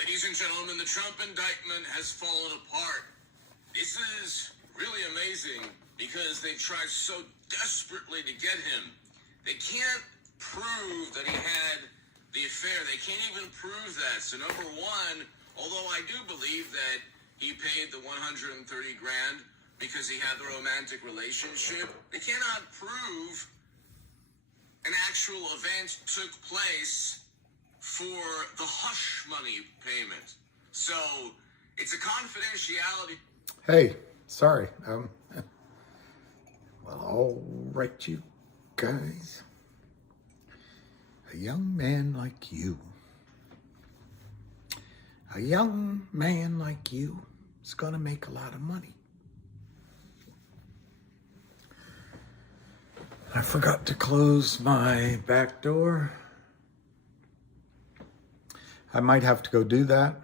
Ladies and gentlemen, the Trump indictment has fallen apart. This is really amazing because they tried so desperately to get him. They can't prove that he had the affair. They can't even prove that. So number one, although I do believe that he paid the 130 grand because he had the romantic relationship, they cannot prove an actual event took place for the hush money payment. So it's a confidentiality. Hey, sorry. Well, all right, you guys. A young man like you. A young man like you is going to make a lot of money. I forgot to close my back door. I might have to go do that.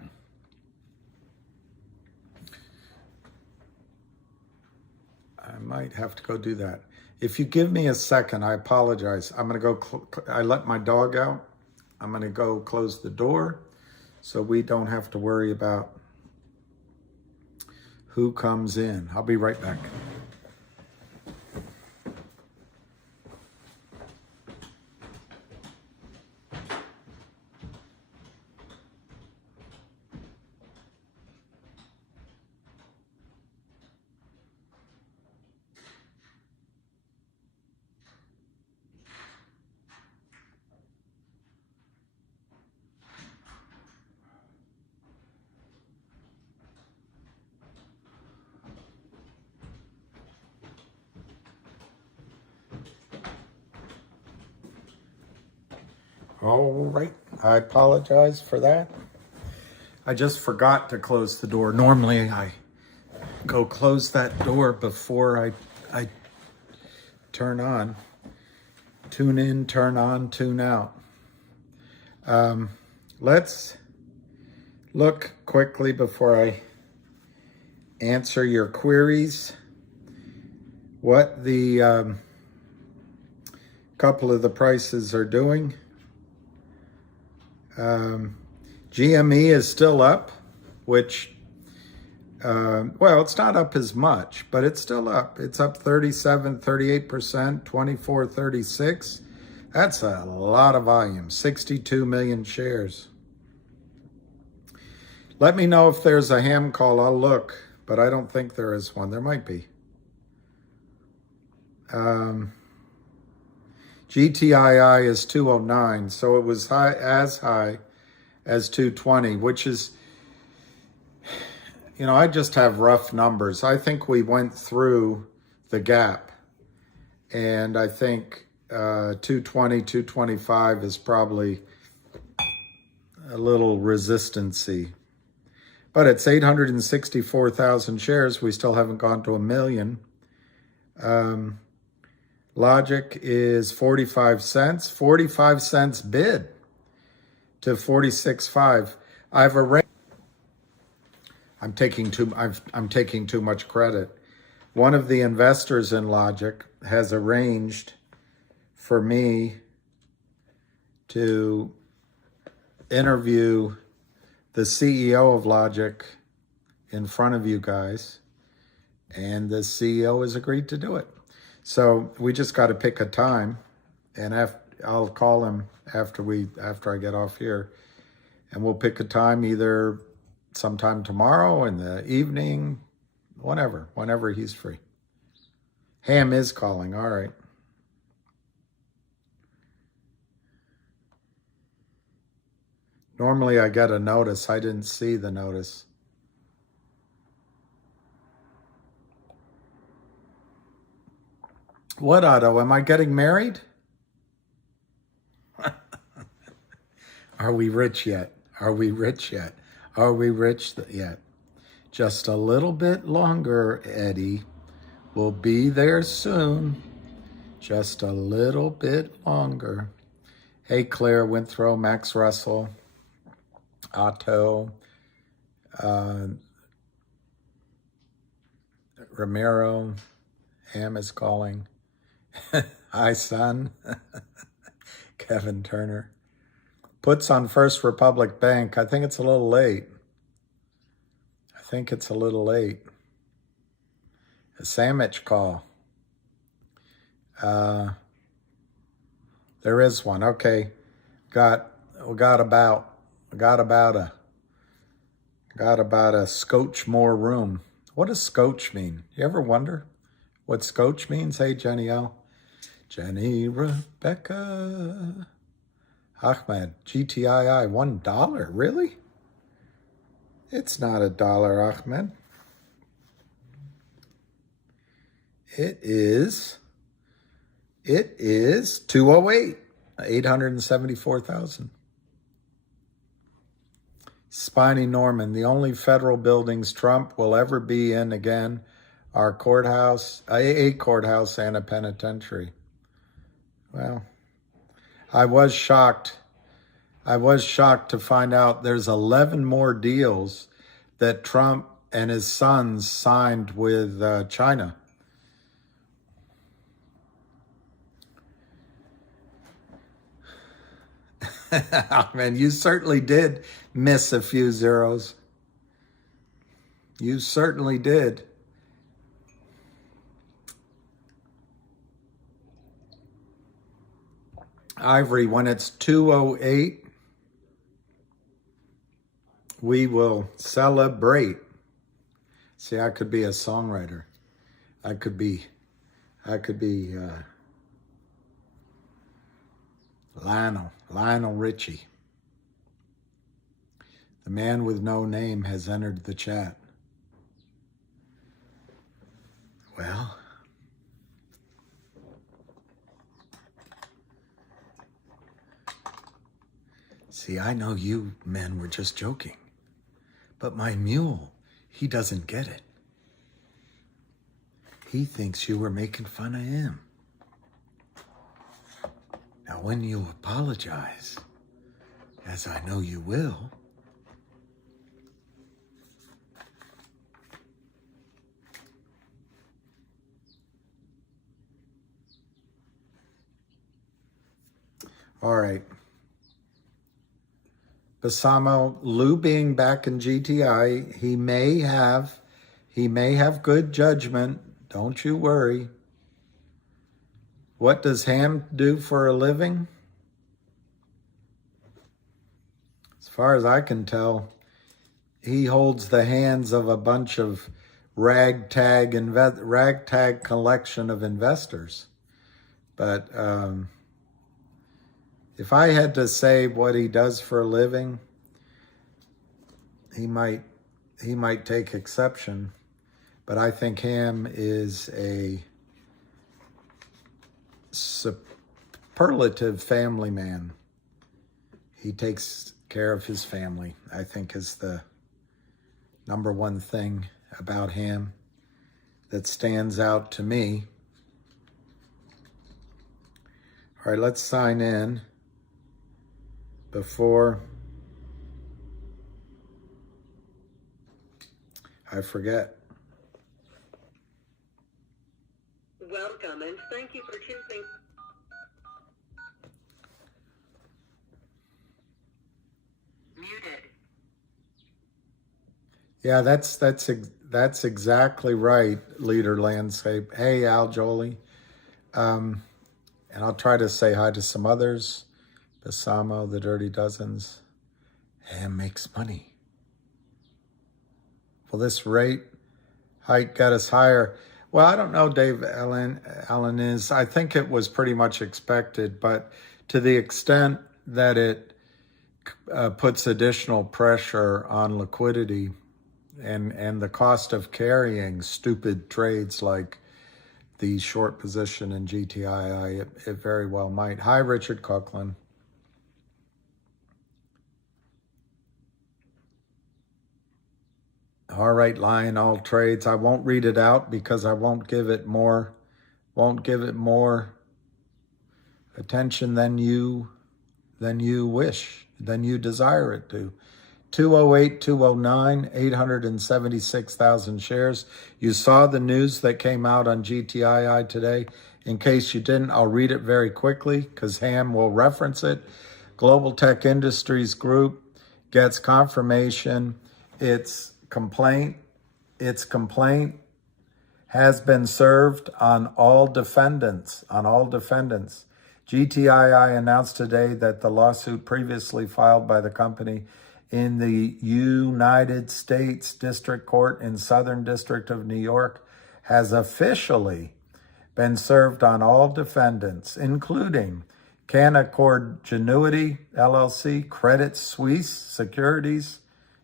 If you give me a second, I apologize. I'm going to go, I let my dog out. I'm going to go close the door so we don't have to worry about who comes in. I'll be right back. All right, I apologize for that. I just forgot to close the door. Normally I go close that door before I turn on. Tune in, turn on, tune out. Let's look quickly before I answer your queries. What the couple of the prices are doing. GME is still up, which, well, it's not up as much, but it's still up. It's up 37, 38%, 24, 36. That's a lot of volume, 62 million shares. Let me know if there's a ham call. I'll look, but I don't think there is one. There might be. GTII is 209, so it was as high as 220, which is, you know, I just have rough numbers. I think we went through the gap, and I think 220, 225 is probably a little resistancy. But it's 864,000 shares. We still haven't gone to 1 million. Logic is 45 cents. 45 cents bid to 46.5. I'm taking too much credit. One of the investors in Logic has arranged for me to interview the CEO of Logic in front of you guys, and the CEO has agreed to do it. So we just got to pick a time, and I'll call him after I get off here, and we'll pick a time either sometime tomorrow in the evening, whenever he's free. Ham is calling. All right. Normally I get a notice. I didn't see the notice. What, Otto? Am I getting married? Are we rich yet? Are we rich yet? Are we rich yet? Just a little bit longer, Eddie. We'll be there soon. Just a little bit longer. Hey, Claire Winthrow, Max Russell, Otto, Ramiro, Ham is calling. Hi, son. Kevin Turner. Puts on First Republic Bank. I think it's a little late. A sandwich call. There is one. Okay. Got about a scotch more room. What does scotch mean? You ever wonder what scotch means? Hey, Jenny L. Jenny Rebecca. Ahmed, GTII, $1. Really? It's not $1, Ahmed. It is 208, 874,000. Spiny Norman, the only federal buildings Trump will ever be in again are a courthouse and a penitentiary. Well, I was shocked to find out there's 11 more deals that Trump and his sons signed with China. Man, you certainly did miss a few zeros. You certainly did. Ivory, when it's 208, we will celebrate. See, I could be a songwriter. I could be Lionel Richie. The man with no name has entered the chat. Well, see, I know you men were just joking, but my mule, he doesn't get it. He thinks you were making fun of him. Now, when you apologize, as I know you will, all right. Basamo, Lou being back in GTI, he may have good judgment. Don't you worry. What does Ham do for a living? As far as I can tell, he holds the hands of a bunch of ragtag collection of investors. But if I had to say what he does for a living, he might take exception. But I think Ham is a superlative family man. He takes care of his family, I think, is the number one thing about Ham that stands out to me. All right, let's sign in before I forget. Welcome, and thank you for choosing. Muted. Yeah, that's exactly right, Leader Landscape. Hey, Al Jolie. And I'll try to say hi to some others. Basamo, the Dirty Dozens. Ham makes money. Will this rate hike get us higher? Well, I don't know, Dave Allen is. I think it was pretty much expected, but to the extent that it puts additional pressure on liquidity and the cost of carrying stupid trades like the short position in GTII, it very well might. Hi, Richard Coughlin. All right, Lion, all trades. I won't read it out because I won't give it more attention than you desire it to. 208, 209, 876,000 shares. You saw the news that came out on GTII today. In case you didn't, I'll read it very quickly because Ham will reference it. Global Tech Industries Group gets confirmation its complaint has been served on all defendants. GTII announced today that the lawsuit previously filed by the company in the United States District Court in Southern District of New York has officially been served on all defendants, including Canaccord Genuity, LLC, Credit Suisse Securities,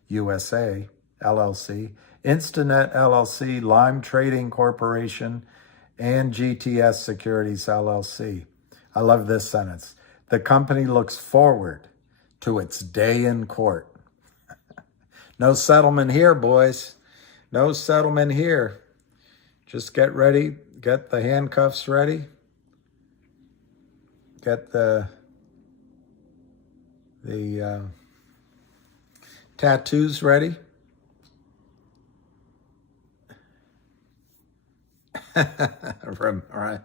USA, LLC, Instanet, LLC, Lime Trading Corporation, and GTS Securities, LLC. I love this sentence. The company looks forward to its day in court. No settlement here, boys. No settlement here. Just get ready. Get the handcuffs ready. Get the tattoos ready. Right.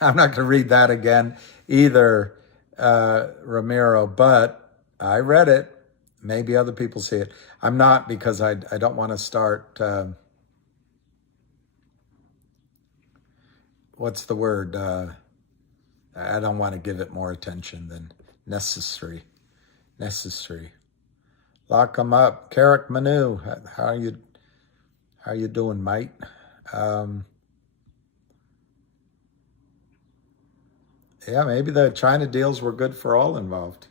I'm not going to read that again either, Ramiro, but I read it. Maybe other people see it. I'm not, because I don't want to start, what's the word? I don't want to give it more attention than necessary. Lock them up. Carrick Manu, how you doing, mate? Yeah, maybe the China deals were good for all involved.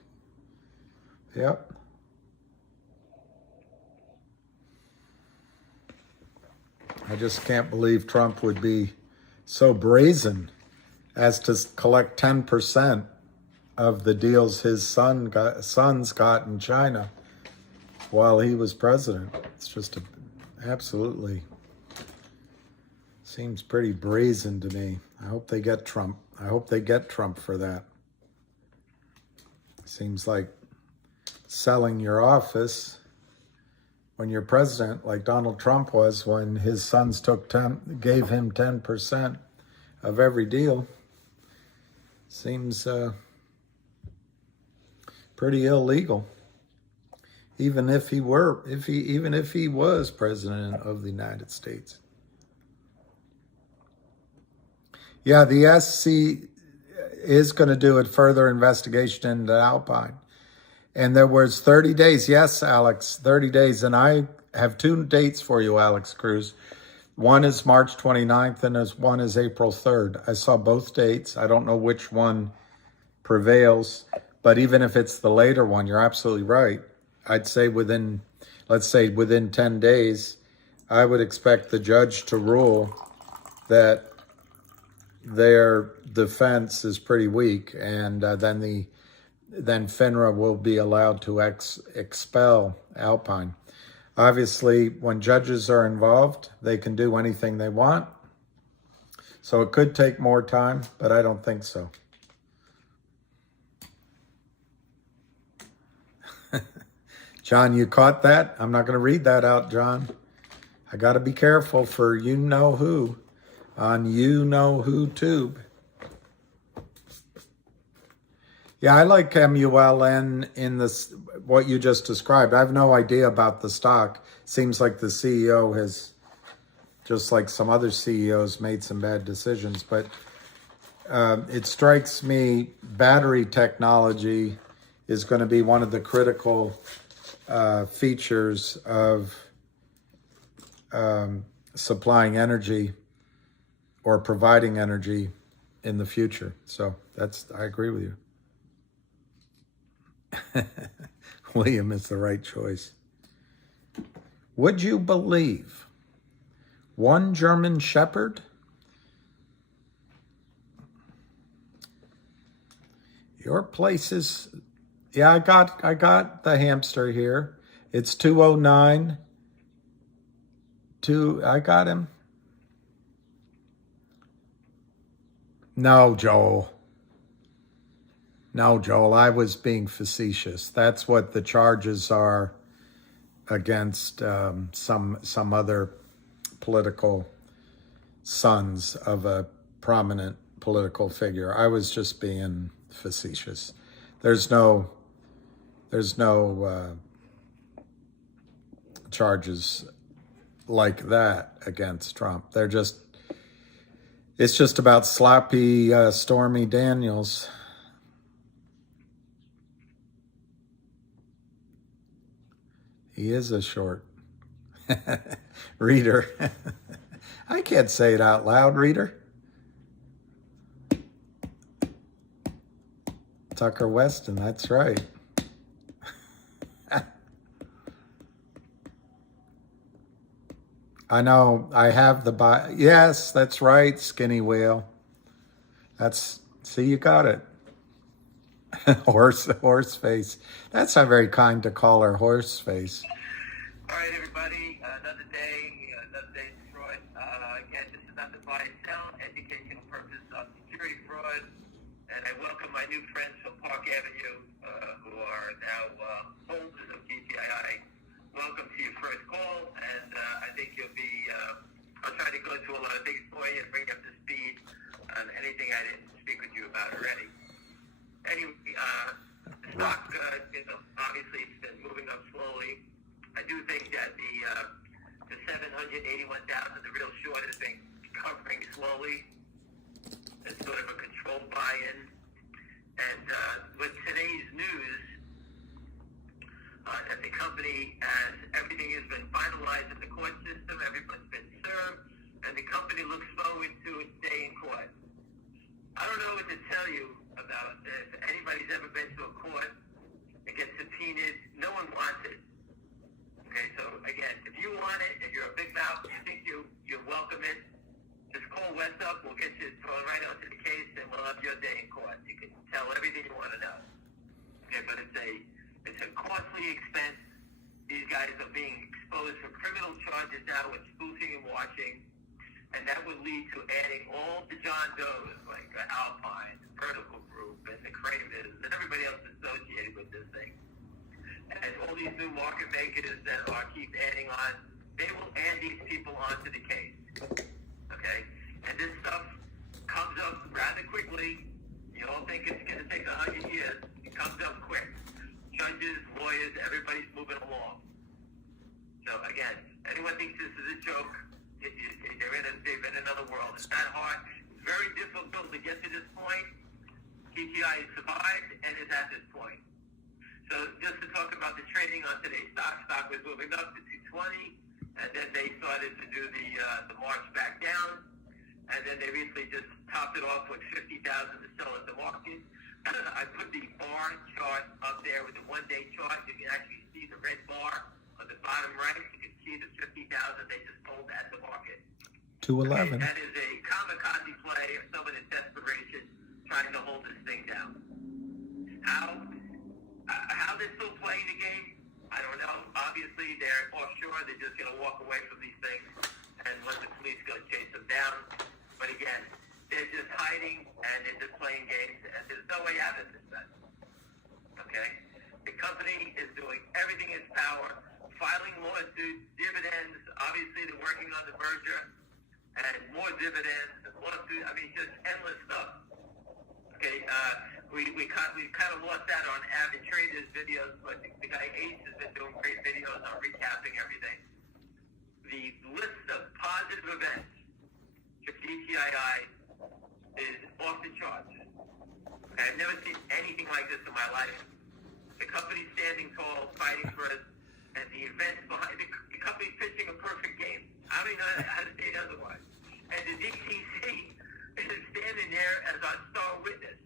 Yep. I just can't believe Trump would be so brazen as to collect 10% of the deals his sons got in China while he was president. It's just absolutely seems pretty brazen to me. I hope they get Trump. I hope they get Trump for that. Seems like selling your office when you're president, like Donald Trump was when his sons gave him 10% of every deal. Seems pretty illegal. Even if he was president of the United States. Yeah, the SC is going to do a further investigation into Alpine. And there was 30 days. Yes, Alex, 30 days. And I have 2 dates for you, Alex Cruz. One is March 29th and one is April 3rd. I saw both dates. I don't know which one prevails. But even if it's the later one, you're absolutely right. I'd say let's say within 10 days, I would expect the judge to rule that their defense is pretty weak, and then FINRA will be allowed to expel Alpine. Obviously, when judges are involved, they can do anything they want. So it could take more time, but I don't think so. John, you caught that? I'm not going to read that out, John. I got to be careful for you-know-who on you-know-who tube. Yeah, I like MULN in this, what you just described. I have no idea about the stock. Seems like the CEO has, just like some other CEOs, made some bad decisions. But it strikes me battery technology is going to be one of the critical features of supplying energy or providing energy in the future. So I agree with you. William is the right choice. Would you believe one German Shepherd your place is, yeah, I got the hamster here. It's 209. I got him. No, Joel, I was being facetious. That's what the charges are against some other political sons of a prominent political figure. I was just being facetious. There's no There's no charges like that against Trump. It's just about sloppy Stormy Daniels. He is a short reader. I can't say it out loud, reader. Tucker Weston, that's right. I know, I have the yes, that's right, Skinny Whale. See, you got it. horse face. That's not very kind to call her horse face. All right, everybody. Another day in Detroit. Again, this is not the buy and sell, educational purpose of security fraud. And I welcome my new friends from Park Avenue who are now holders of GTII. Welcome to your first call, and I think you'll be. I'll try to go through a lot of things for you and bring up to speed on anything I didn't speak with you about already. Anyway, the stock, obviously it's been moving up slowly. I do think that the 781,000, the real short, has been recovering slowly. It's sort of a controlled buy-in. And with today's news, that the company everything has been finalized in the court system, everyone's been served, and the company looks forward to its day in court. I don't know what to tell you about this. If anybody's ever been to a court and gets subpoenaed, no one wants it. Okay, so again, if you want it, if you're a big mouth, you think you'll welcome it, just call West up. We'll get you thrown right onto the case, and we'll have your day in court. You can tell everything you want to know. Okay, but it's a costly expense. These guys are being exposed for criminal charges now with spoofing and watching, and that would lead to adding all the John Does, like Alpine, Vertical Group, and the Kramers, and everybody else associated with this thing. And all these new market makers that keep adding on, they will add these people onto the case. Okay? And this stuff comes up rather quickly. You all think it's going to take 100 years. It comes up quick. Judges, lawyers, everybody's moving along. So again, anyone thinks this is a joke, they're in another world. It's not hard. It's very difficult to get to this point. GTI has survived and is at this point. So just to talk about the trading on today's stock was moving up to 220, and then they started to do the march back down, and then they recently just topped it off with 50,000 to sell at the market. I put the bar chart up there with the one-day chart. You can actually see the red bar on the bottom right. You can see the 50,000 they just sold at the market. 211. Okay, that is a kamikaze play or someone in desperation trying to hold this thing down. How they're still playing the game, I don't know. Obviously, they're offshore. They're just going to walk away from these things and let the police go chase them down. But again, they're just hiding and they're just playing games, and there's no way out of this mess. Okay? The company is doing everything in its power, filing lawsuits, dividends. Obviously, they're working on the merger, and more dividends, and lawsuits. I mean, just endless stuff. Okay? We kind of lost that on Avid Traders videos, but the guy Ace has been doing great videos on recapping everything. The list of positive events for GTII is off the charts. Okay, I've never seen anything like this in my life. The company's standing tall, fighting for us, and the events behind the company's pitching a perfect game. I don't even know how to say it otherwise. And the DTC is standing there as our star witness.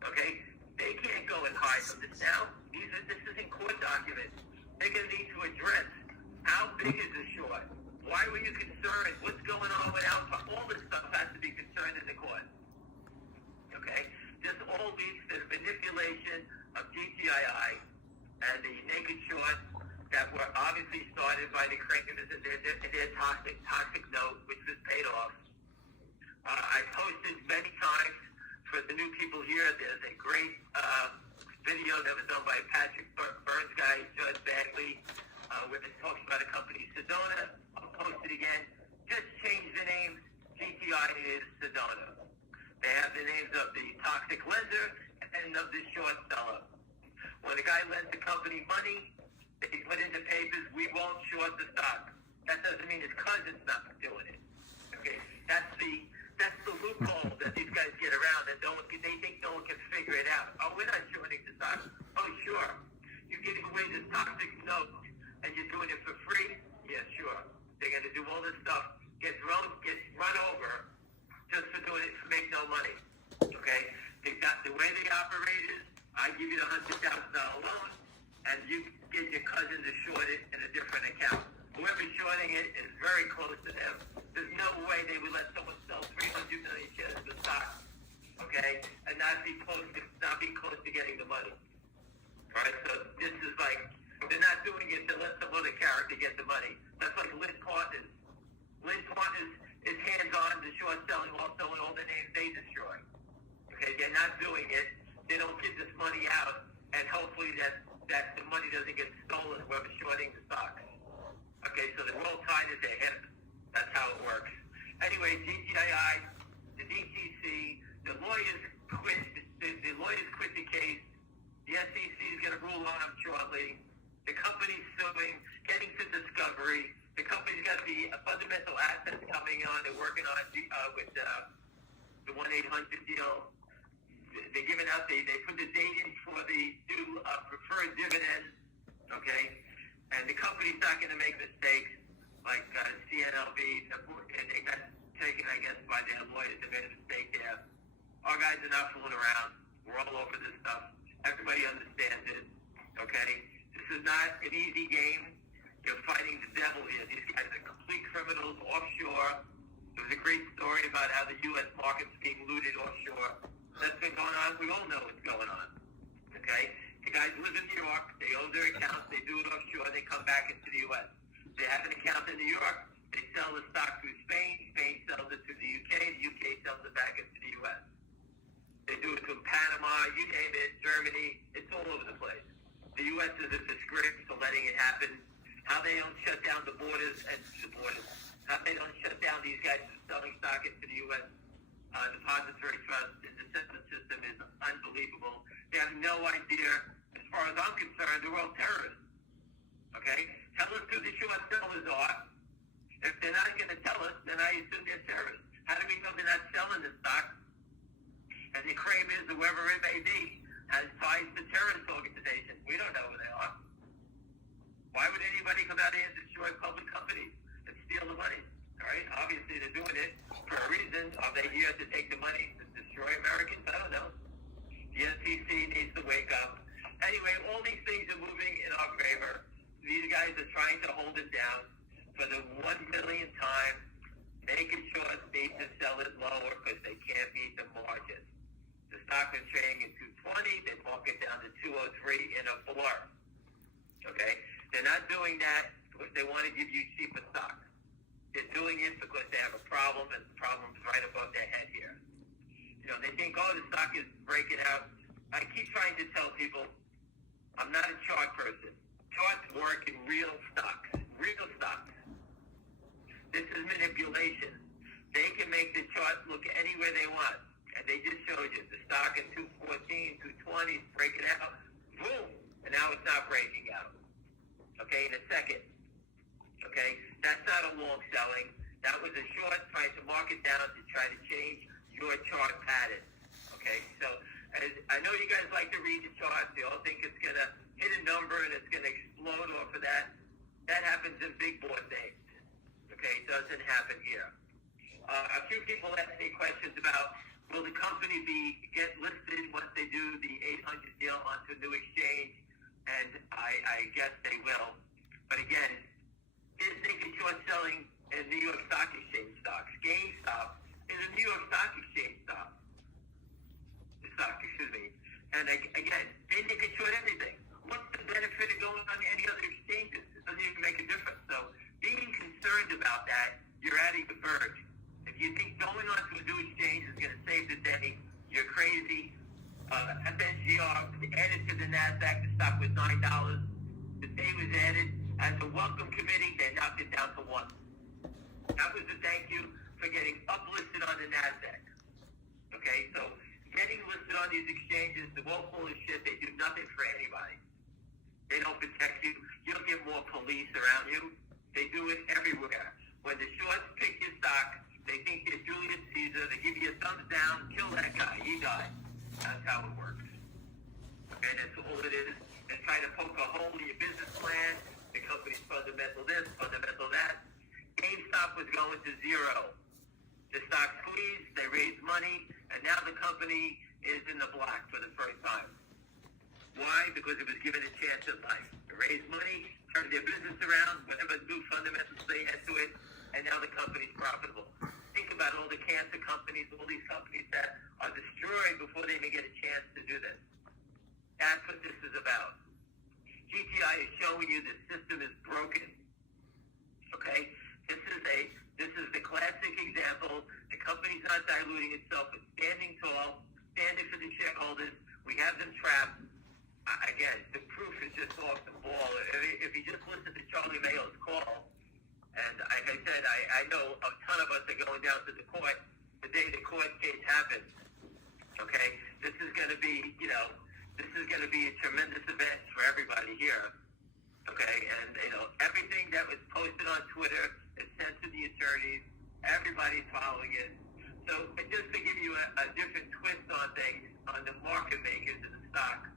Okay? They can't go and hide from this now. This is in court documents. They're going to need to address how big is the short? Why were you concerned? What's going on with Alpha? All this stuff has to be concerned in the court. Okay? This all leads to the manipulation of GTII and the naked short that were obviously started by the Kramers and their toxic note, which was paid off. I posted many times for the new people here. There's a great video that was done by Patrick Burns guy, Judge Bagley, where it talks about a company, Sedona. I'll post it again. Just change the name. GTI is Sedona. They have the names of the toxic lender and of the short seller. When a guy lends the company money, they put into papers, we won't short the stock. That doesn't mean his cousin's not doing it. Okay, that's the loophole that these guys get around, and they think no one can figure it out. Oh, we're not shorting the stock. Oh, sure. You're giving away this toxic note, and you're doing it for free? Yeah, sure. They're going to do all this stuff, get run over just for doing it to make no money. Okay? They got the way they operate is, I give you the $100,000 loan, and you get your cousin to short it in a different account. Whoever's shorting it is very close to them. There's no way they would let someone sell 300 million shares of the stock, okay, and not be close to getting the money. All right, so this is like, they're not doing it to let some other character get the money. That's like Lynn Partners. Lynn Partners is hands-on to short selling also in all the names they destroy. Okay, they're not doing it. They don't give this money out, and hopefully that the money doesn't get stolen, whoever's shorting the stock. Okay, so they're all tied at their hip. That's how it works. Anyway, GTII, the DTC, the lawyers quit. The lawyers quit the case. The SEC is going to rule on them shortly. The company's suing, getting to discovery. The company's got the fundamental assets coming on. They're working on with the 1-800 deal. They're giving out. They put the date in for the new preferred dividend. Okay. And the company's not going to make mistakes like CNLB, and they got taken, I guess, by their lawyers. They made a mistake there. Our guys are not fooling around. We're all over this stuff. Everybody understands it, okay? This is not an easy game. You're fighting the devil here. These guys are complete criminals offshore. There was a great story about how the U.S. market's being looted offshore. That's been going on. We all know what's going on, okay? The guys live in New York. They own their accounts. They do it offshore. They come back into the U.S. They have an account in New York. They sell the stock through Spain. Spain sells it to the U.K. The U.K. sells it back into the U.S. They do it to Panama, you name it, Germany. It's all over the place. The U.S. is a disgrace for letting it happen. How they don't shut down the borders. How they don't shut down these guys from selling stock into the U.S. Depository trust and the settlement system is unbelievable. They have no idea. As far as I'm concerned, they're all terrorists. Okay? Tell us who the short sellers are. If they're not going to tell us, then I assume they're terrorists. How do we know they're not selling the stock? And the claim is, whoever it may be, has ties to terrorist organizations. We don't know who they are. Why would anybody come out here and destroy public companies and steal the money? All right? Obviously, they're doing it for a reason. Are they here to take the money to destroy Americans? I don't know. The SEC needs to wake up. Anyway, all these things are moving in our favor. These guys are trying to hold it down for the 1 millionth time. Making sure it's need to sell it lower because they can't meet the margin. The stock is trading at 220. They mark it down to 203 in a blur. Okay? They're not doing that because they want to give you cheaper stock. They're doing it because they have a problem, and the problem is right above their head here. You know, they think, oh, the stock is breaking out. I keep trying to tell people, I'm not a chart person. Charts work in real stocks. Real stocks. This is manipulation. They can make the chart look anywhere they want. And they just showed you the stock at 214, 220, breaking out. Boom! And now it's not breaking out. Okay, in a second. Okay? That's not a long selling. That was a short trying to mark it down to try to change your chart pattern. Okay? So, I know you guys like to read the charts. You all think it's going to hit a number and it's going to explode off of that. That happens in big board names. Okay? It doesn't happen here. A few people ask me questions about, will the company get listed once they do the 800 deal onto a new exchange? And I guess they will. But again, is naked short selling in New York Stock Exchange stocks? GameStop is a New York Stock Exchange stock. And again, they can short everything. What's the benefit of going on any other exchanges? It doesn't even make a difference. So being concerned about that, you're adding the verge. If you think going on to a new exchange is going to save the day, you're crazy. FSGR added to the NASDAQ. The stock was $9. The day was added. As a welcome committee, they knocked it down to $1. That was a thank you for getting uplisted on the NASDAQ. Okay, so getting listed on these exchanges, the woeful is shit. They do nothing for anybody. They don't protect you. You don't get more police around you. They do it everywhere. When the shorts pick your stock, they think they're Julius Caesar. They give you a thumbs down. Kill that guy. He died. That's how it works. Okay, that's all it is. They're trying to poke a hole in your business plan. The company's fundamental this, fundamental that. GameStop was going to zero. The stock squeezed. They raised money, and now the company is in the black for the first time. Why? Because it was given a chance at life. They raised money, turned their business around, whatever new fundamentals they had to it, and now the company's profitable. Think about all the cancer companies, all these companies that are destroyed before they even get a chance to do this. That's what this is about. GTI is showing you the system is broken. Okay? This is the classic example. The company's not diluting itself. It's standing tall, standing for the shareholders. We have them trapped. Again, the proof is just off the ball. If you just listen to Charlie Mayo's call, and like I said, I know a ton of us are going down to the court the day the court case happens. Okay? This is going to be, this is going to be a tremendous event for everybody here. Okay? And, everything that was posted on Twitter is sent to the attorneys. Everybody's following it. So just to give you a different twist on things, on the market makers in the stock,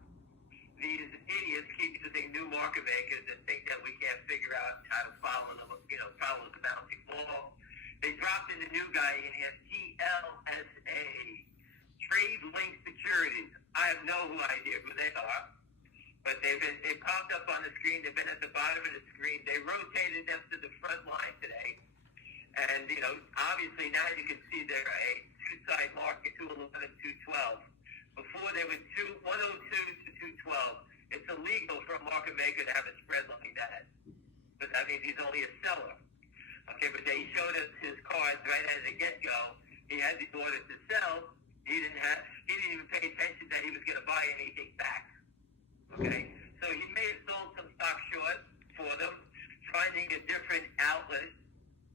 these idiots keep using new market makers and think that we can't figure out how to follow them, follow the bouncing ball. They dropped in a new guy in here, TLSA, Trade Link Securities. I have no idea who they are, but they popped up on the screen. They've been at the bottom of the screen. They rotated them to the front line today. And, obviously now you can see they're a two-side market, 211, 212. Before they were 102 to 212. It's illegal for a market maker to have a spread like that. But that means he's only a seller. Okay, but they showed us his cards right at the get-go. He had the order to sell. He didn't even pay attention that he was going to buy anything back. Okay, so he may have sold some stock short for them, finding a different outlet,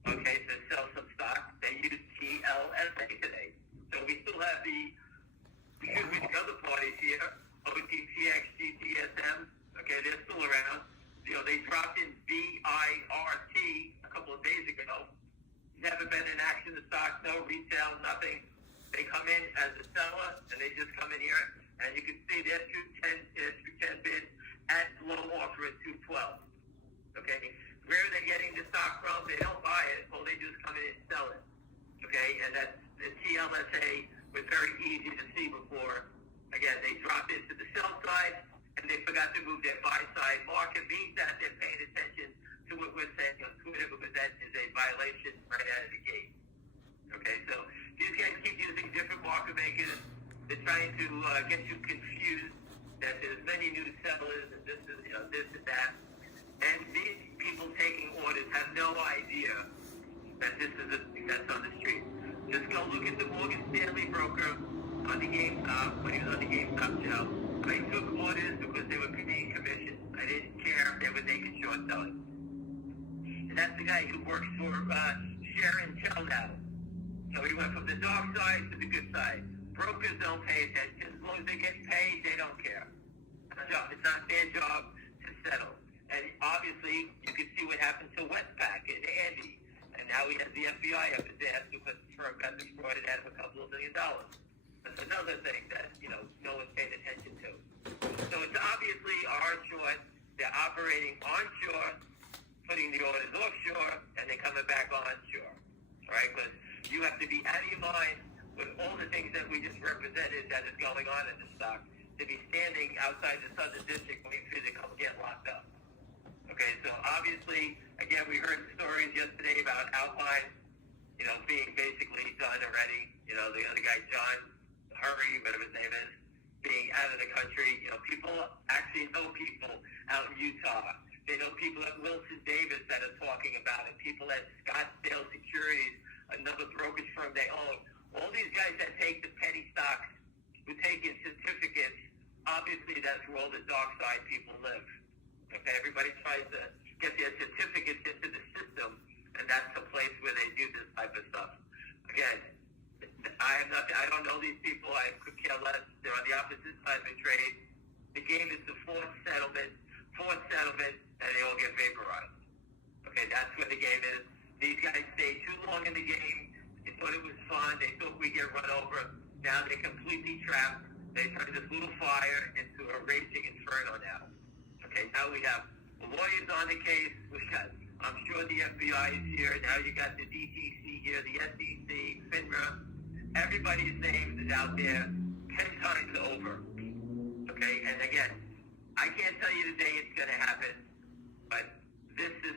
okay, to sell some stock. They used TLSA today. So we still have the other parties here, OTCX, GTSM, okay, they're still around. They dropped in VIRT a couple of days ago. Never been in action, the stock, no retail, nothing. They come in as a seller, and they just come in here, and you can see their 210 bid at low offer at 212. Okay, where are they getting the stock from? They don't buy it, well, they just come in and sell it. Okay, and that's the TLSA was very easy to see before. Again, they dropped into the sell side, and they forgot to move their buy side. Market means that they're paying attention to what we're saying on Twitter, because that is a violation right out of the gate. Okay, so these guys keep using different market makers. They're trying to get you confused that there's many new sellers and this is this and that. And these people taking orders have no idea that this is a thing that's on the street. Just go look at the Morgan Stanley broker on the GameStop when he was on the GameStop show. I took orders because they were paying commission. I didn't care if they were naked short selling. And that's the guy who works for Share and Tell now. So he went from the dark side to the good side. Brokers don't pay attention. As long as they get paid, they don't care. It's not their job to settle. And obviously, you can see what happened to Westpac and Andy. And now he has the FBI up his ass because the firm got defrauded out of $2 million. That's another thing that, no one's paying attention to. So it's obviously our short. They're operating onshore, putting the orders offshore, and they're coming back onshore. All right? Because you have to be out of your mind with all the things that we just represented that is going on in the stock to be standing outside the Southern District waiting for you to come get locked up. Okay, so obviously, again, we heard stories yesterday about Alpine, being basically done already. The other guy, John Hurry, whatever his name is, being out of the country. People actually know people out in Utah. They know people at Wilson Davis that are talking about it. People at Scottsdale Securities, another brokerage firm they own. All these guys that take the penny stocks, who take in certificates, obviously that's where all the dark side people live. Okay, everybody tries to get their certificates into the system, and that's the place where they do this type of stuff. Again, I don't know these people. I could care less. They're on the opposite side of the trade. The game is the fourth settlement forced settlement, and they all get vaporized. Okay, that's what the game is. These guys stayed too long in the game. They thought it was fun. They thought we'd get run over. Now they're completely trapped. They turned this little fire into a raging inferno now. Okay, now we have lawyers on the case. We got, I'm sure the FBI is here. Now you got the DTC here, the SEC, FINRA. Everybody's name is out there 10 times over. Okay, and again, I can't tell you the day it's going to happen, but this is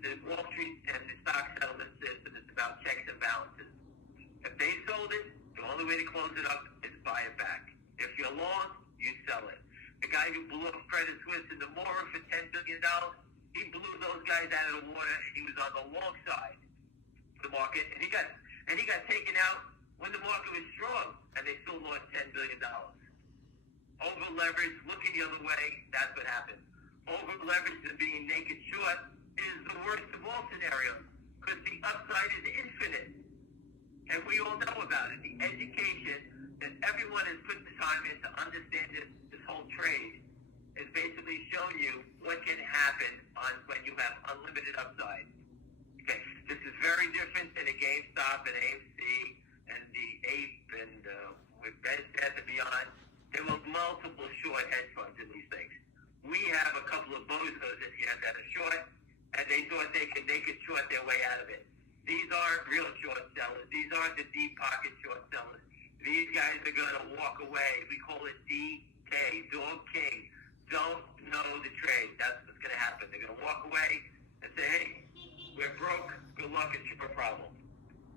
the Wall Street and the stock settlement system. It's about checks and balances. If they sold it, the only way to close it up is buy it back. If you're long, you sell it. The guy who blew up Credit Suisse in the Mora for $10 billion, he blew those guys out of the water, and he was on the long side of the market, and he got taken out when the market was strong, and they still lost $10 billion. Over leverage, looking the other way, that's what happened. Over leverage and being naked short is the worst of all scenarios, because the upside is infinite. And we all know about it. The education that everyone has put the time in to understand this whole trade is basically showing you what can happen when you have unlimited upside. Okay, this is very different than a GameStop and AMC and the APE and with Bed Bath & Beyond. There were multiple short hedge funds in these things. We have a couple of bozos in here that are short, and they thought they could short their way out of it. These aren't real short sellers. These aren't the deep pocket short sellers. These guys are going to walk away. We call it DK, Dog King. Don't know the trade. That's what's going to happen. They're going to walk away and say, hey, we're broke. Good luck. It's your problem.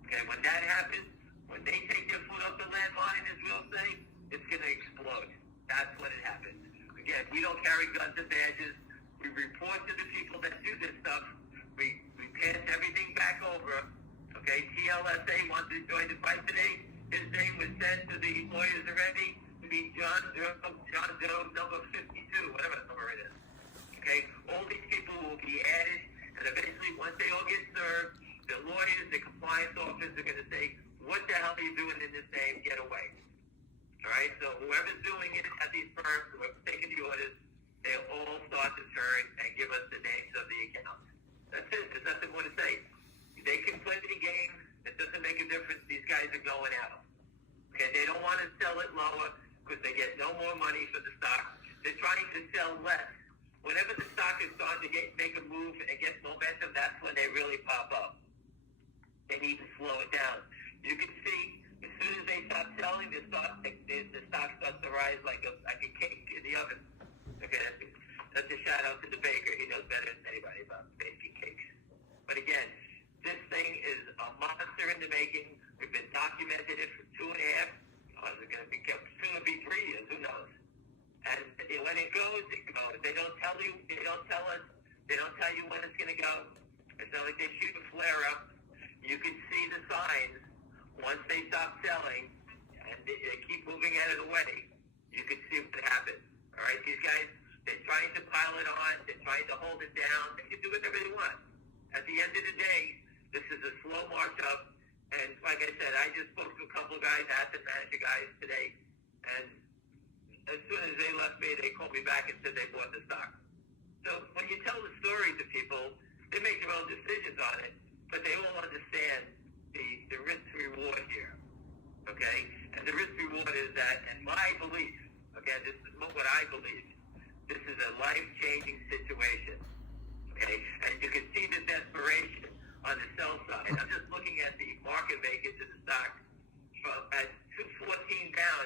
Okay, when that happens, when they take their foot off the landmine, as we'll say, it's going to explode. That's when it happens. Again, we don't carry guns and badges. We report to the people that do this stuff. We pass everything back over. Okay, TLSA wants to join the fight today. His name was sent to the lawyers already to be John Doe number 52, whatever number it is. Okay, all these people will be added, and eventually, once they all get served, the lawyers, the compliance officers are going to say, what the hell are you doing in this name? Get away. All right, so whoever's doing it at these firms, whoever's taking the orders, they'll all start to turn and give us the names of the accounts. That's it. There's nothing more to say. They can play the game. It doesn't make a difference. These guys are going out. Okay, they don't want to sell it lower because they get no more money for the stock. They're trying to sell less. Whenever the stock is starting to make a move and get momentum, that's when they really pop up. They need to slow it down. You can see as soon as they stop selling, the stock starts to rise like a cake in the oven. Okay, that's a shout out to the baker. He knows better than anybody about baking cakes. But again, this thing is a monster in the making. We've been documented it for 2.5. Is it going to be soon to be 3 years? Who knows? And when it goes, it goes. They don't tell you. They don't tell us. They don't tell you when it's going to go. It's not like they shoot a flare up. You can see the signs once they stop selling and they keep moving out of the way. You can see what happens. All right, these guys, they're trying to pile it on. They're trying to hold it down. They can do whatever they want. At the end of the day, this is a slow march up. And like I said, I just spoke to a couple of guys, asset manager guys today, and as soon as they left me, they called me back and said they bought the stock. So when you tell the story to people, they make their own decisions on it, but they all understand the risk-reward here, okay? And the risk-reward is that, in my belief, again, this is what I believe, this is a life-changing situation, okay? And you can see the desperation on the sell side. I'm just looking at the market makers in the stock at 214 down,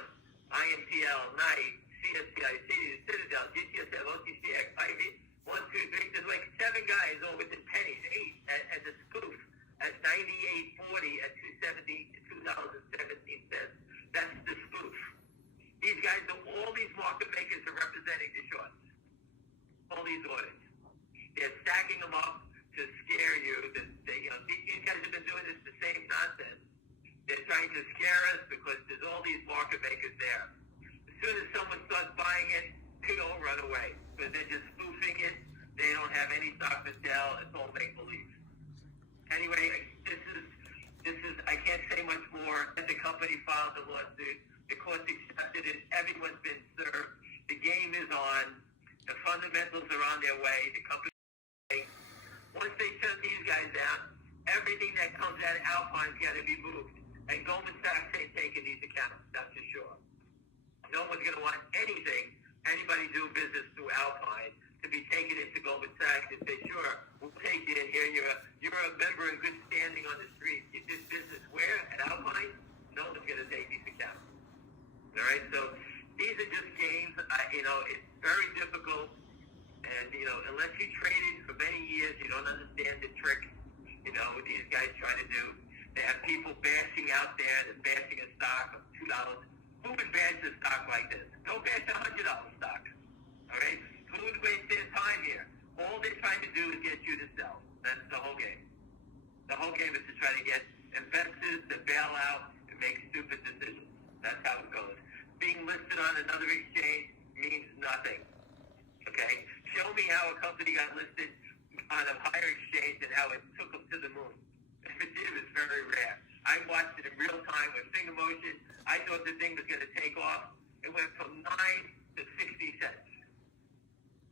IMTL, Knight, CSCIC, Citadel, GTSF, OTCX, IV, 1, 2, 3, there's like 7 guys all within pennies, 8 at the spoof at 98.40 at 2.17 cents. That's the spoof. These guys, all these market makers are representing the shorts. All these orders. They're stacking them up to scare you. These guys have been doing this the same nonsense. They're trying to scare us because there's all these market makers there. As soon as someone starts buying it, they all run away because they're just spoofing it. They don't have any stock to sell. It's all make-believe. Anyway, this is. I can't say much more. The company filed the lawsuit. The court's accepted it. Everyone's been served. The game is on. The fundamentals are on their way. The company, once they shut these guys down, everything that comes out of Alpine's got to be moved. And Goldman Sachs ain't taking these accounts, that's for sure. No one's going to want anybody doing business through Alpine to be taken into Goldman Sachs and say, sure, we'll take you in here. You're a member in good standing on the street. You did business where? At Alpine? No one's going to take these accounts. All right? So these are just games. It's very difficult. And, unless you traded for many years, you don't understand the trick, what these guys try to do. They have people bashing out there. They're bashing a stock of $2. Who would bash a stock like this? Go bash a $100 stock. All right? Who would waste their time here? All they're trying to do is get you to sell. That's the whole game. The whole game is to try to get investors to bail out and make stupid decisions. That's how it goes. Being listed on another exchange means nothing. Okay? Show me how a company got listed on a higher exchange and how it took them to the moon. If it did, it's very rare. I watched it in real time with finger motion. I thought the thing was going to take off. It went from 9 to 60 cents.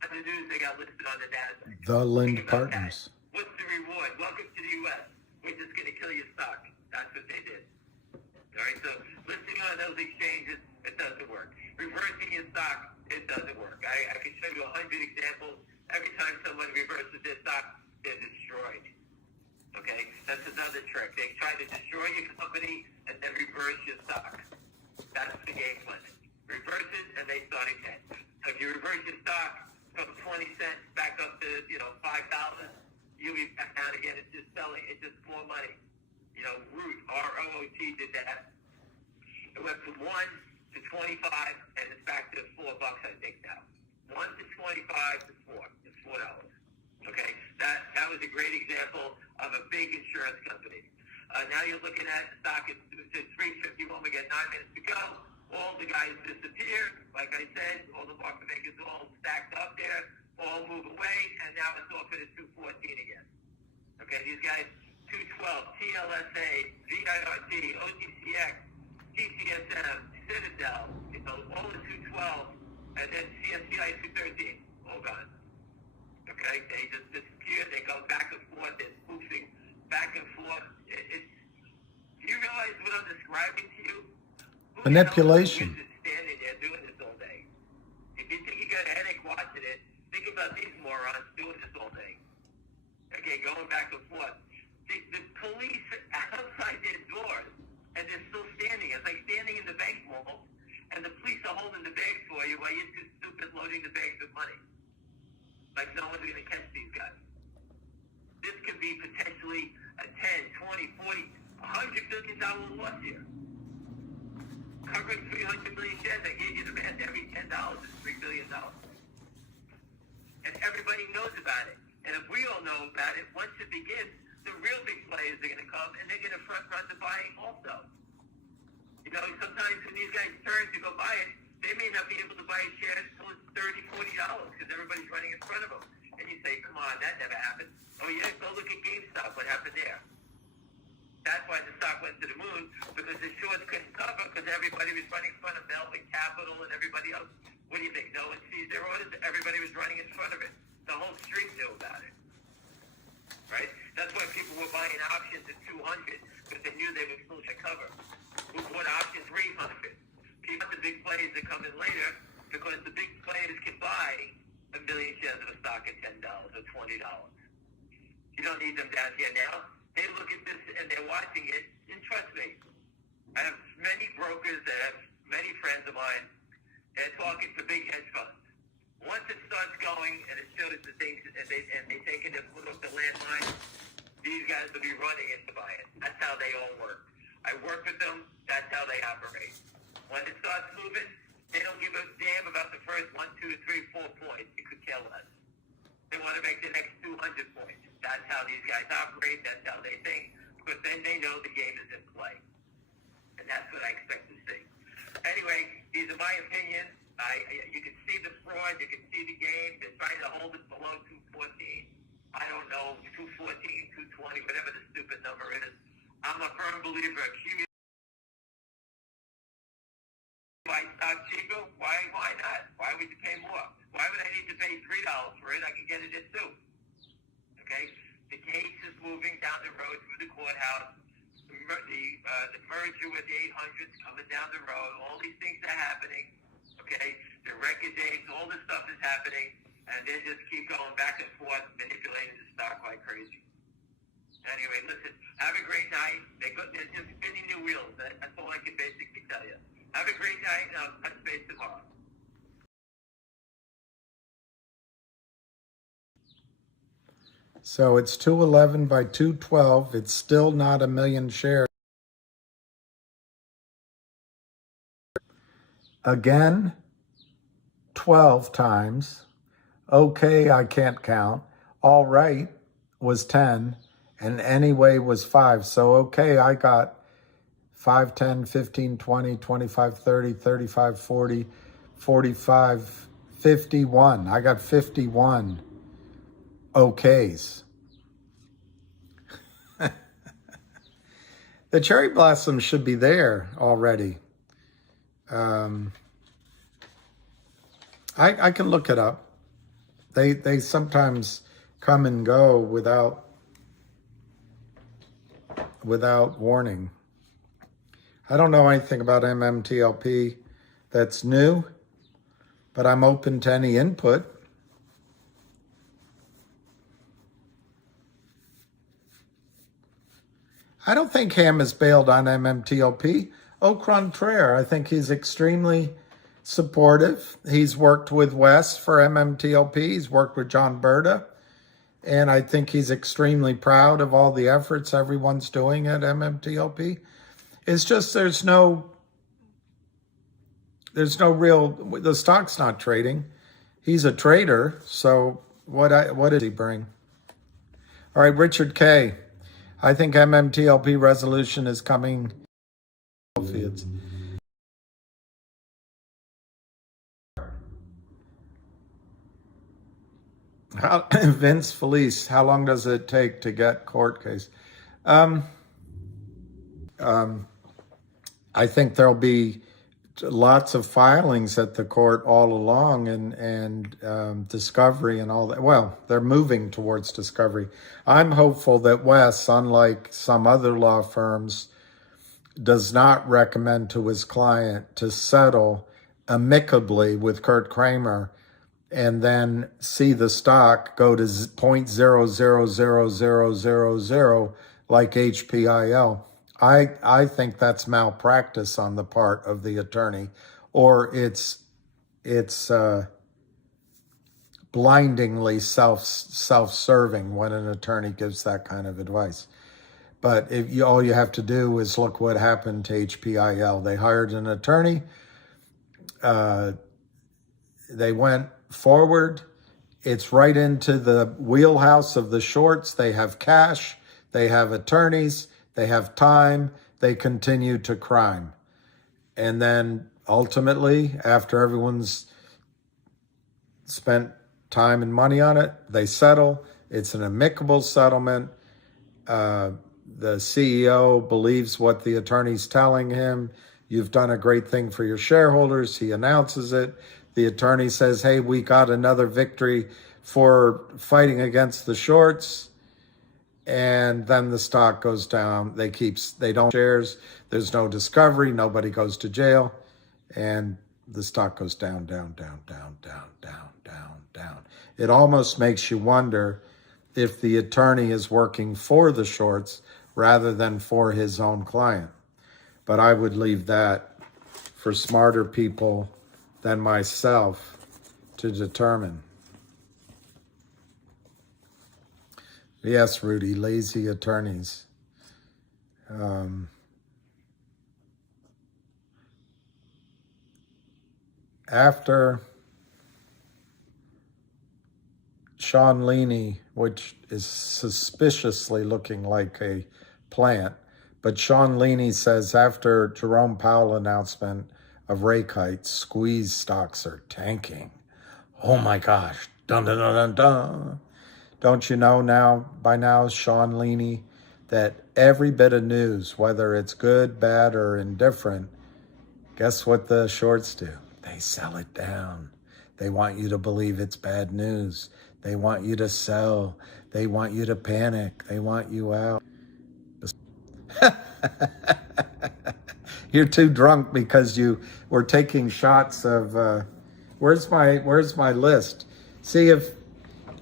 On the news, they got listed on the NASDAQ. The Lind Partners. What's the reward? Welcome to the U.S. We're just going to kill your stock. That's what they did. All right, so listing on those exchanges, it doesn't work. Reversing your stock, it doesn't work. I can show you 100 examples. Every time someone reverses their stock, they're destroyed. Okay, that's another trick. They try to destroy your company and then reverse your stock. That's the game plan. Reverse it and they start again. So if you reverse your stock from 20 cents back up to $5,000, you'll be back down again. It's just selling. It's just more money. Root, ROOT did that. It went from 1 to 25 and it's back to $4, I think now. 1 to 25 to 4. It's $4. Okay, that was a great example of a big insurance company. Now you're looking at the stock at 351. We got 9 minutes to go. All the guys disappear. Like I said, all the market makers all stacked up there, all move away, and now it's off at 214 again. Okay, these guys, 212, TLSA, VIRT, OTCX, TCSM, Citadel, all the 212, and then CSCI 213, all gone. Okay, they just disappear. They go back and forth. They're spoofing back and forth. Do you realize what I'm describing to you? Manipulation. Who's standing there doing this all day? If you think you got a headache watching it, think about these morons doing this all day. Okay, going back and forth. The police outside their doors, and they're still standing. It's like standing in the bank mall, and the police are holding the bags for you while you're too stupid loading the bags with money. Like no one's going to catch these guys. This could be potentially a 10, 20, 40, $100 billion loss here. Covering 300 million shares, I gave you the math. Every $10 is $3 billion. And everybody knows about it. And if we all know about it, once it begins, the real big players are going to come and they're going to front run the buying also. Sometimes when these guys turn to go buy it, they may not be able to buy a share until it's $30, $40 because everybody's running in front of them. And you say, come on, that never happened. Oh, yeah, go look at GameStop. What happened there? That's why the stock went to the moon, because the shorts couldn't cover because everybody was running in front of Melvin Capital and everybody else. What do you think? No one sees their orders. Everybody was running in front of it. The whole street knew about it. Right? That's why people were buying options at 200 because they knew they were supposed to cover. Who bought options 300? Keep up the big players that come in later because the big players can buy 1 million shares of a stock at $10 or $20. You don't need them down here now. They look at this and they're watching it, and trust me, I have many brokers that have many friends of mine that are talking to big hedge funds. Once it starts going and it shows the things and they take it and put up the landmine, these guys will be running in to buy it. That's how they all work. I work with them. That's how they operate. When it starts moving, they don't give a damn about the first 1, 2, 3, 4 points. You could care less. They want to make the next 200 points. That's how these guys operate. That's how they think. Because then they know the game is in play. And that's what I expect to see. Anyway, these are my opinions. You can see the fraud. You can see the game. They're trying to hold it below 214. I don't know, 214, 220, whatever the stupid number is. I'm a firm believer of buy stock cheaper. Why not? Why would you pay more? Why Why would I need to pay $3 for it? I can get it at $2. Okay? The case is moving down the road through the courthouse. The merger with the 800s coming down the road. All these things are happening. Okay? The record dates, all this stuff is happening. And they just keep going back and forth, manipulating the stock like crazy. Anyway, listen, have a great night. They're just spinning new wheels. That's all I can basically tell you. Have a great night, and I'll touch base tomorrow. So it's 211 by 212. It's still not 1 million shares. Again, 12 times. Okay, I can't count. All right was 10. And anyway was 5. So okay, I got 5, 10, 15, 20, 25, 30, 35, 40, 45, 51. I got 51 okays. The cherry blossoms should be there already. I can look it up. They sometimes come and go without warning. I don't know anything about MMTLP that's new, but I'm open to any input. I don't think Ham has bailed on MMTLP. Au contraire, I think he's extremely supportive. He's worked with Wes for MMTLP. He's worked with John Berta. And I think he's extremely proud of all the efforts everyone's doing at MMTLP. It's just there's no real, the stock's not trading. He's a trader, so what did he bring? All right, Richard K. I think MMTLP resolution is coming. Vince Felice, how long does it take to get court case? I think there'll be lots of filings at the court all along and discovery and all that. Well, they're moving towards discovery. I'm hopeful that Wes, unlike some other law firms, does not recommend to his client to settle amicably with Kurt Kramer and then see the stock go to 0.000000 like HPIL. I think that's malpractice on the part of the attorney, or it's blindingly self-serving when an attorney gives that kind of advice. But all you have to do is look what happened to HPIL. They hired an attorney. They went forward. It's right into the wheelhouse of the shorts. They have cash. They have attorneys. They have time. They continue to crime. And then ultimately, after everyone's spent time and money on it, they settle. It's an amicable settlement. The CEO believes what the attorney's telling him. You've done a great thing for your shareholders. He announces it. The attorney says, hey, we got another victory for fighting against the shorts. And then the stock goes down. They don't shares. There's no discovery. Nobody goes to jail. And the stock goes down, down, down, down, down, down, down, down. It almost makes you wonder if the attorney is working for the shorts rather than for his own client. But I would leave that for smarter people than myself to determine. Yes, Rudy, lazy attorneys. After Sean Leaney, which is suspiciously looking like a plant, but Sean Leaney says after Jerome Powell announcement of rate hikes, squeeze stocks are tanking. Oh my gosh, dun dun dun dun dun. Don't you know by now, Sean Leaney, that every bit of news, whether it's good, bad, or indifferent, guess what the shorts do? They sell it down. They want you to believe it's bad news. They want you to sell. They want you to panic. They want you out. You're too drunk because you were taking shots of, where's my list? See,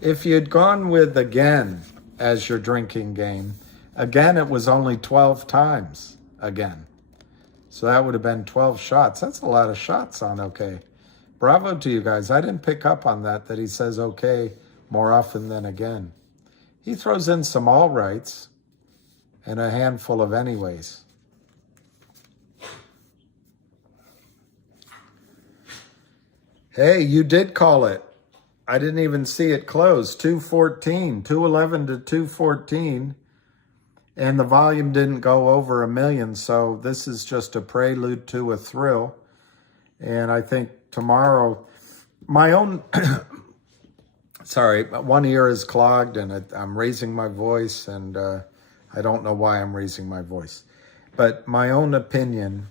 if you'd gone with again as your drinking game, again, it was only 12 times again. So that would have been 12 shots. That's a lot of shots on okay. Bravo to you guys. I didn't pick up on that he says okay more often than again. He throws in some all rights and a handful of anyways. Hey, you did call it. I didn't even see it close. 214, 211 to 214. And the volume didn't go over 1 million. So this is just a prelude to a thrill. And I think tomorrow, my own, sorry, one ear is clogged and I'm raising my voice and I don't know why I'm raising my voice. But my own opinion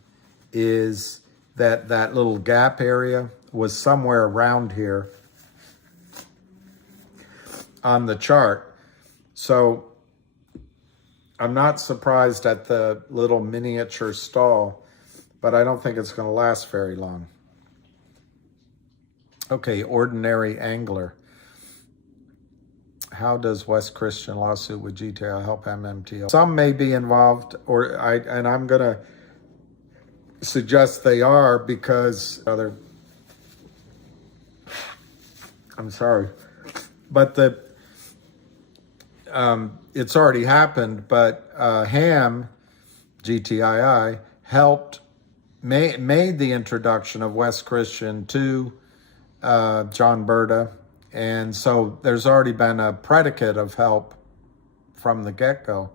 is that that little gap area was somewhere around here on the chart. So I'm not surprised at the little miniature stall, but I don't think it's going to last very long. Okay, ordinary angler. How does West Christian lawsuit with GTII help MMTLP? Some may be involved, and I'm going to suggest they are because I'm sorry, but it's already happened. But Ham, GTII, made the introduction of West Christian to John Berta, and so there's already been a predicate of help from the get-go.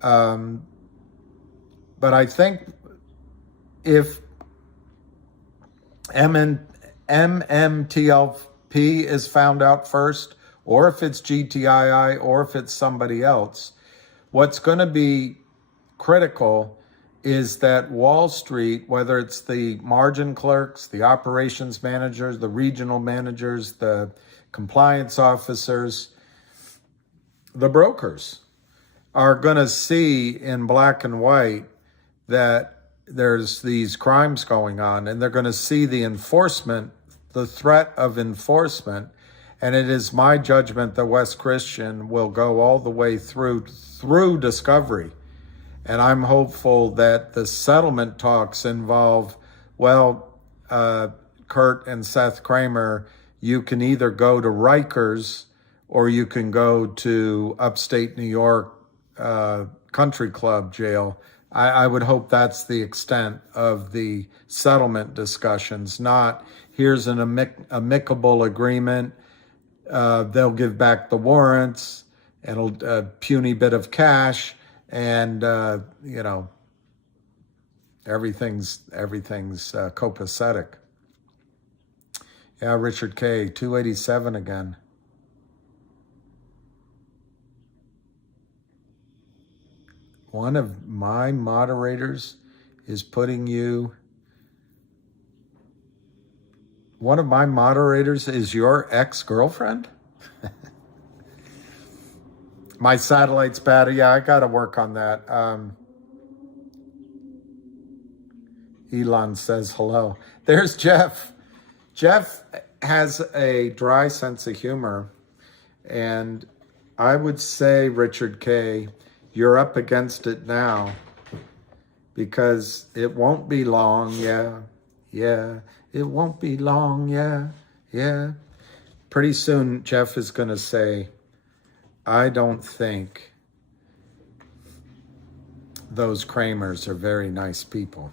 But I think if MMTLP is found out first, or if it's GTII, or if it's somebody else, what's going to be critical is that Wall Street, whether it's the margin clerks, the operations managers, the regional managers, the compliance officers, the brokers, are going to see in black and white that there's these crimes going on, and they're going to see the enforcement, the threat of enforcement. And it is my judgment that West Christian will go all the way through discovery. And I'm hopeful that the settlement talks involve, Kurt and Seth Kramer, you can either go to Rikers or you can go to upstate New York country club jail. I would hope that's the extent of the settlement discussions, not here's an amicable agreement. They'll give back the warrants and a puny bit of cash, and everything's copacetic. Yeah, Richard K. 287 again. One of my moderators is putting you. One of my moderators is your ex-girlfriend? My satellite's bad. Yeah, I got to work on that. Elon says hello. There's Jeff. Jeff has a dry sense of humor. And I would say, Richard K., you're up against it now because it won't be long. Yeah. It won't be long. Yeah. Pretty soon, Jeff is going to say, I don't think those Kramers are very nice people.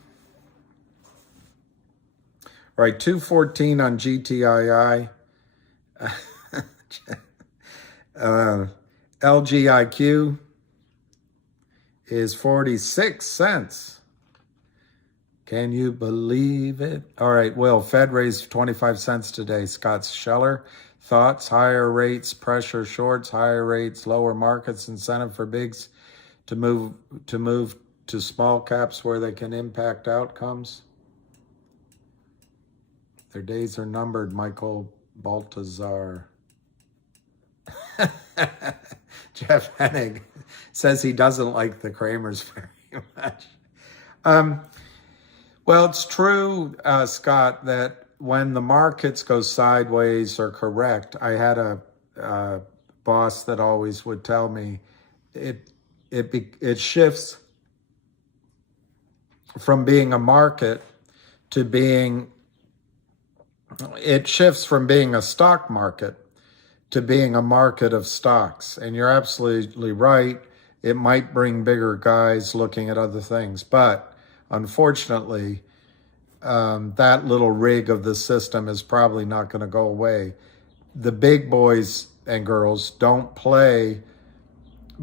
All right, 214 on GTII. LGIQ is 46 cents. Can you believe it? All right, Will, Fed raised 25 cents today. Scott Scheller, thoughts, higher rates, pressure shorts, higher rates, lower markets, incentive for bigs to move to small caps where they can impact outcomes. Their days are numbered, Michael Baltazar. Jeff Hennig says he doesn't like the Kramers very much. Well, it's true, Scott, that when the markets go sideways or correct, I had a boss that always would tell me it shifts from being a market to being, it shifts from being a stock market to being a market of stocks. And you're absolutely right. It might bring bigger guys looking at other things. But unfortunately, that little rig of the system is probably not going to go away. The big boys and girls don't play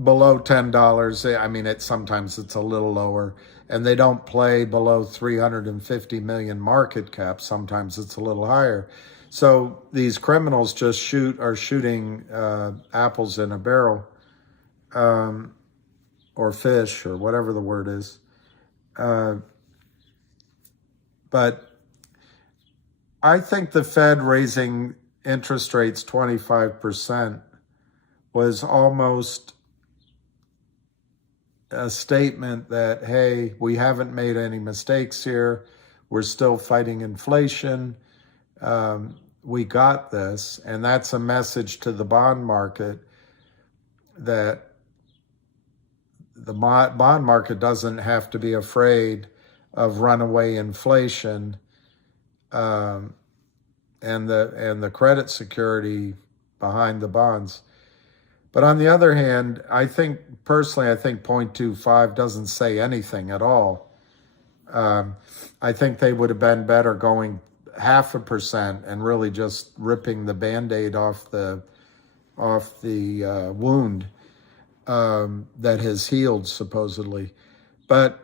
below $10. I mean, sometimes it's a little lower. And they don't play below 350 million market cap. Sometimes it's a little higher. So these criminals just are shooting apples in a barrel, or fish, or whatever the word is. But I think the Fed raising interest rates 25% was almost a statement that, hey, we haven't made any mistakes here. We're still fighting inflation. We got this. And that's a message to the bond market that the bond market doesn't have to be afraid of runaway inflation and the credit security behind the bonds. But on the other hand, I think 0.25 doesn't say anything at all. I think they would have been better going 0.5% and really just ripping the Band-Aid off the wound that has healed supposedly. But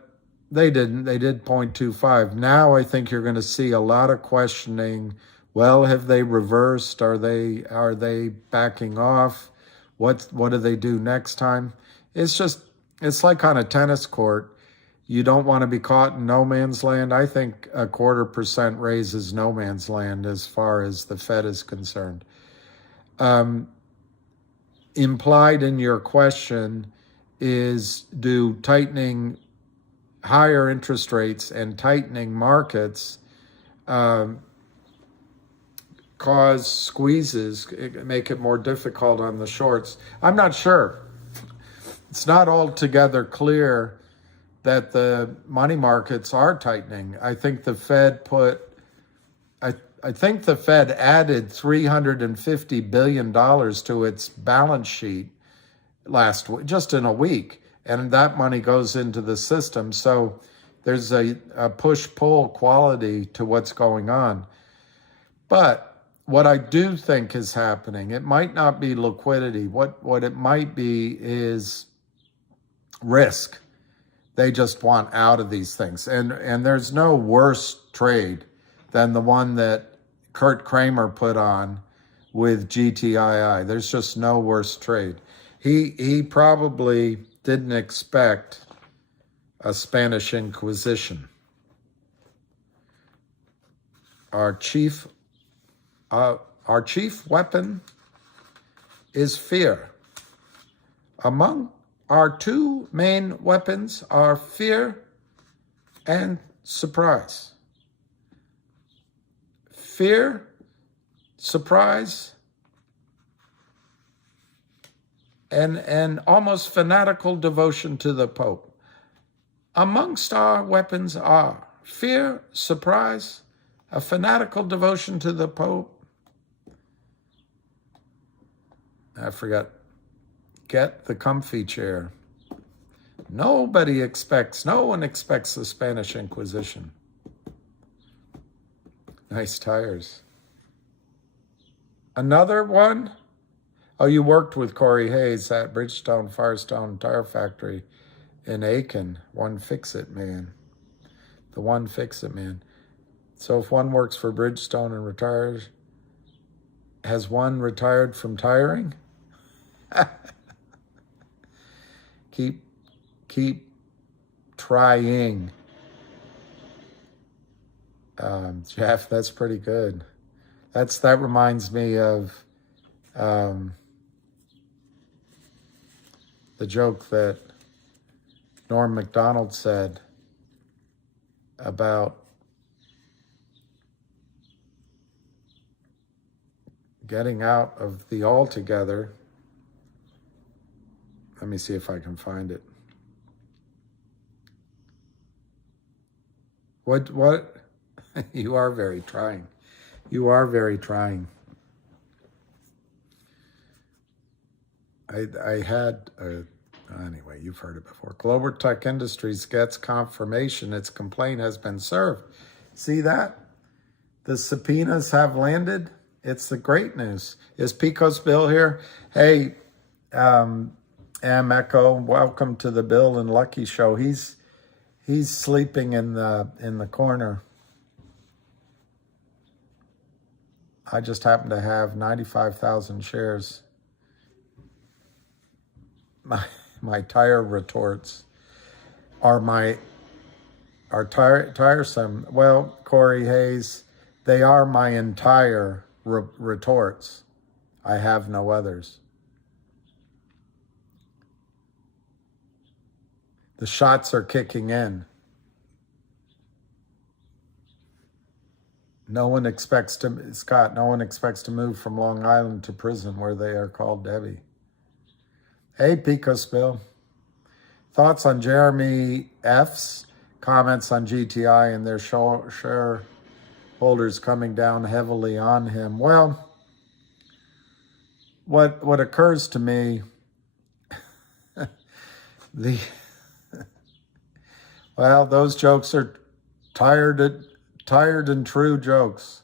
they didn't. They did 0.25. Now I think you're going to see a lot of questioning. Well, have they reversed? Are they backing off? What do they do next time? It's like on a tennis court. You don't want to be caught in no man's land. I think 0.25% raise is no man's land as far as the Fed is concerned. Implied in your question is, do tightening higher interest rates and tightening markets cause squeezes, make it more difficult on the shorts? I'm not sure. It's not altogether clear that the money markets are tightening. I think the Fed added $350 billion to its balance sheet last week, just in a week, and that money goes into the system. So there's a push-pull quality to what's going on. But what I do think is happening, it might not be liquidity. What it might be is risk. They just want out of these things. And there's no worse trade than the one that Kurt Kramer put on with GTII. There's just no worse trade. He probably didn't expect a Spanish Inquisition. Our chief weapon is fear. Among our two main weapons are fear and surprise. Fear, surprise, and almost fanatical devotion to the Pope. Amongst our weapons are fear, surprise, a fanatical devotion to the Pope. I forgot. Get the comfy chair. No one expects the Spanish Inquisition. Nice tires. Another one? Oh, you worked with Corey Hayes at Bridgestone Firestone Tire Factory in Aiken. One fix-it man. The one fix-it man. So if one works for Bridgestone and retires, has one retired from tiring? Keep trying. Jeff, that's pretty good. That reminds me of the joke that Norm Macdonald said about getting out of the altogether. Let me see if I can find it. What? You are very trying. You are very trying. I had, anyway, you've heard it before. Global Tech Industries gets confirmation its complaint has been served. See that? The subpoenas have landed. It's the great news. Is Pico's Bill here? Hey, Am Echo, welcome to the Bill and Lucky Show. He's sleeping in the corner. I just happen to have 95,000 shares. My tire retorts are tiresome. Well, Corey Hayes, they are my entire retorts. I have no others. The shots are kicking in. No one expects to move from Long Island to prison where they are called Debbie. Hey, Pico Spill. Thoughts on Jeremy F's comments on GTI and their shareholders coming down heavily on him? Well, what occurs to me, those jokes are tired and true jokes.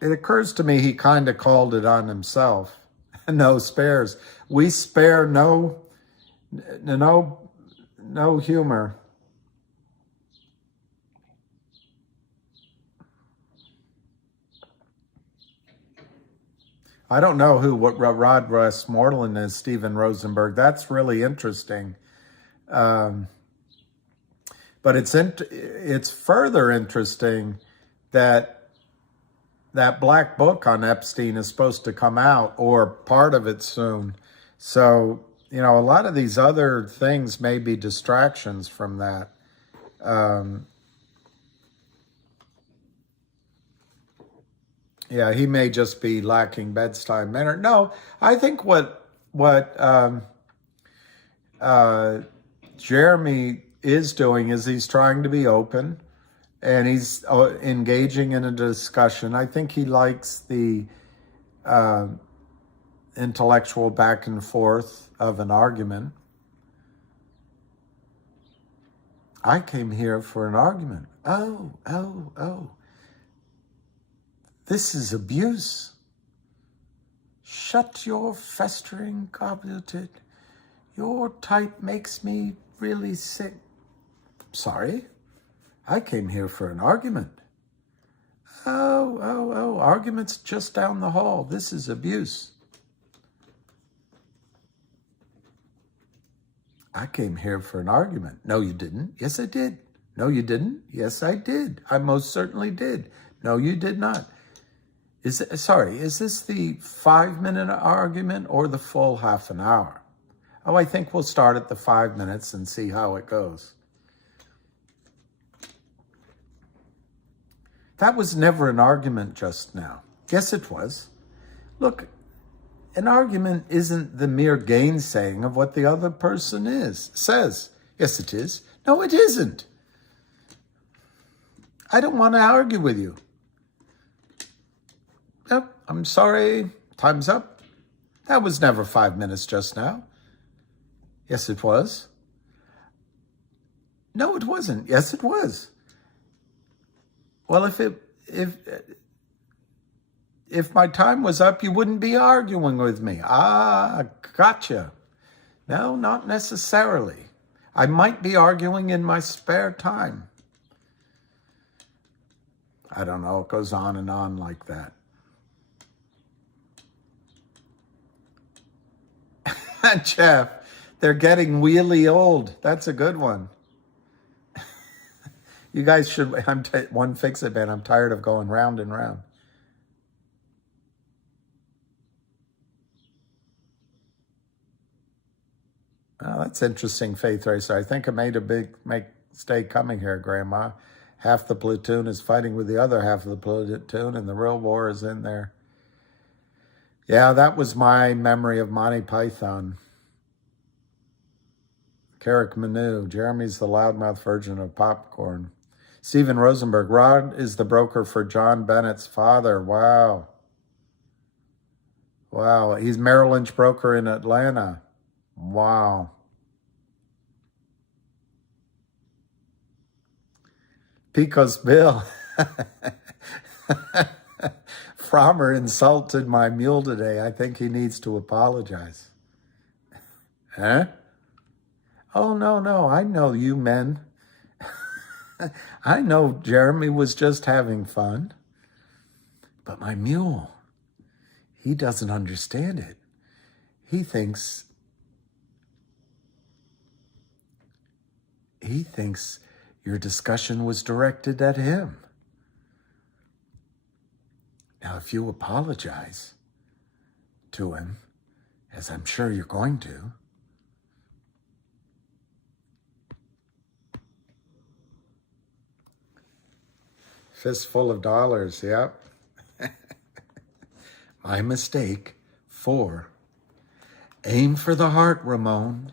It occurs to me he kind of called it on himself. No spares. We spare no humor. I don't know what Rod Westmoreland is, Stephen Rosenberg. That's really interesting. But it's further interesting that black book on Epstein is supposed to come out, or part of it soon. So, a lot of these other things may be distractions from that. Yeah, he may just be lacking bedtime manner. No, I think what Jeremy is doing is he's trying to be open, and he's engaging in a discussion. I think he likes the intellectual back and forth of an argument. I came here for an argument. Oh. This is abuse. Shut your festering goblet. Your type makes me really sick. Sorry, I came here for an argument. Oh, arguments just down the hall. This is abuse. I came here for an argument. No, you didn't. Yes, I did. No, you didn't. Yes, I did. I most certainly did. No, you did not. Is this the 5-minute argument or the full half an hour? Oh, I think we'll start at the 5 minutes and see how it goes. That was never an argument just now. Yes, it was. Look, an argument isn't the mere gainsaying of what the other person says. Yes, it is. No, it isn't. I don't want to argue with you. Yep, I'm sorry. Time's up. That was never 5 minutes just now. Yes, it was. No, it wasn't. Yes, it was. Well, if my time was up, you wouldn't be arguing with me. Ah, gotcha. No, not necessarily. I might be arguing in my spare time. I don't know. It goes on and on like that. Jeff, they're getting really old. That's a good one. You guys should, one Fix-It Man, I'm tired of going round and round. Oh, that's interesting, Faith Racer. I think I made a big mistake coming here, Grandma. Half the platoon is fighting with the other half of the platoon, and the real war is in there. Yeah, that was my memory of Monty Python. Carrick Manu. Jeremy's the loudmouth version of popcorn. Steven Rosenberg. Rod is the broker for John Bennett's father. Wow. Wow. He's Merrill Lynch broker in Atlanta. Wow. Pico's Bill. Frommer insulted my mule today. I think he needs to apologize. Huh? Oh, no. I know you men. I know Jeremy was just having fun. But my mule, he doesn't understand it. He thinks your discussion was directed at him. Now, if you apologize to him, as I'm sure you're going to, fistful of dollars, yep. My mistake. 4. Aim for the heart, Ramon.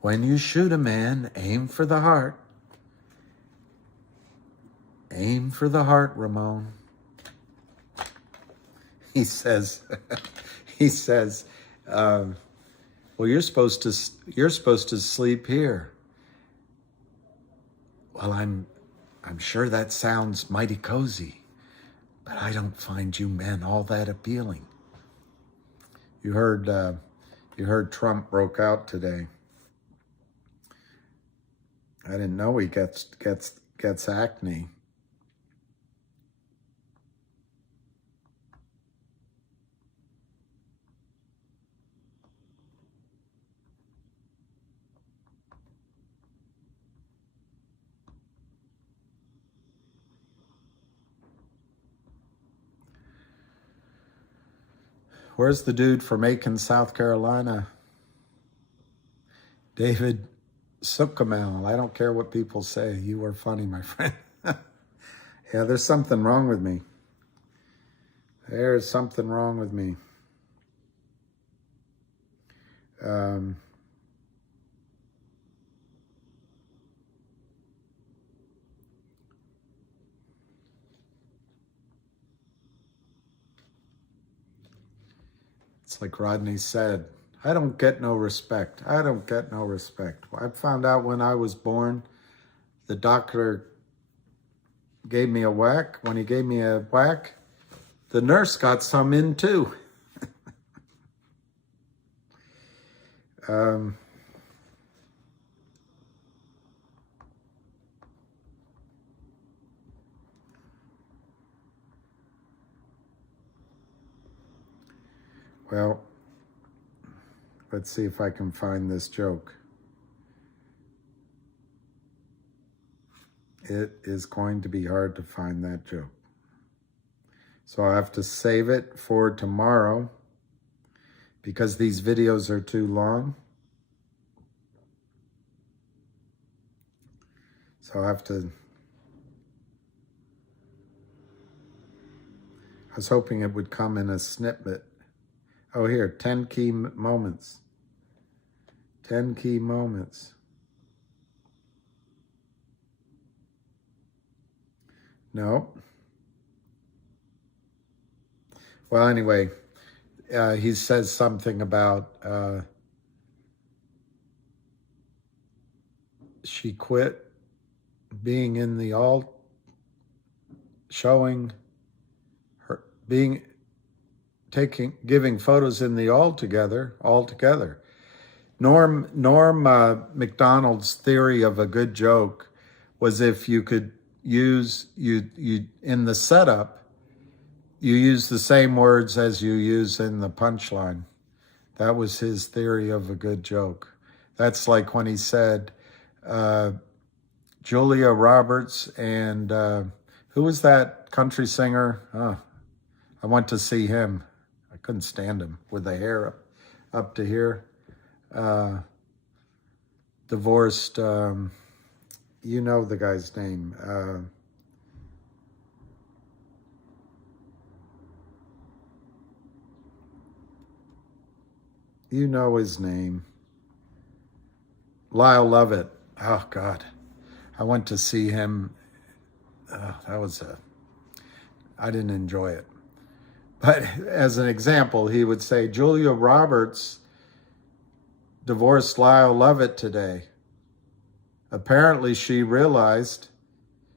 When you shoot a man, aim for the heart. Aim for the heart, Ramon. He says, well, you're supposed to sleep here. Well, I'm sure that sounds mighty cozy, but I don't find you men all that appealing. You heard Trump broke out today. I didn't know he gets acne. Where's the dude from Aiken, South Carolina? David Suckamel. I don't care what people say. You are funny, my friend. Yeah, there's something wrong with me. There's something wrong with me. It's like Rodney said, I don't get no respect. I don't get no respect. I found out when I was born, the doctor gave me a whack. When he gave me a whack, the nurse got some in too. Well, let's see if I can find this joke. It is going to be hard to find that joke. So I'll have to save it for tomorrow because these videos are too long. So I'll have to... I was hoping it would come in a snippet. Oh, here, 10 key moments. 10 key moments. No. Well, anyway, he says something about she quit being in the alt, showing her, giving photos in the all together. Norm MacDonald's theory of a good joke was if you could use, you in the setup, you use the same words as you use in the punchline. That was his theory of a good joke. That's like when he said, Julia Roberts and who was that country singer? Oh, I went to see him. I couldn't stand him with the hair up to here. Divorced, you know the guy's name. You know his name. Lyle Lovett. Oh, God. I went to see him. I didn't enjoy it. But as an example, he would say, Julia Roberts divorced Lyle Lovett today. Apparently she realized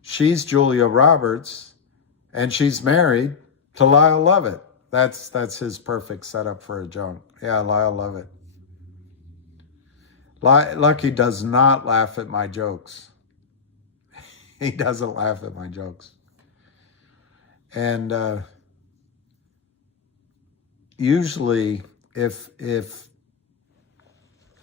she's Julia Roberts and she's married to Lyle Lovett. That's his perfect setup for a joke. Yeah, Lyle Lovett. Lucky does not laugh at my jokes. He doesn't laugh at my jokes. And usually if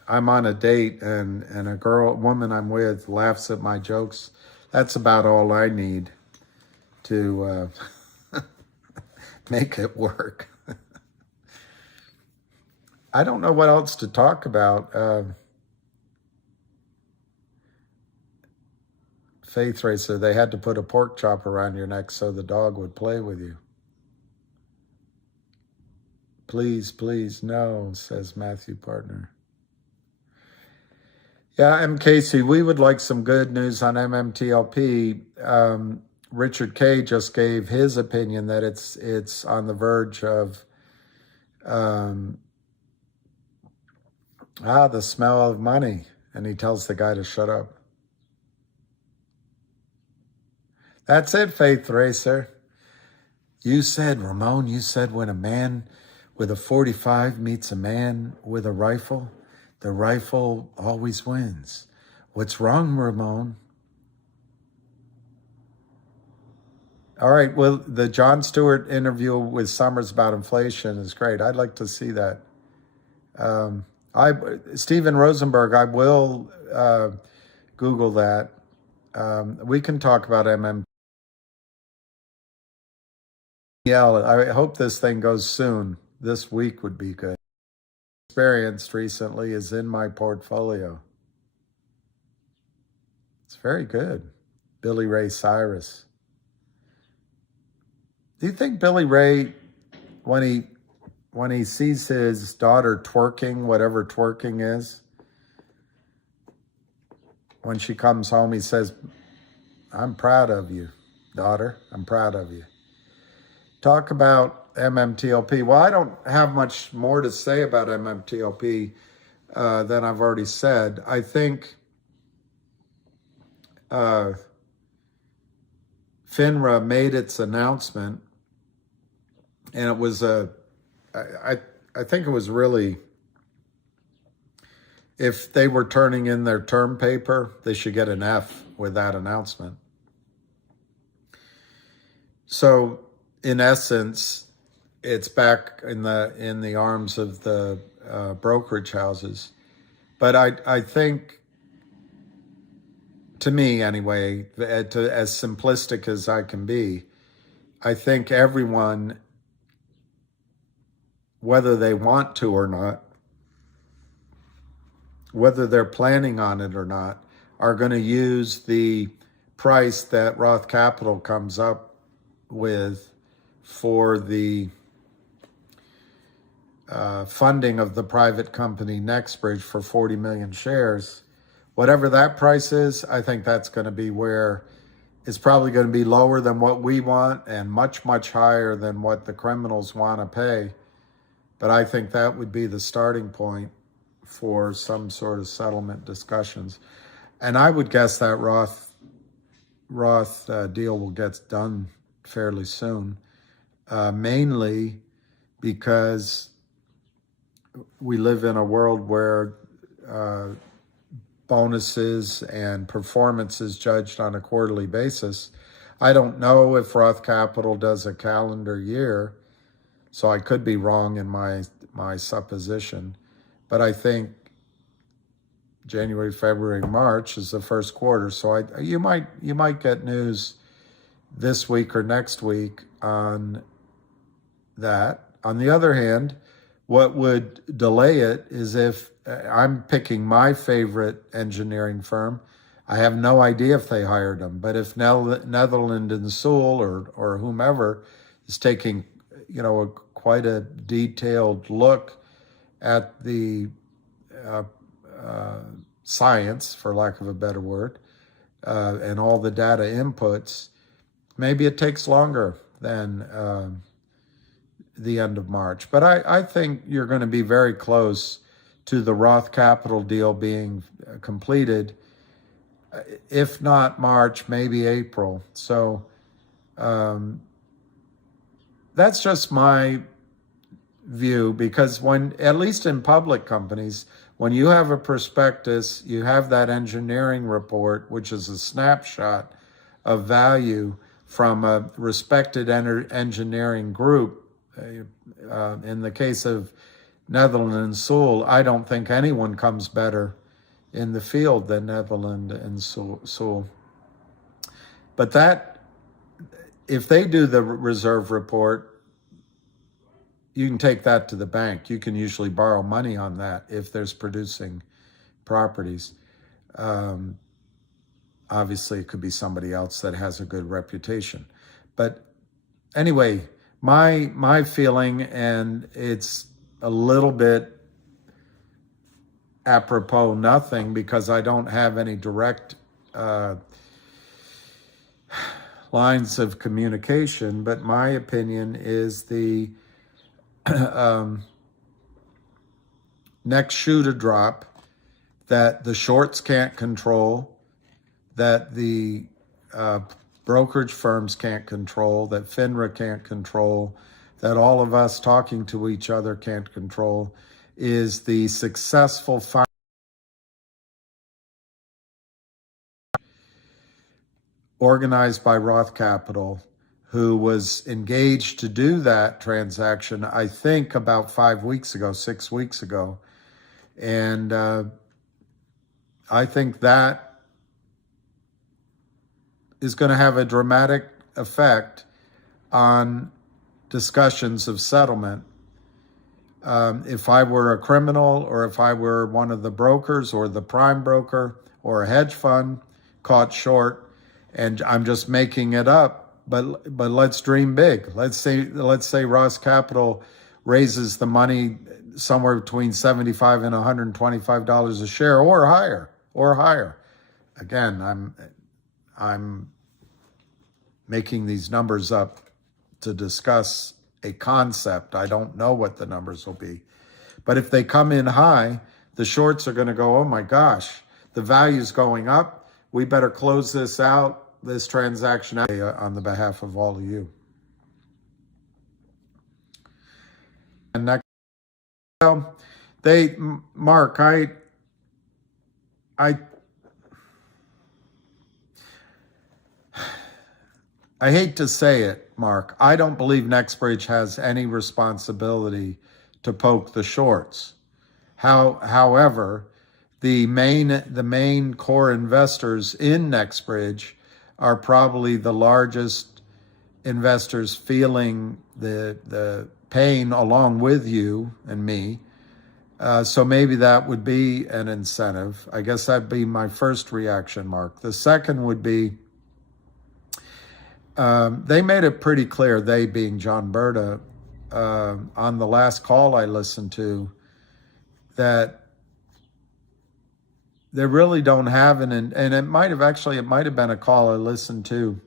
I'm on a date and a woman I'm with laughs at my jokes, that's about all I need to make it work. I don't know what else to talk about. Faith Racer, they had to put a pork chop around your neck so the dog would play with you. Please, please, no, says Matthew Partner. Yeah, M. Casey, we would like some good news on MMTLP. Richard K. just gave his opinion that it's on the verge of the smell of money, and he tells the guy to shut up. That's it, Faith Racer. You said, Ramon, when a man with a 45 meets a man with a rifle, the rifle always wins. What's wrong, Ramon? All right, well, the Jon Stewart interview with Summers about inflation is great. I'd like to see that. Steven Rosenberg, I will Google that. We can talk about MMTLP. Yeah, I hope this thing goes soon. This week would be good. Experienced recently is in my portfolio. It's very good. Billy Ray Cyrus. Do you think Billy Ray, when he sees his daughter twerking, whatever twerking is, when she comes home, he says, I'm proud of you, daughter. I'm proud of you. Talk about MMTLP. Well, I don't have much more to say about MMTLP than I've already said. I think FINRA made its announcement, and it was I think it was really, if they were turning in their term paper, they should get an F with that announcement. So, in essence, it's back in the arms of the brokerage houses. But I think, to me anyway, as simplistic as I can be, I think everyone, whether they want to or not, whether they're planning on it or not, are going to use the price that Roth Capital comes up with for the funding of the private company NextBridge for 40 million shares. Whatever that price is, I think that's going to be where it's probably going to be lower than what we want and much, much higher than what the criminals want to pay. But I think that would be the starting point for some sort of settlement discussions. And I would guess that Roth deal will get done fairly soon, mainly because we live in a world where bonuses and performance is judged on a quarterly basis. I don't know if Roth Capital does a calendar year, so I could be wrong in my supposition, but I think January, February, March is the first quarter. So you might get news this week or next week on that. On the other hand, what would delay it is if I'm picking my favorite engineering firm. I have no idea if they hired them, but if Netherland and Sewell or whomever is taking, quite a detailed look at the science, for lack of a better word, and all the data inputs, maybe it takes longer than the end of March. But I think you're going to be very close to the Roth Capital deal being completed, if not March, maybe April. So that's just my view, because when, at least in public companies, when you have a prospectus, you have that engineering report, which is a snapshot of value from a respected engineering group. In the case of Netherland and Sewell, I don't think anyone comes better in the field than Netherland and Sewell. But that, if they do the reserve report, you can take that to the bank. You can usually borrow money on that if there's producing properties. Obviously, it could be somebody else that has a good reputation. But anyway, my feeling, and it's a little bit apropos nothing because I don't have any direct lines of communication, but my opinion is the next shoe to drop that the shorts can't control, that the brokerage firms can't control, that FINRA can't control, that all of us talking to each other can't control, is the successful organized by Roth Capital, who was engaged to do that transaction, I think about 6 weeks ago. And I think that is going to have a dramatic effect on discussions of settlement. If I were a criminal, or if I were one of the brokers or the prime broker or a hedge fund caught short, and I'm just making it up, but let's dream big. Let's say Ross Capital raises the money somewhere between $75 and $125 a share, or higher. Again, I'm making these numbers up to discuss a concept. I don't know what the numbers will be. But if they come in high, the shorts are going to go, oh my gosh, the value's going up. We better close this transaction out on the behalf of all of you. And next, Mark, I hate to say it, Mark. I don't believe NextBridge has any responsibility to poke the shorts. However, the main core investors in NextBridge are probably the largest investors feeling the pain along with you and me. So maybe that would be an incentive. I guess that'd be my first reaction, Mark. The second would be, they made it pretty clear, they being John Berta, on the last call I listened to, that they really don't have and it might have been a call I listened to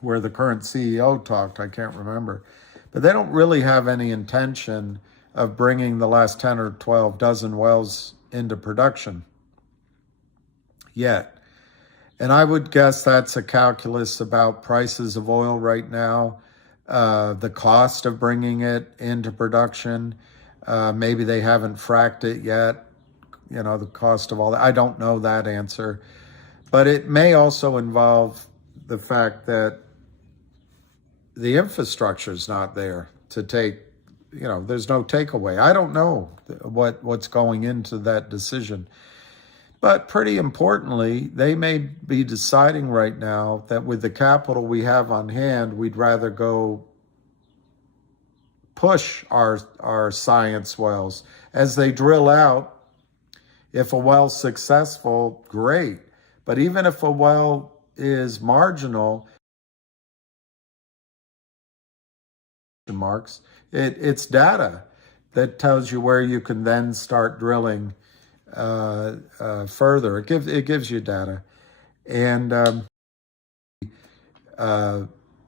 where the current CEO talked, I can't remember, but they don't really have any intention of bringing the last 10 or 12 dozen wells into production yet. And I would guess that's a calculus about prices of oil right now, the cost of bringing it into production. Maybe they haven't fracked it yet. The cost of all that. I don't know that answer. But it may also involve the fact that the infrastructure is not there to take, there's no takeaway. I don't know what's going into that decision. But pretty importantly, they may be deciding right now that with the capital we have on hand, we'd rather go push our science wells. As they drill out, if a well's successful, great. But even if a well is marginal, it's data that tells you where you can then start drilling further. It gives you data. And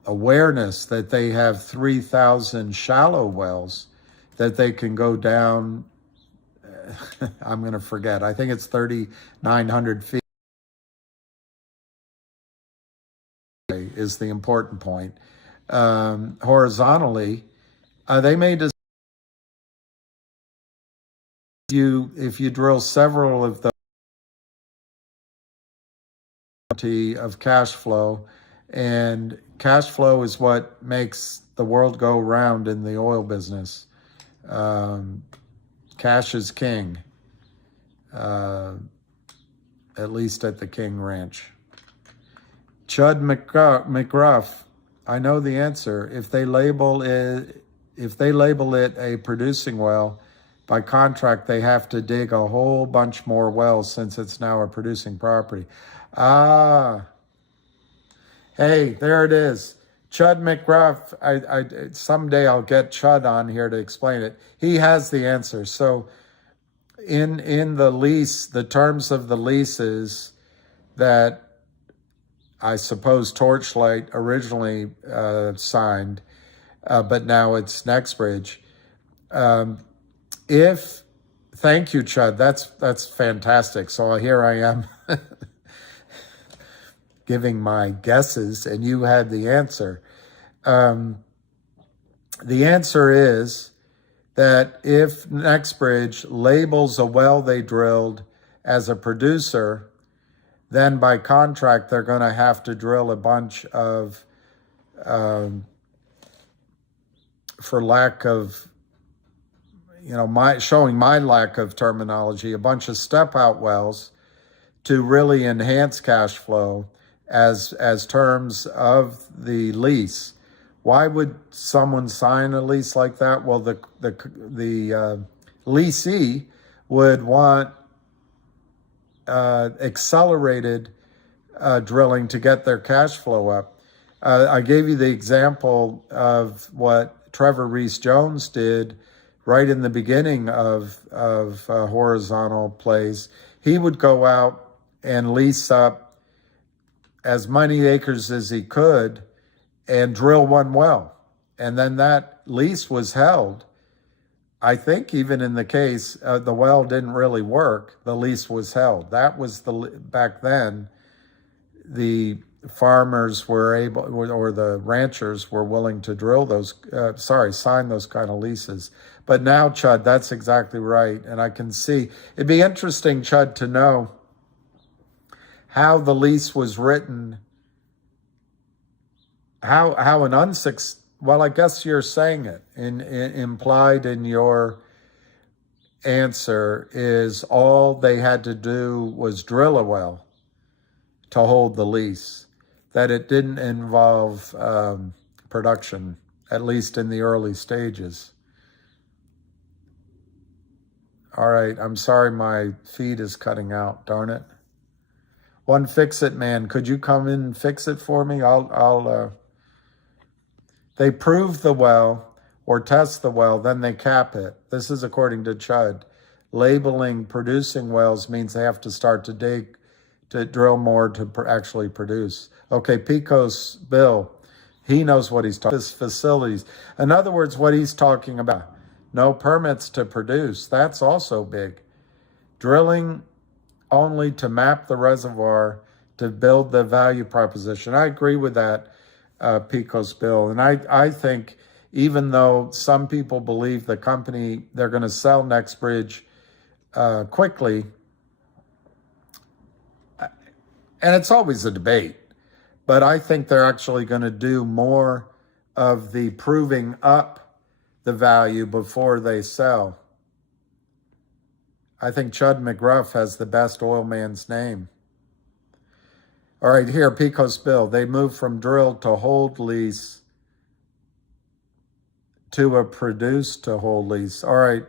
awareness that they have 3,000 shallow wells that they can go down. I'm going to forget. I think it's 3,900 feet is the important point. Horizontally, they may just if you drill several of the of cash flow, and cash flow is what makes the world go round in the oil business. Cash is king, at least at the King Ranch. Chud McGruff, I know the answer. If they label it a producing well, by contract they have to dig a whole bunch more wells since it's now a producing property. Hey, there it is. Chud McGruff. I someday I'll get Chud on here to explain it. He has the answer. So in the lease, the terms of the leases that I suppose Torchlight originally signed, but now it's Nextbridge. Thank you, Chud. That's fantastic. So here I am giving my guesses, and you had the answer. The answer is that if Nextbridge labels a well they drilled as a producer, then by contract they're going to have to drill a bunch of, for lack of, showing my lack of terminology, a bunch of step-out wells to really enhance cash flow as terms of the lease. Why would someone sign a lease like that? Well, the leasee would want accelerated drilling to get their cash flow up. I gave you the example of what Trevor Rees-Jones did right in the beginning of horizontal plays. He would go out and lease up as many acres as he could and drill one well. And then that lease was held. I think even in the case, the well didn't really work, the lease was held. That was back then, the farmers were able, or the ranchers were willing to drill those, sign those kind of leases. But now, Chud, that's exactly right. And I can see, it'd be interesting, Chud, to know how the lease was written, how an well, I guess you're saying it, implied in your answer is all they had to do was drill a well to hold the lease, that it didn't involve production, at least in the early stages. All right, I'm sorry my feed is cutting out, darn it. One Fix-It man, could you come in and fix it for me? They prove the well or test the well, then they cap it. This is according to Chud. Labeling producing wells means they have to start to dig, to drill more to actually produce. Okay, Pico's Bill, he knows what he's talking about. Facilities. In other words, what he's talking about, no permits to produce. That's also big. Drilling only to map the reservoir to build the value proposition. I agree with that, Pico's Bill. And I think even though some people believe the company, they're going to sell Nextbridge quickly, and it's always a debate, but I think they're actually going to do more of the proving up the value before they sell. I think Chud McGruff has the best oil man's name. All right, here, Pico's bill. They moved from drill to hold lease to a produce to hold lease. All right.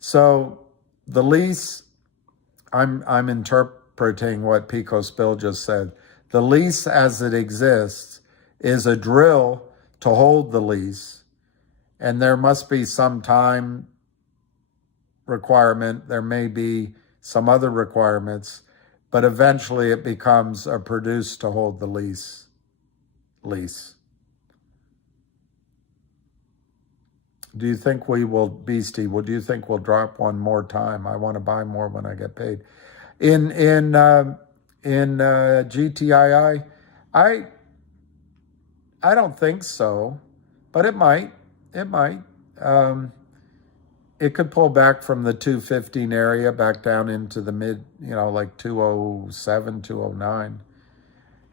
So the lease, I'm interpreting what Pico's bill just said. The lease as it exists is a drill to hold the lease, and there must be some time requirement. There may be some other requirements, but eventually it becomes a produce to hold the lease. Do you think we will, Beastie, do you think we'll drop one more time? I want to buy more when I get paid. In GTII, I don't think so, but it might. It could pull back from the 215 area back down into the mid, like 207, 209.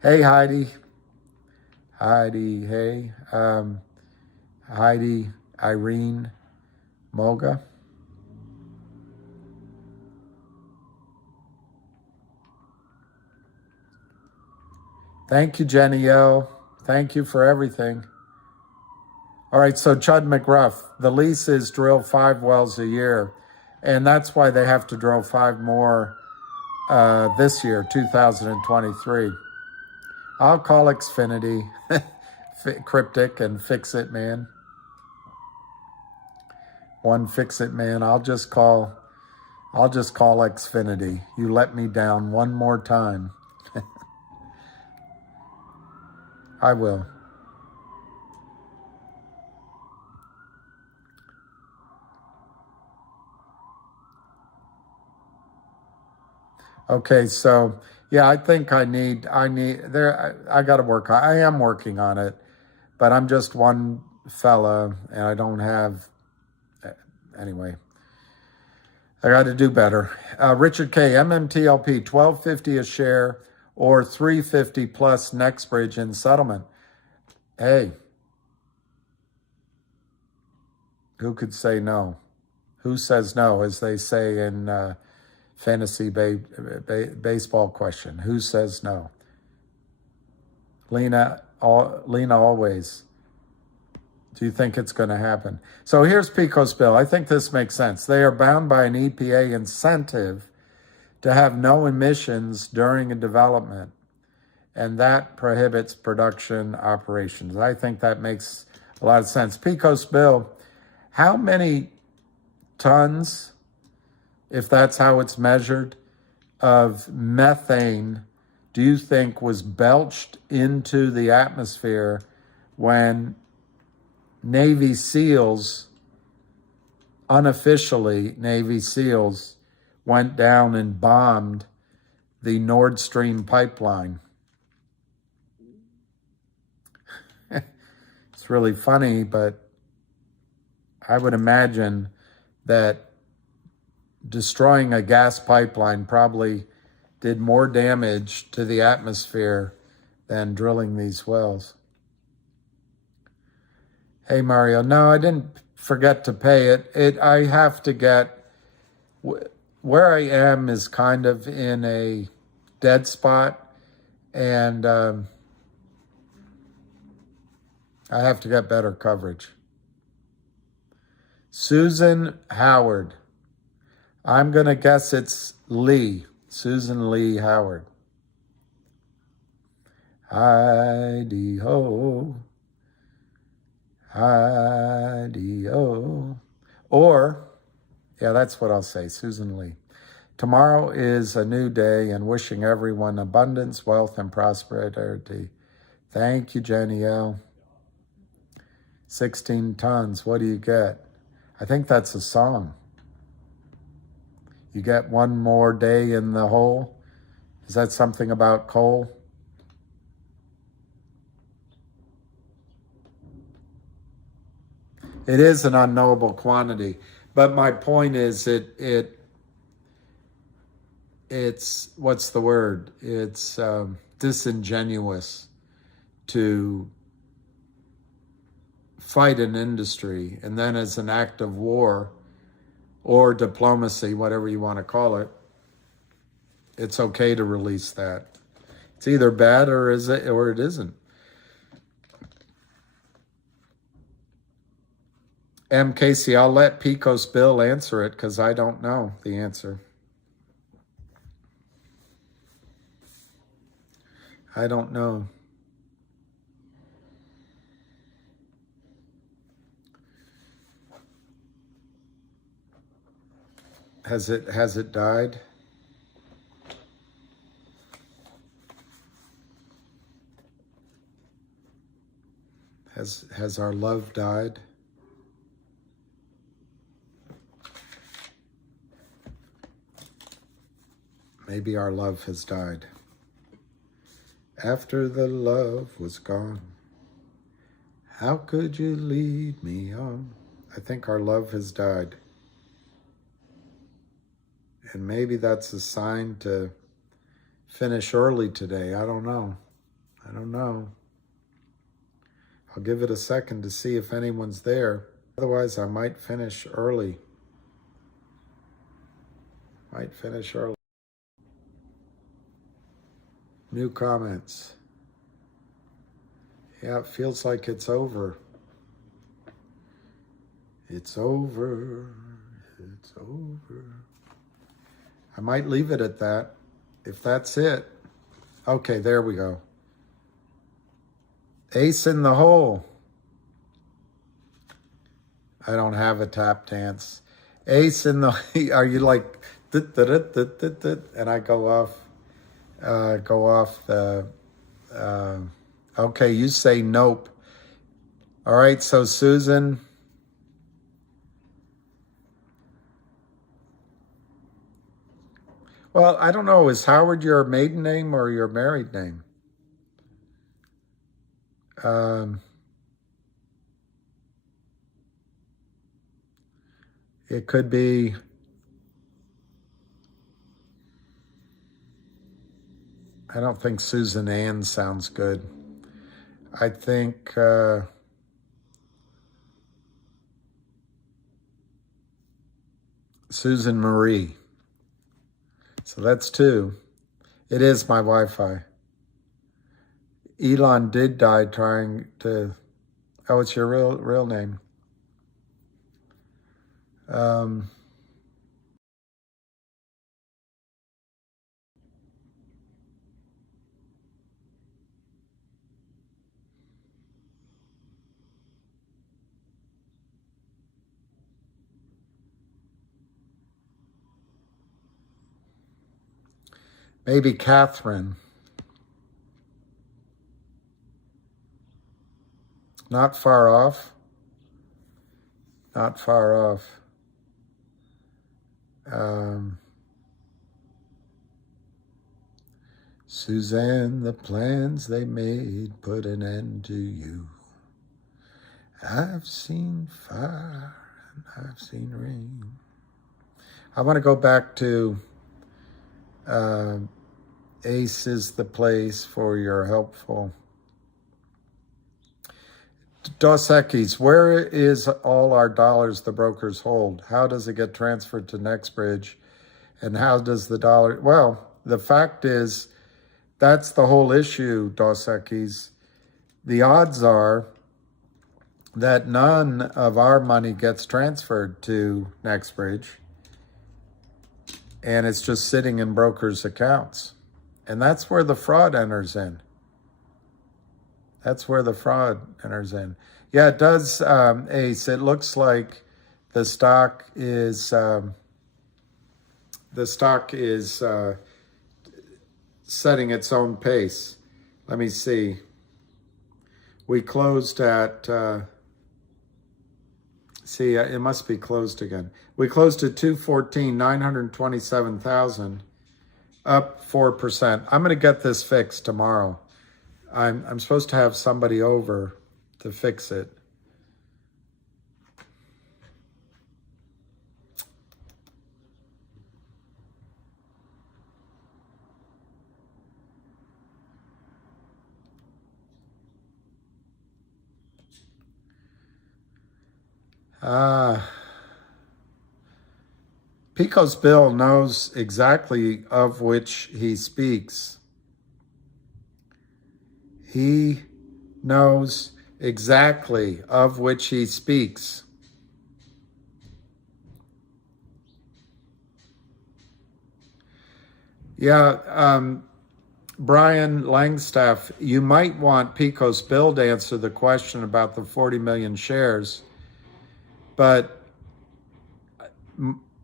Hey, Heidi, hey, Heidi, Irene, Moga. Thank you, Jenny O. Thank you for everything. All right, so Chud McGruff, the lease is drill 5 wells a year, and that's why they have to drill 5 more this year, 2023. I'll call Xfinity cryptic and fix it, man. One fix it, man. I'll just call Xfinity. You let me down one more time. I will. Okay, so yeah, I think I got to work. I am working on it, but I'm just one fella, and I don't have. Anyway, I got to do better. Richard K, MMTLP, $12.50 a share or $3.50 plus next bridge in settlement. Hey, who could say no? Who says no, as they say in fantasy baseball question? Who says no? Lena always. Do you think it's going to happen? So here's Pico's bill. I think this makes sense. They are bound by an EPA incentive to have no emissions during a development, and that prohibits production operations. I think that makes a lot of sense. Pico's bill, how many tons, if that's how it's measured, of methane do you think was belched into the atmosphere when Navy SEALs, unofficially Navy SEALs, went down and bombed the Nord Stream pipeline? It's really funny, but I would imagine that destroying a gas pipeline probably did more damage to the atmosphere than drilling these wells. Hey, Mario. No, I didn't forget to pay it. I have to get, where I am is kind of in a dead spot, and I have to get better coverage. Susan Howard. I'm going to guess it's Lee. Susan Lee Howard. Heidi-ho. Heidi-ho. Or, yeah, that's what I'll say, Susan Lee. Tomorrow is a new day, and wishing everyone abundance, wealth, and prosperity. Thank you, Jenny L. 16 tons. What do you get? I think that's a song. You get one more day in the hole. Is that something about coal? It is an unknowable quantity, but my point is it's what's the word? It's disingenuous to fight an industry and then as an act of war or diplomacy, whatever you want to call it. It's okay to release that. It's either bad or it isn't. M. Casey, I'll let Pecos Bill answer it because I don't know the answer. I don't know. Has it died? Has our love died? Maybe our love has died. After the love was gone, how could you lead me on? I think our love has died. And maybe that's a sign to finish early today. I don't know. I don't know. I'll give it a second to see if anyone's there. Otherwise, I might finish early. Might finish early. New comments. Yeah, it feels like it's over. It's over. It's over. I might leave it at that. If that's it. Okay, there we go. Ace in the hole. I don't have a tap dance. Ace in the, are you like, and I go off the, okay, you say nope. All right, so Susan. Well, I don't know, is Howard your maiden name or your married name? It could be, I don't think Susan Ann sounds good. I think Susan Marie. So that's two. It is my Wi-Fi. Elon did die trying to, oh, it's your real name. Maybe Catherine. Not far off. Not far off. Suzanne, the plans they made put an end to you. I've seen fire and I've seen rain. I want to go back to Ace is the place for your helpful. Dos Equis, where is all our dollars the brokers hold? How does it get transferred to NextBridge? And how does the dollar... Well, the fact is, that's the whole issue, Dos Equis. The odds are that none of our money gets transferred to NextBridge, and it's just sitting in brokers' accounts. And that's where the fraud enters in. That's where the fraud enters in. Yeah, it does, Ace. It looks like the stock is setting its own pace. Let me see. We closed at, it must be closed again. We closed at 214, 927,000, up 4%. I'm going to get this fixed tomorrow. I'm supposed to have somebody over to fix it. Pico's bill knows exactly of which he speaks. He knows exactly of which he speaks. Yeah, Brian Langstaff, you might want Pico's bill to answer the question about the 40 million shares, but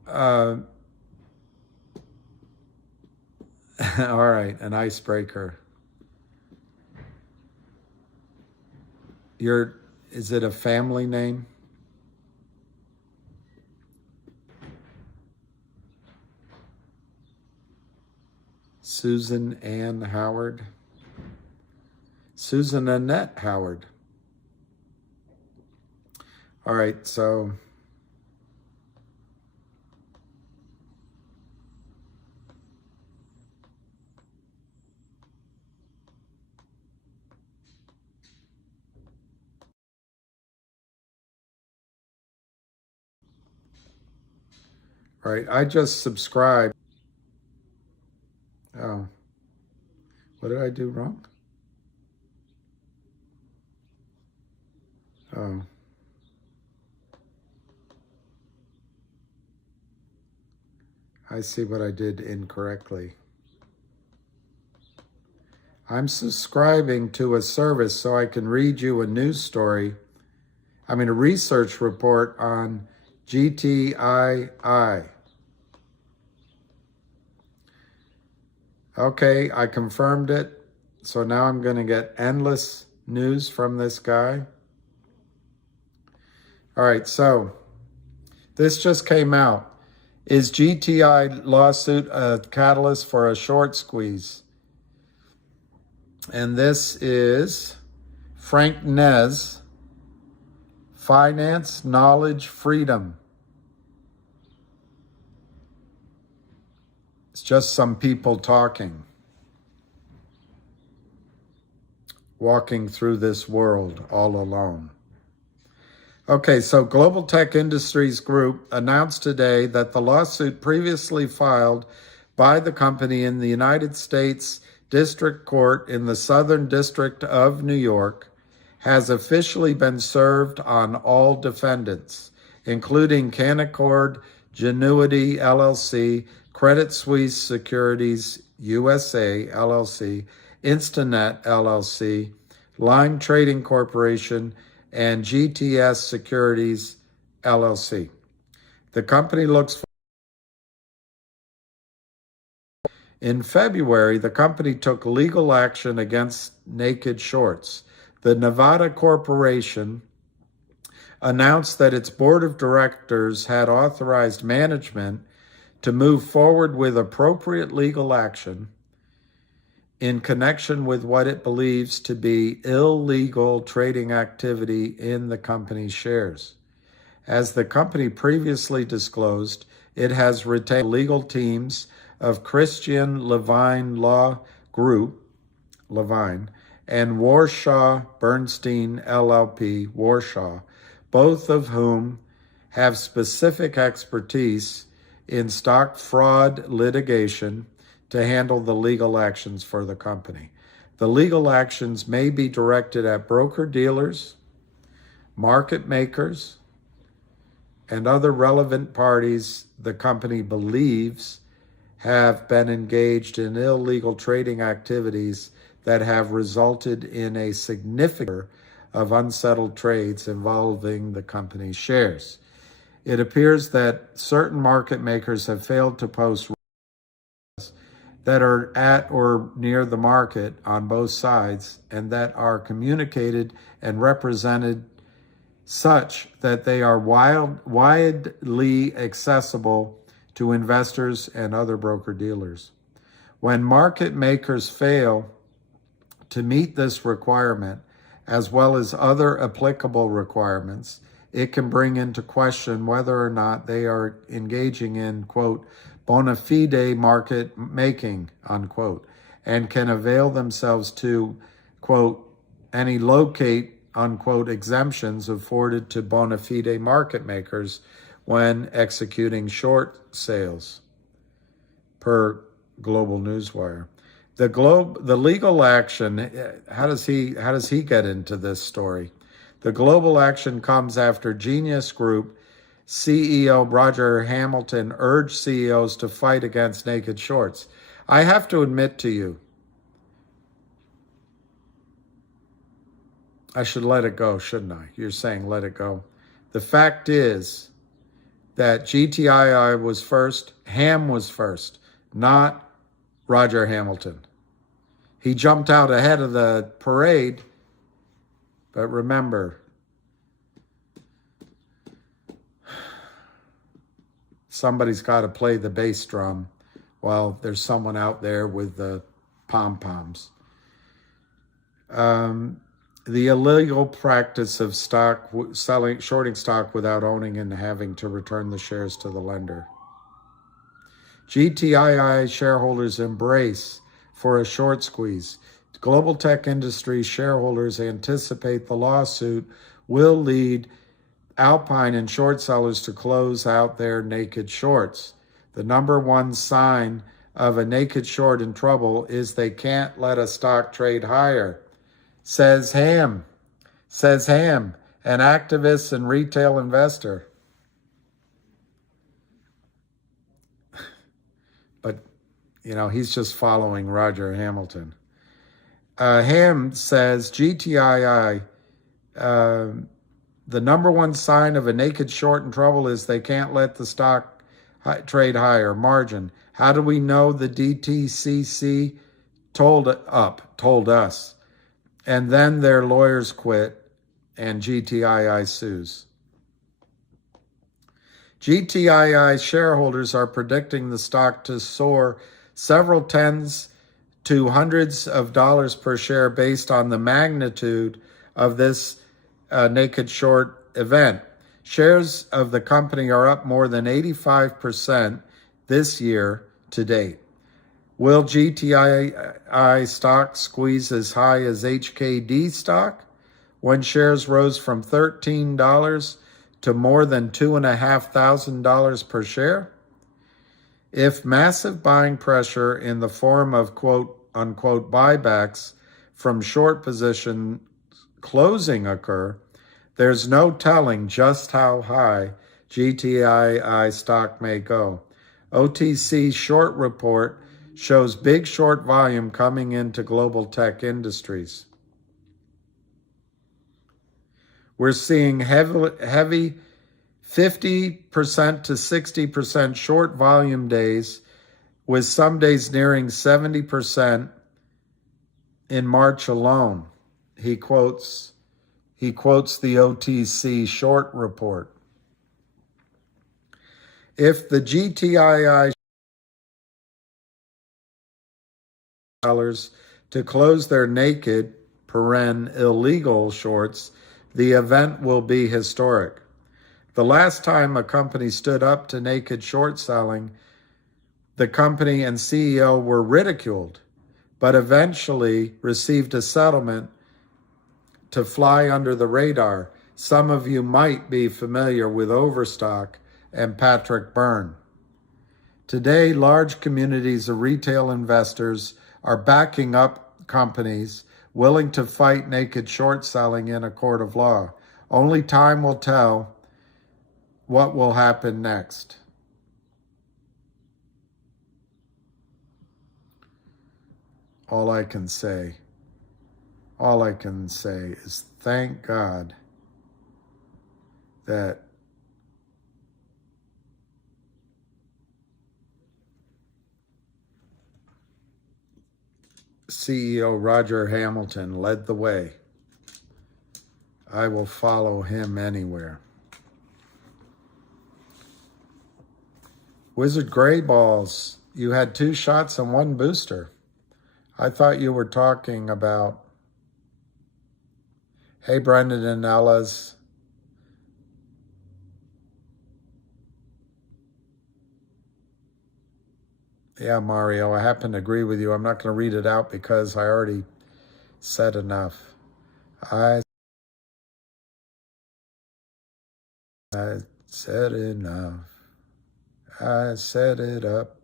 all right, an icebreaker. Is it a family name? Susan Ann Howard? Susan Annette Howard. All right, so all right, I just subscribed. Oh, what did I do wrong? Oh. I see what I did incorrectly. I'm subscribing to a service so I can read you a news story, a research report on GTII. Okay, I confirmed it. So now I'm going to get endless news from this guy. All right, so this just came out. Is GTI lawsuit a catalyst for a short squeeze? And this is Frank Nez, Finance, Knowledge, Freedom. It's just some people talking, walking through this world all alone. Okay, so Global Tech Industries Group announced today that the lawsuit previously filed by the company in the United States District Court in the Southern District of New York has officially been served on all defendants, including Canaccord Genuity LLC, Credit Suisse Securities USA LLC, Instanet LLC, Lime Trading Corporation, and GTS Securities LLC. The company looks for. In February, the company took legal action against Naked Shorts. The Nevada Corporation announced that its board of directors had authorized management to move forward with appropriate legal action in connection with what it believes to be illegal trading activity in the company's shares. As the company previously disclosed, it has retained legal teams of Christian Levine Law Group, Levine, and Warshaw Bernstein LLP, Warshaw, both of whom have specific expertise in stock fraud litigation to handle the legal actions for the company. The legal actions may be directed at broker-dealers, market makers, and other relevant parties the company believes have been engaged in illegal trading activities that have resulted in a significant number of unsettled trades involving the company's shares. It appears that certain market makers have failed to post that are at or near the market on both sides and that are communicated and represented such that they are widely accessible to investors and other broker-dealers. When market makers fail to meet this requirement, as well as other applicable requirements, it can bring into question whether or not they are engaging in, quote, bona fide market making, unquote, and can avail themselves to, quote, any locate, unquote, exemptions afforded to bona fide market makers when executing short sales, per Global Newswire. The legal action, how does he get into this story? The global action comes after Genius Group CEO Roger Hamilton urged CEOs to fight against naked shorts. I have to admit to you, I should let it go, shouldn't I? You're saying let it go. The fact is that GTII was first, Ham was first, not Roger Hamilton. He jumped out ahead of the parade, but remember, somebody's got to play the bass drum while there's someone out there with the pom-poms. The illegal practice of shorting stock without owning and having to return the shares to the lender. GTII shareholders embrace for a short squeeze. Global tech industry shareholders anticipate the lawsuit will lead Alpine and short sellers to close out their naked shorts. The number one sign of a naked short in trouble is they can't let a stock trade higher, says Ham, an activist and retail investor. But, he's just following Roger Hamilton. Ham says GTII, the number one sign of a naked short in trouble is they can't let the stock trade higher. Margin. How do we know the DTCC told us? And then their lawyers quit and GTII sues. GTII shareholders are predicting the stock to soar several tens to hundreds of dollars per share based on the magnitude of this naked short event. Shares of the company are up more than 85% this year to date. Will GTII stock squeeze as high as HKD stock when shares rose from $13 to more than $2,500 per share? If massive buying pressure in the form of quote unquote buybacks from short position closing occur, there's no telling just how high GTII stock may go. OTC short report shows big short volume coming into global tech industries. We're seeing heavy 50% to 60% short volume days, with some days nearing 70% in March alone. He quotes the OTC short report. If the GTII sellers to close their naked, illegal shorts, the event will be historic. The last time a company stood up to naked short selling, the company and CEO were ridiculed, but eventually received a settlement to fly under the radar. Some of you might be familiar with Overstock and Patrick Byrne. Today, large communities of retail investors are backing up companies willing to fight naked short selling in a court of law. Only time will tell what will happen next. All I can say is thank God that CEO Roger Hamilton led the way. I will follow him anywhere. Wizard Gray Balls, you had 2 shots and 1 booster. I thought you were talking about, hey, Brendan and Ella's. Yeah, Mario, I happen to agree with you. I'm not going to read it out because I already said enough. I Said enough. I set it up.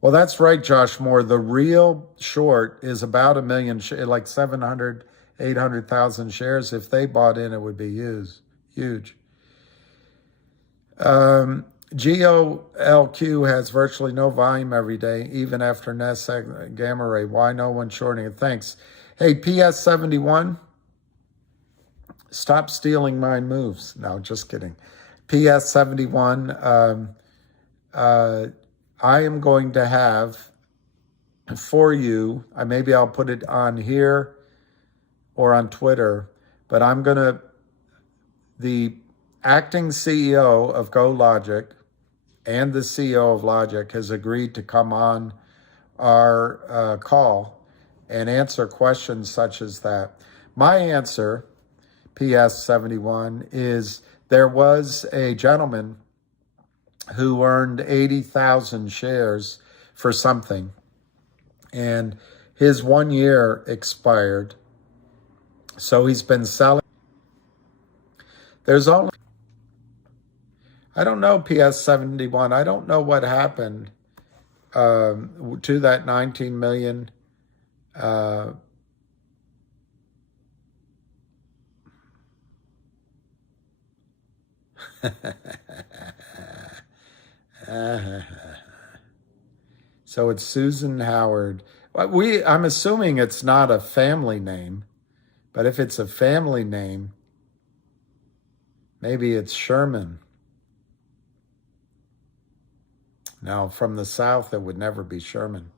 Well, that's right, Josh Moore. The real short is about 1 million, like 700, 800,000 shares. If they bought in, it would be huge. GOLQ has virtually no volume every day, even after NASDAQ gamma ray. Why no one shorting it? Thanks. Hey, PS71, stop stealing my moves. No, just kidding. PS71, I am going to have for you, maybe I'll put it on here or on Twitter, but the acting CEO of GoLogic and the CEO of Logic has agreed to come on our call and answer questions such as that. My answer, PS71, is there was a gentleman who earned 80,000 shares for something, and his 1 year expired. So he's been selling. There's only, I don't know, PS71. I don't know what happened to that 19 million. So it's Susan Howard. I'm assuming it's not a family name, but if it's a family name, maybe it's Sherman. No, from the South, it would never be Sherman.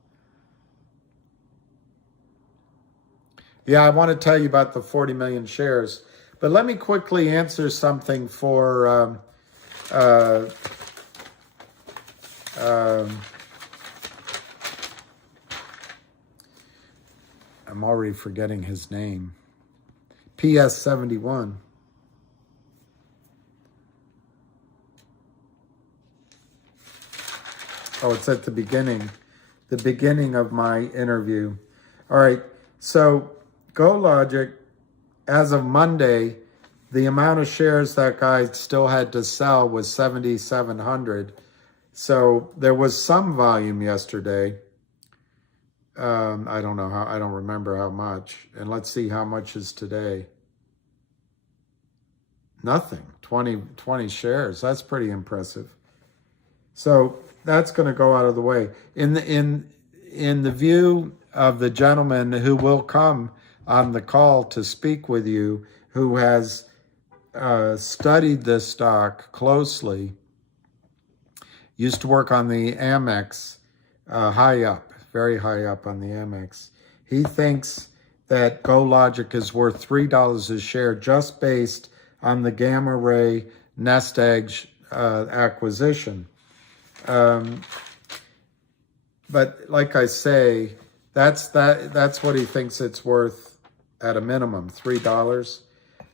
Yeah, I want to tell you about the 40 million shares, but let me quickly answer something for I'm already forgetting his name. PS71. Oh, it's at the beginning of my interview. All right, so GoLogic, as of Monday, the amount of shares that guy still had to sell was 7,700. So there was some volume yesterday. I don't remember how much. And let's see how much is today. Nothing, 20 shares. That's pretty impressive. So that's going to go out of the way. In the view of the gentleman who will come on the call to speak with you, who has studied this stock closely, used to work on the Amex, very high up on the Amex. He thinks that GoLogic is worth $3 a share just based on the gamma ray nest egg acquisition. But like I say, that's what he thinks it's worth at a minimum, $3.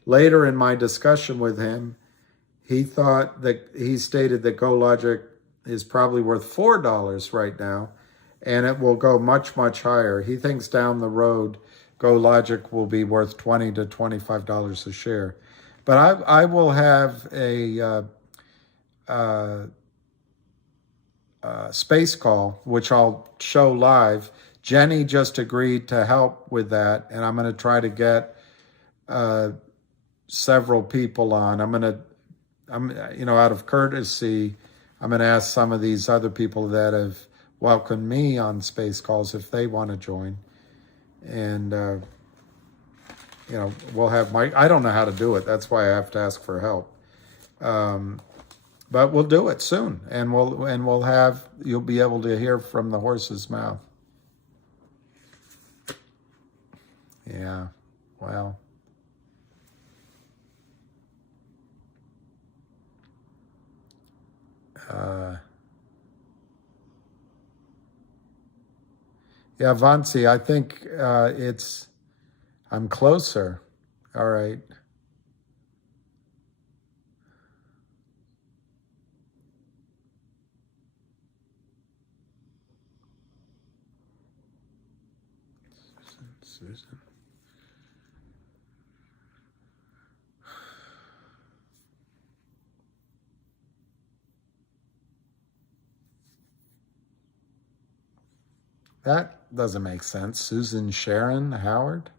Later in my discussion with him, he stated that GoLogic is probably worth $4 right now, and it will go much, much higher. He thinks down the road, GoLogic will be worth $20 to $25 a share. But I will have a space call, which I'll show live. Jenny just agreed to help with that, and I'm going to try to get several people on. Out of courtesy, I'm going to ask some of these other people that have welcomed me on space calls if they want to join. And, we'll have I don't know how to do it. That's why I have to ask for help. But we'll do it soon, and you'll be able to hear from the horse's mouth. Yeah, well. Yeah, Vansi, I think I'm closer. All right. Susan. That doesn't make sense. Susan Sharon Howard?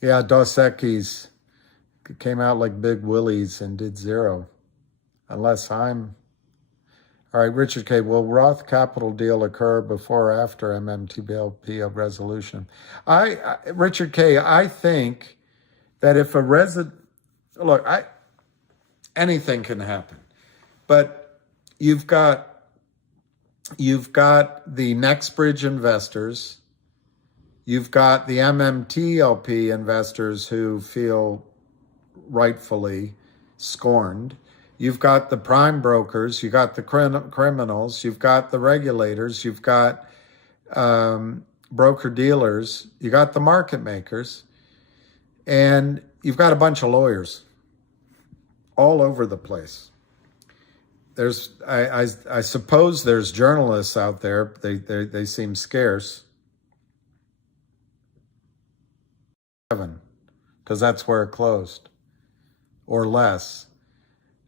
Yeah, Dos Equis came out like Big Willies and did zero. Unless I'm... All right, Richard K. Will Roth capital deal occur before or after MMTLP resolution? Richard K., I think that if a look, anything can happen, but you've got the NextBridge investors, you've got the MMTLP investors who feel rightfully scorned. You've got the prime brokers, you've got the criminals, you've got the regulators, you've got broker dealers, you got the market makers, and you've got a bunch of lawyers all over the place. There's, I suppose there's journalists out there. They seem scarce. Because that's where it closed, or less.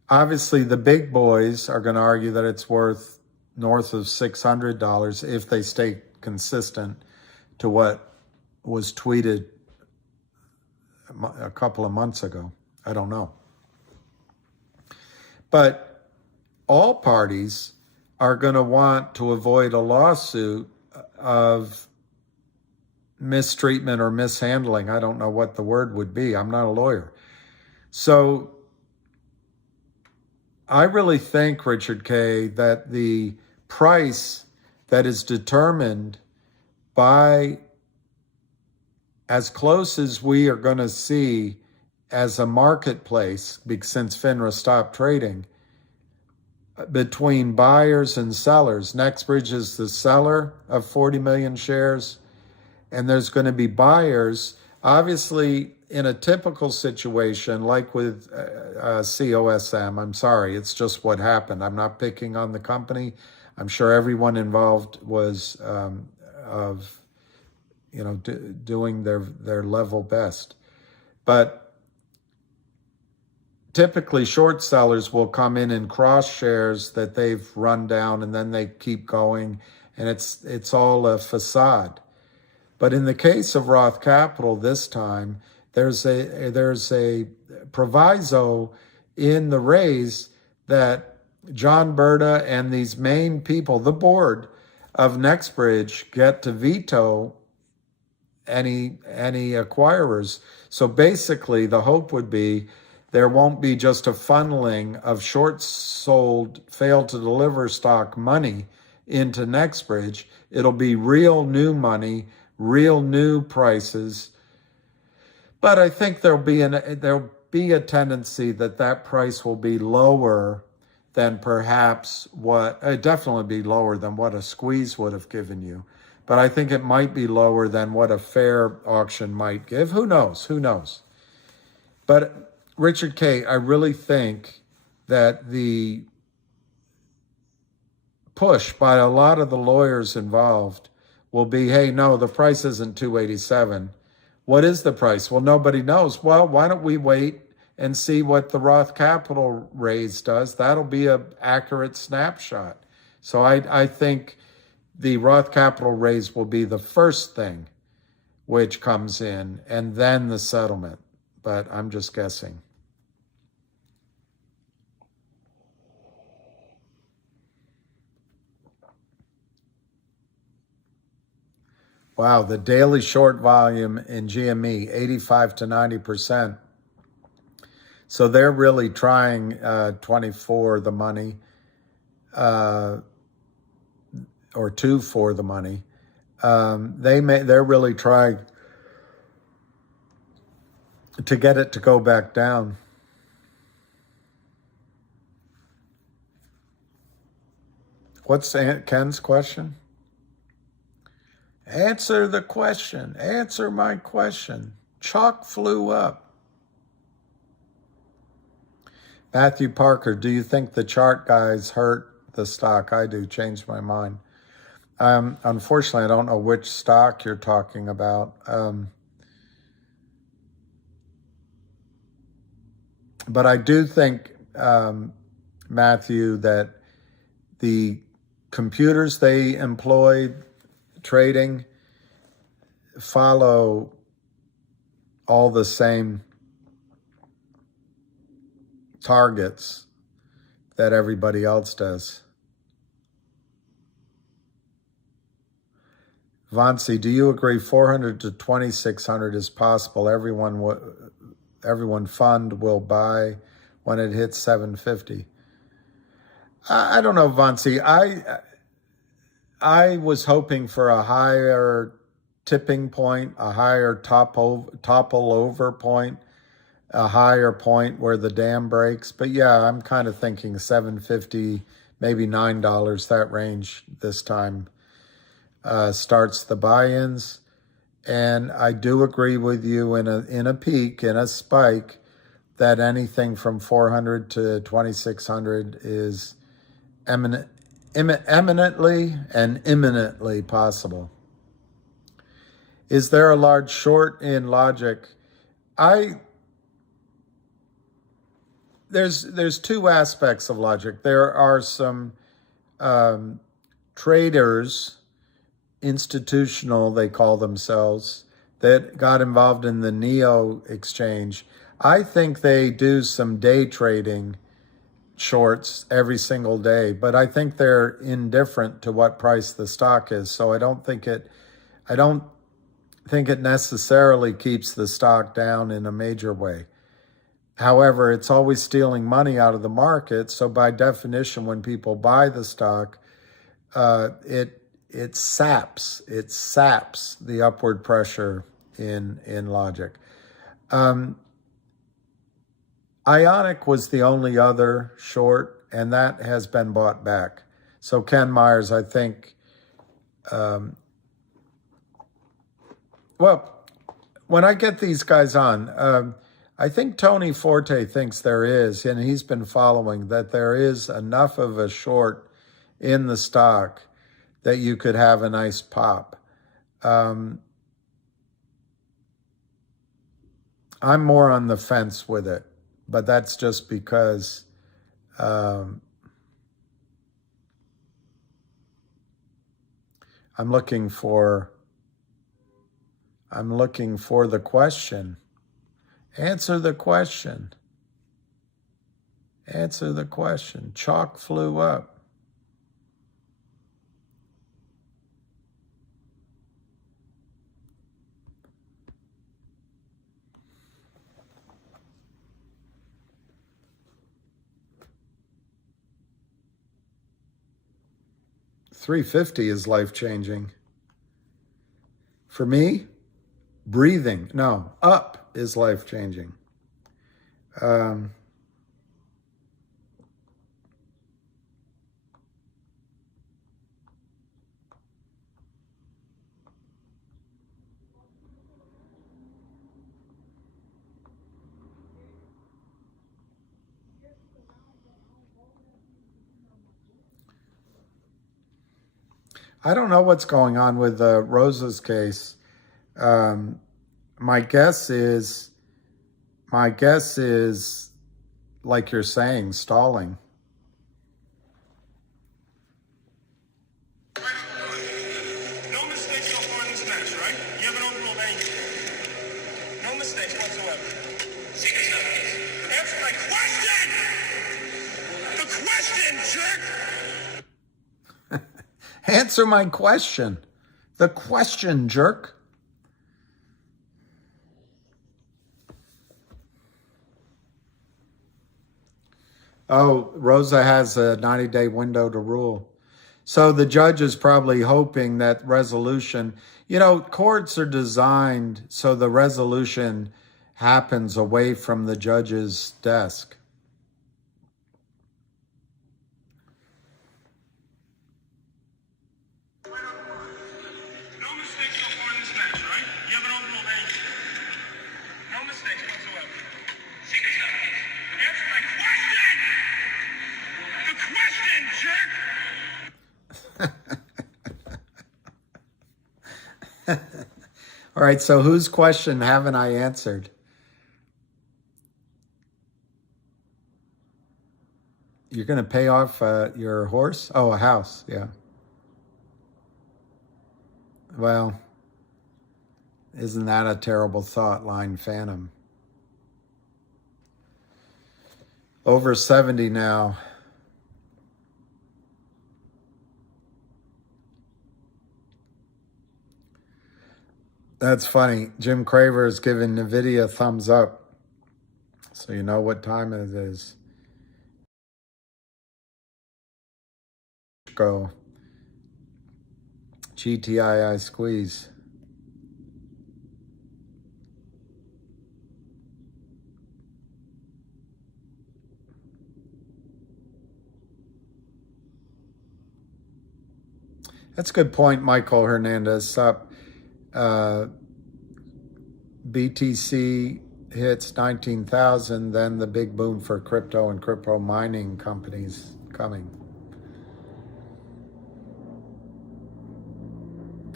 Obviously, the big boys are going to argue that it's worth north of $600 if they stay consistent to what was tweeted a couple of months ago. I don't know. But all parties are going to want to avoid a lawsuit of mistreatment or mishandling. I don't know what the word would be. I'm not a lawyer. So I really think, Richard K., that the price that is determined by as close as we are going to see as a marketplace, since FINRA stopped trading, between buyers and sellers. NextBridge is the seller of 40 million shares, and there's going to be buyers. Obviously, in a typical situation, like with COSM, I'm sorry, it's just what happened. I'm not picking on the company. I'm sure everyone involved was doing their level best. But typically, short sellers will come in and cross shares that they've run down, and then they keep going, and it's all a facade. But in the case of Roth Capital this time, there's a proviso in the raise that John Berta and these main people, the board of NextBridge, get to veto any acquirers. So basically, the hope would be there won't be just a funneling of short-sold, failed-to-deliver stock money into NextBridge. It'll be real new money, real new prices. But I think there'll be a tendency that price will be lower than perhaps definitely be lower than what a squeeze would have given you. But I think it might be lower than what a fair auction might give. Who knows? Who knows? But Richard K., I really think that the push by a lot of the lawyers involved will be, hey, no, the price isn't $287. What is the price? Well, nobody knows. Well, why don't we wait and see what the Roth Capital raise does? That'll be an accurate snapshot. So I think the Roth Capital raise will be the first thing which comes in, and then the settlement. But I'm just guessing. Wow, the daily short volume in GME, 85 to 90%. So they're really trying 24 the money, or 2 for the money. They're really trying to get it to go back down. What's Ken's question? Answer the question. Answer my question. Chalk flew up. Matthew Parker, do you think the chart guys hurt the stock? I do. Changed my mind. Unfortunately, I don't know which stock you're talking about. But I do think Matthew, that the computers they employ trading follow all the same targets that everybody else does. Vansi, do you agree 400 to 2,600 is possible? Everyone fund will buy when it hits 750. I don't know, Vansi. I was hoping for a higher tipping point, a higher topple over point, a higher point where the dam breaks. But yeah, I'm kind of thinking 750, maybe $9, that range this time starts the buy-ins. And I do agree with you in a peak, in a spike, that anything from 400 to 2,600 is eminently and imminently possible. Is there a large short in Logic? There's two aspects of Logic. There are some traders, institutional they call themselves, that got involved in the Neo exchange. I think they do some day trading shorts every single day, but I think they're indifferent to what price the stock is. So I don't think it necessarily keeps the stock down in a major way. However, it's always stealing money out of the market. So by definition, when people buy the stock, it saps the upward pressure in Logic. Ionic was the only other short, and that has been bought back. So Ken Myers, I think, well, when I get these guys on, I think Tony Forte thinks there is, and he's been following, that there is enough of a short in the stock that you could have a nice pop. I'm more on the fence with it, but that's just because I'm looking for the question. Answer the question. Answer the question. Chalk flew up. $350 is life-changing. For me, up is life-changing. I don't know what's going on with Rosa's case. My guess is, like you're saying, stalling. No mistakes so far in this match, right? You haven't overruled anything. No mistakes whatsoever. Answer my question! The question, jerk! Answer my question. The question, jerk. Oh, Rosa has a 90-day window to rule. So the judge is probably hoping that resolution, courts are designed so the resolution happens away from the judge's desk. No mistakes so far in this match, right? You haven't overruled anything. No mistakes whatsoever. Answer my question! The question, jerk! All right, so whose question haven't I answered? You're going to pay off your horse? Oh, a house, yeah. Well, isn't that a terrible thought, line Phantom? Over 70 now. That's funny. Jim Craver is giving NVIDIA a thumbs up. So you know what time it is. Go. GTII squeeze. That's a good point, Michael Hernandez. Sup? BTC hits 19,000, then the big boom for crypto and crypto mining companies coming.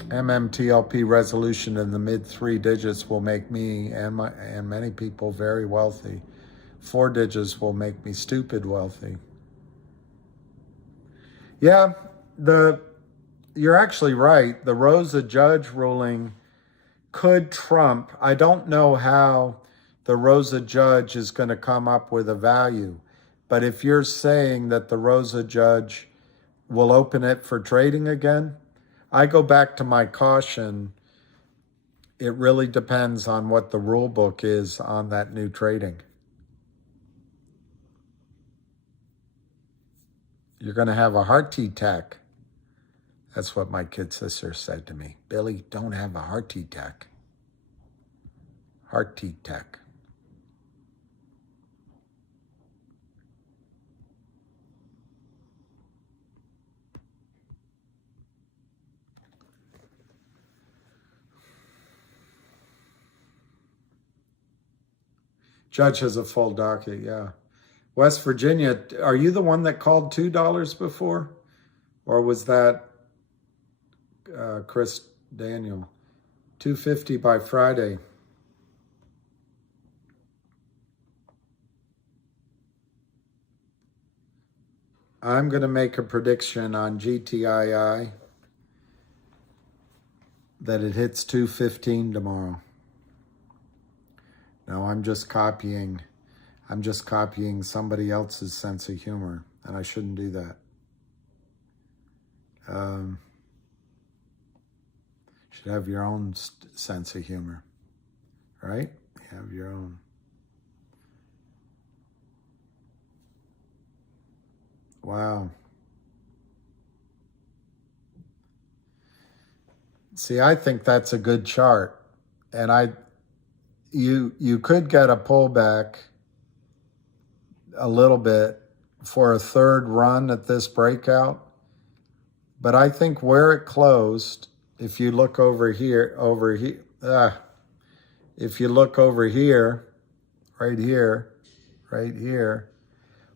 MMTLP resolution in the mid 3 digits will make me and many people very wealthy. 4 digits will make me stupid wealthy. Yeah, you're actually right. The Rosa Judge ruling could trump. I don't know how the Rosa Judge is going to come up with a value, but if you're saying that the Rosa Judge will open it for trading again, I go back to my caution. It really depends on what the rule book is on that new trading. You're going to have a heart attack. That's what my kid sister said to me. Billy, don't have a heart attack. Heart attack. Judge has a full docket, yeah. West Virginia, are you the one that called $2 before? Or was that Chris Daniel? $2.50 by Friday. I'm going to make a prediction on GTII that it hits 215 tomorrow. No, I'm just copying somebody else's sense of humor, and I shouldn't do that. Should have your own sense of humor, right? Have your own. Wow. See, I think that's a good chart, and you could get a pullback a little bit for a third run at this breakout, but I think where it closed, if you look over here, if you look over here, right here,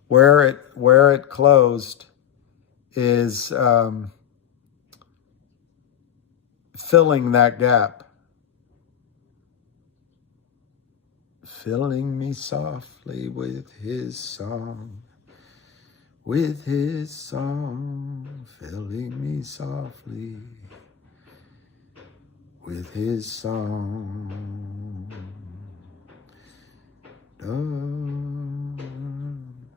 where it closed is filling that gap. Filling me softly with his song, filling me softly with his song.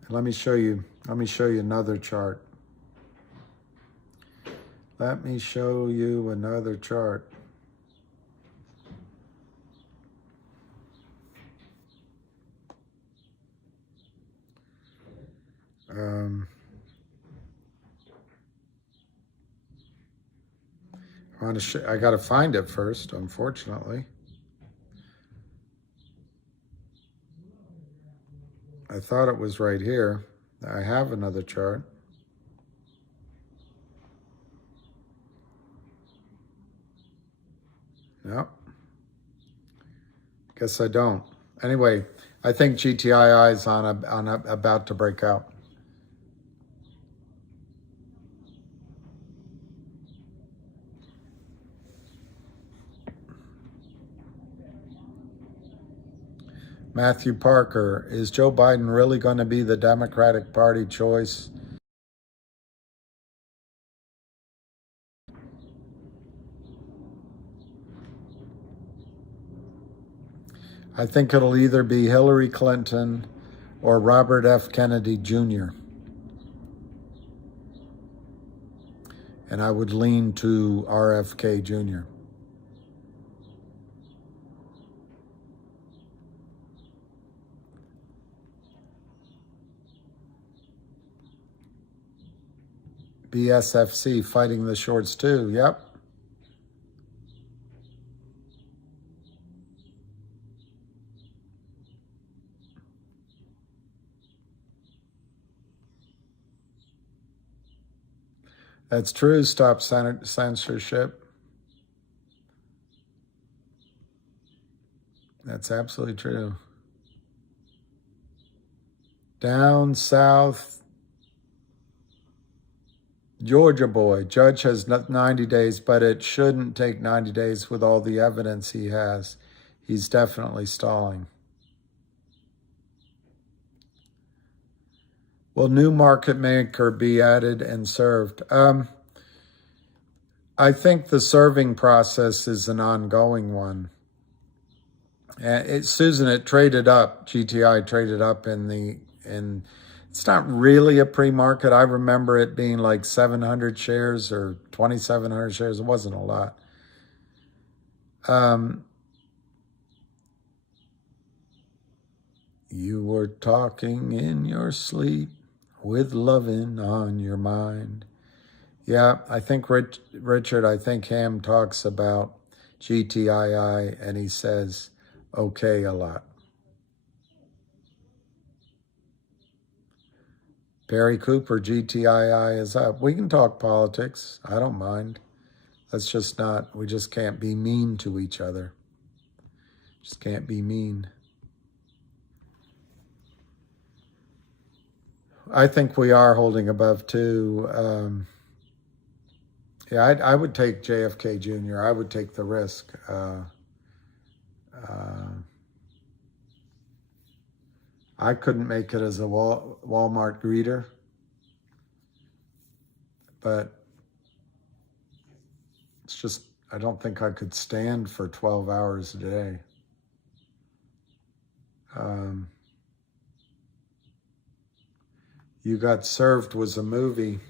Let me show you another chart. Let me show you another chart. I got to find it first, unfortunately. I thought it was right here. I have another chart. Nope. Guess I don't. Anyway, I think GTII is about to break out. Matthew Parker, is Joe Biden really going to be the Democratic Party choice? I think it'll either be Hillary Clinton or Robert F. Kennedy Jr. And I would lean to RFK Jr. BSFC fighting the shorts too. Yep. That's true. Stop censorship. That's absolutely true. Down south, Georgia boy. Judge has 90 days, but it shouldn't take 90 days with all the evidence he has. He's definitely stalling. Will new market maker be added and served? I think the serving process is an ongoing one. Susan, it traded up. GTI traded up in it's not really a pre-market. I remember it being like 700 shares or 2,700 shares. It wasn't a lot. You were talking in your sleep with loving on your mind. Yeah, I think Richard, I think Ham talks about GTII and he says okay a lot. Barry Cooper, GTII is up. We can talk politics. I don't mind. Let's just not, we just can't be mean to each other. Just can't be mean. I think we are holding above 2. Yeah, I would take JFK Jr. I would take the risk. I couldn't make it as a Walmart greeter, but it's just, I don't think I could stand for 12 hours a day. You Got Served was a movie.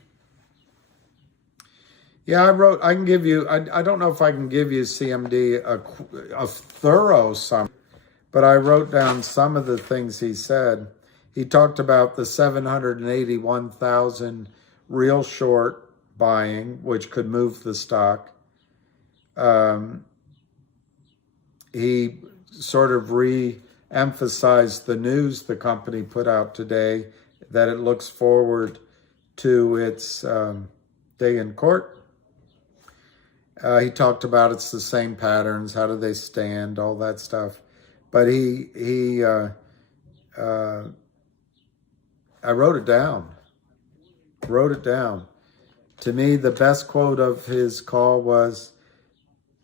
Yeah, I can give you, I don't know if I can give you CMD a thorough summary, but I wrote down some of the things he said. He talked about the 781,000 real short buying, which could move the stock. He sort of re-emphasized the news the company put out today, that it looks forward to its day in court. He talked about it's the same patterns, how do they stand, all that stuff. But I wrote it down. To me, the best quote of his call was,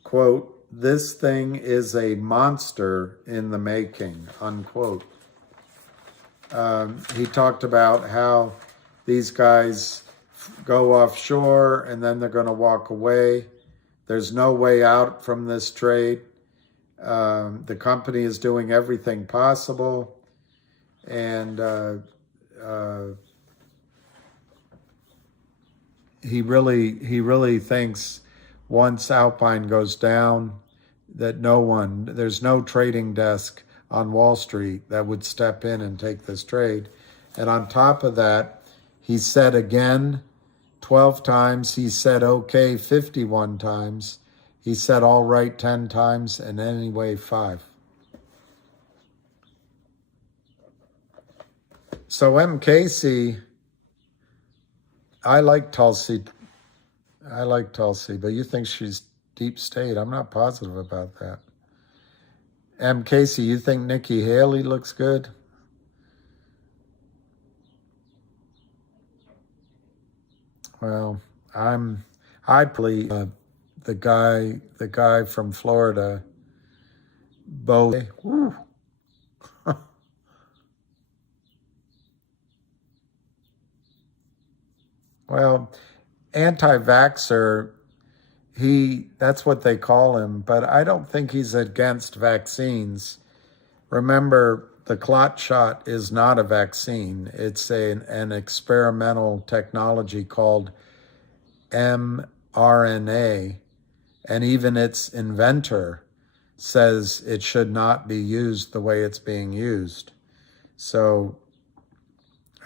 quote, "This thing is a monster in the making," unquote. He talked about how these guys go offshore and then they're going to walk away. There's no way out from this trade. The company is doing everything possible. And he really thinks once Alpine goes down, that there's no trading desk on Wall Street that would step in and take this trade. And on top of that, he said again 12 times, he said okay 51 times, he said all right 10 times, and anyway 5. So Casey, I like Tulsi, but you think she's deep state. I'm not positive about that. Casey, you think Nikki Haley looks good? Well, I believe the guy from Florida, Bo. Well, anti-vaxxer, that's what they call him, but I don't think he's against vaccines. Remember, the clot shot is not a vaccine. It's an experimental technology called mRNA, and even its inventor says it should not be used the way it's being used. So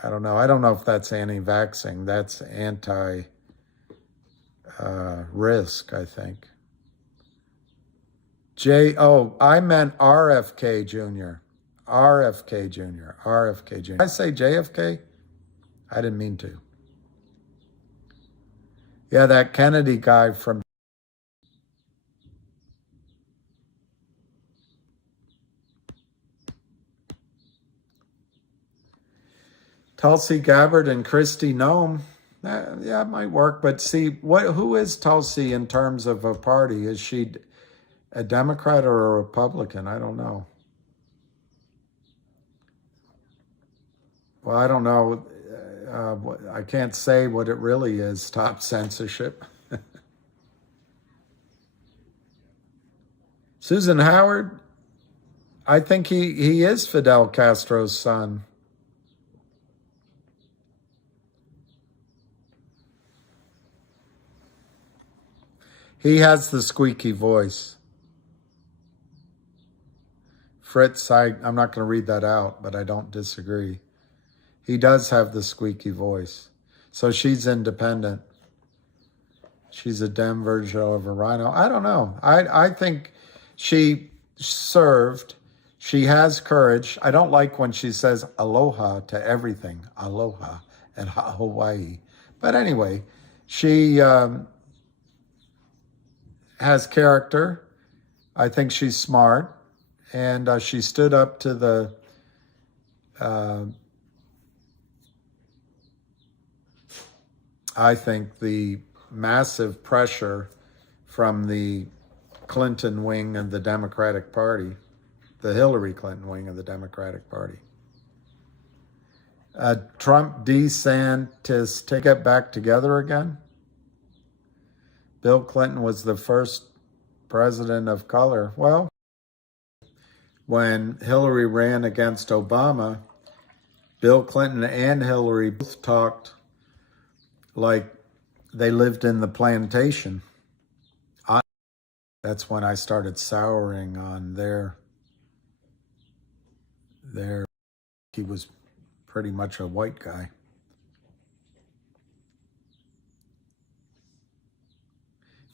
I don't know. I don't know if that's anti-vaxxing. That's anti-risk, I think. I meant RFK Jr. RFK Jr. RFK Jr. Did I say JFK? I didn't mean to. Yeah, that Kennedy guy from... Tulsi Gabbard and Kristi Noem. Yeah, it might work. But see, who is Tulsi in terms of a party? Is she a Democrat or a Republican? I don't know. Well, I don't know. I can't say what it really is. Stop censorship. Susan Howard, I think he is Fidel Castro's son. He has the squeaky voice. Fritz, I'm not going to read that out, but I don't disagree. He does have the squeaky voice. So she's independent. She's a Dem version of a rhino. I don't know. I think she served. She has courage. I don't like when she says aloha to everything. Aloha and Hawaii. But anyway, she has character. I think she's smart. And she stood up to the I think the massive pressure from the Clinton wing of the Democratic Party, the Hillary Clinton wing of the Democratic Party. Trump, DeSantis, to get back together again. Bill Clinton was the first president of color. Well, when Hillary ran against Obama, Bill Clinton and Hillary both talked like they lived in the plantation. That's when I started souring on their he was pretty much a white guy.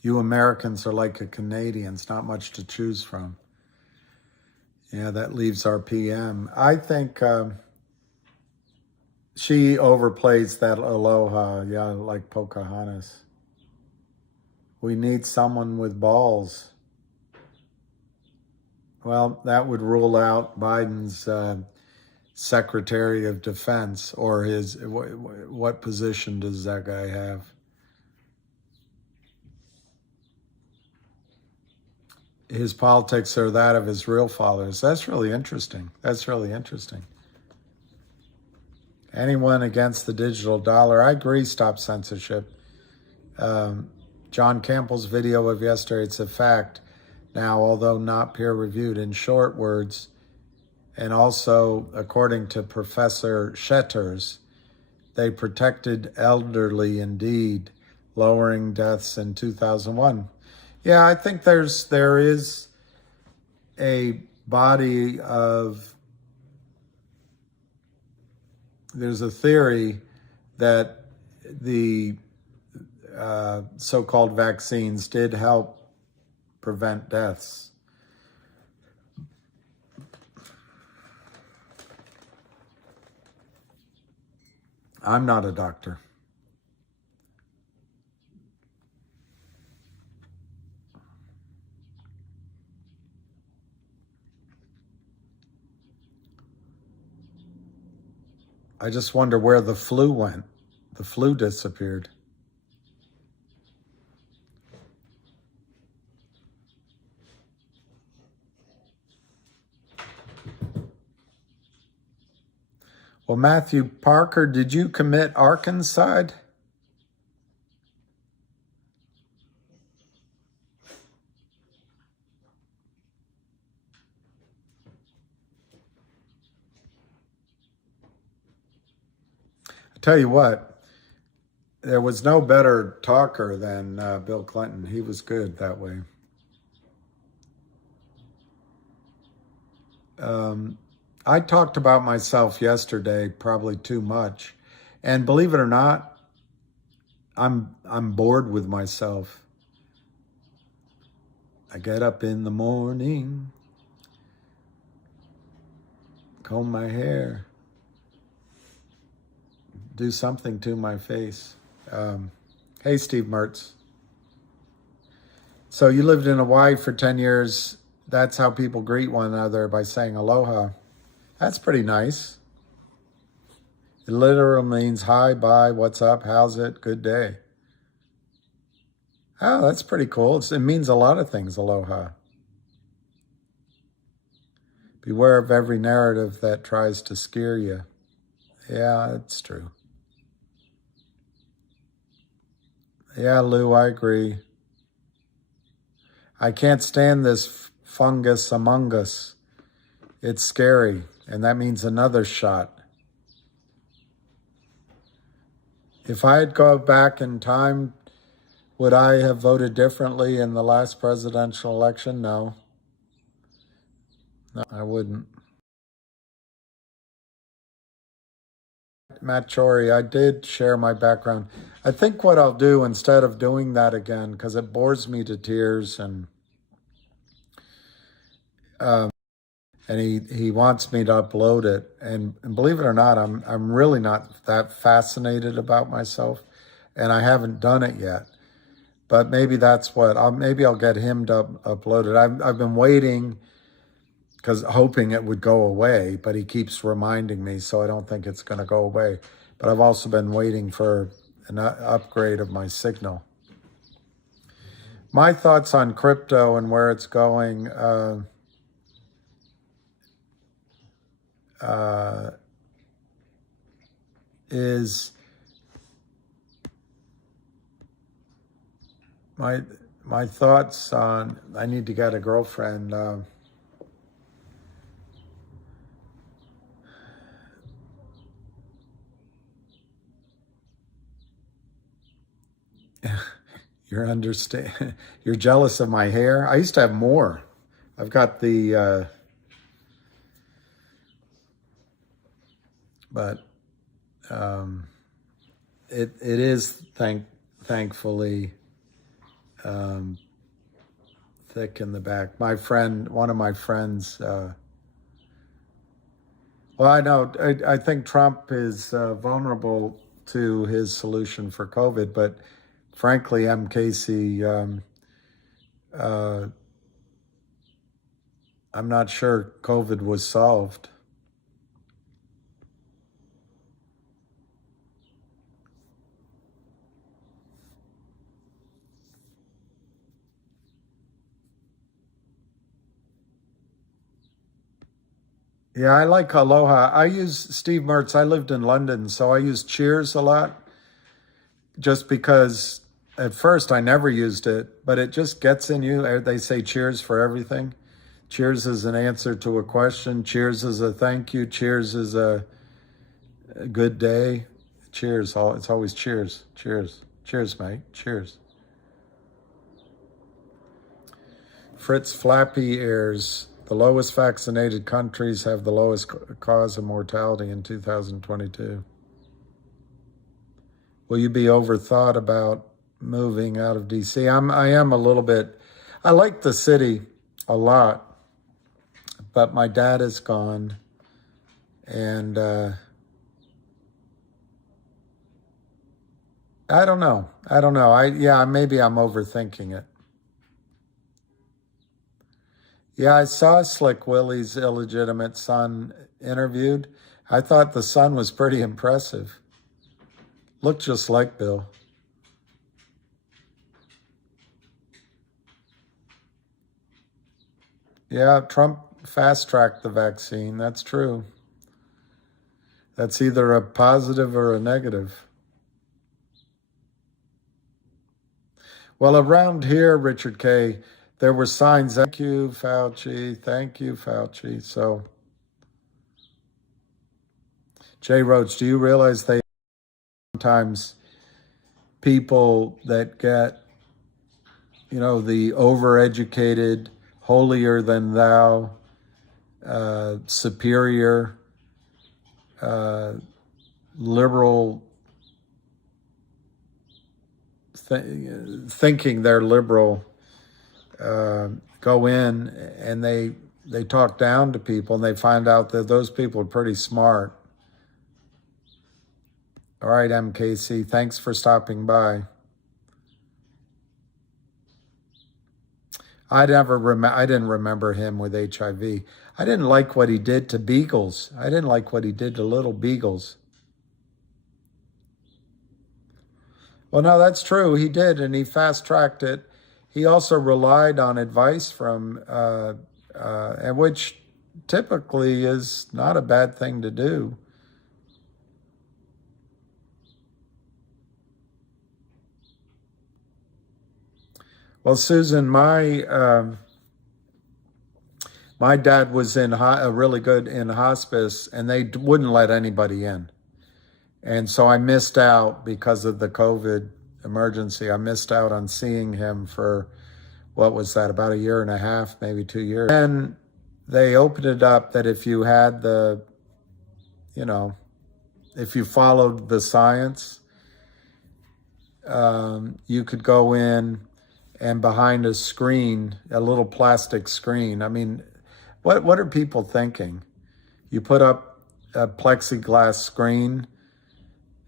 You Americans are like the Canadians, not much to choose from. Yeah, that leaves our PM. I think she overplays that aloha, yeah, like Pocahontas. We need someone with balls. Well, that would rule out Biden's Secretary of Defense, or his, what position does that guy have? His politics are that of his real fathers. That's really interesting. That's really interesting. Anyone against the digital dollar? I agree, stop censorship. John Campbell's video of yesterday, it's a fact now, although not peer-reviewed. In short words, and also according to Professor Shetters, they protected elderly indeed, lowering deaths in 2001. Yeah, I think there is a body of, there's a theory that the so-called vaccines did help prevent deaths. I'm not a doctor. I just wonder where the flu went. The flu disappeared. Well, Matthew Parker, did you commit arkancide? Tell you what, there was no better talker than Bill Clinton. He was good that way. I talked about myself yesterday, probably too much. And believe it or not, I'm bored with myself. I get up in the morning, comb my hair, do something to my face. Hey, Steve Mertz. So you lived in Hawaii for 10 years. That's how people greet one another, by saying aloha. That's pretty nice. It literally means hi, bye, what's up, how's it, good day. Oh, that's pretty cool. It means a lot of things, aloha. Beware of every narrative that tries to scare you. Yeah, it's true. Yeah, Lou, I agree. I can't stand this fungus among us. It's scary, and that means another shot. If I had gone back in time, would I have voted differently in the last presidential election? No. No, I wouldn't. Matt Chory, I did share my background. I think what I'll do instead of doing that again, because it bores me to tears, and he wants me to upload it. And believe it or not, I'm really not that fascinated about myself, and I haven't done it yet. But maybe that's what maybe I'll get him to upload it. I've been waiting, because hoping it would go away, but he keeps reminding me, so I don't think it's going to go away. But I've also been waiting for an upgrade of my signal. My thoughts on crypto and where it's going is my thoughts on, I need to get a girlfriend. You're jealous of my hair. I used to have more. I've got the but it is thankfully thick in the back. One of my friends. Well, I know. I think Trump is vulnerable to his solution for COVID, but frankly, M. Casey, I'm not sure COVID was solved. Yeah, I like aloha. I use Steve Mertz. I lived in London, so I use cheers a lot, just because at first I never used it, but it just gets in you. They say cheers for everything. Cheers is an answer to a question. Cheers is a thank you. Cheers is a good day. Cheers. It's always cheers. Cheers. Cheers, mate. Cheers. Fritz Flappy Ears. The lowest vaccinated countries have the lowest cause of mortality in 2022. Will you be overthought about moving out of DC? I am a little bit. I like the city a lot, but my dad is gone, and I don't know. Maybe I'm overthinking it. Yeah, I saw Slick Willie's illegitimate son interviewed. I thought the son was pretty impressive. Looked just like Bill. Yeah, Trump fast-tracked the vaccine. That's true. That's either a positive or a negative. Well, around here, Richard K., there were signs, thank you, Fauci, thank you, Fauci. So, Jay Roach, do you realize they Sometimes people that get, the overeducated, holier than thou, superior, liberal, thinking they're liberal, go in and they talk down to people, and they find out that those people are pretty smart. All right, MKC, thanks for stopping by. I didn't remember him with HIV. I didn't like what he did to beagles. I didn't like what he did to little beagles. Well, no, that's true. He did, and he fast-tracked it. He also relied on advice from, and which typically is not a bad thing to do. Well, Susan, my dad was really good in hospice, and they wouldn't let anybody in. And so I missed out because of the COVID emergency. I missed out on seeing him for, what was that, about a year and a half, maybe 2 years. And they opened it up that if you had if you followed the science, you could go in and behind a screen, a little plastic screen. I mean, what are people thinking? You put up a plexiglass screen,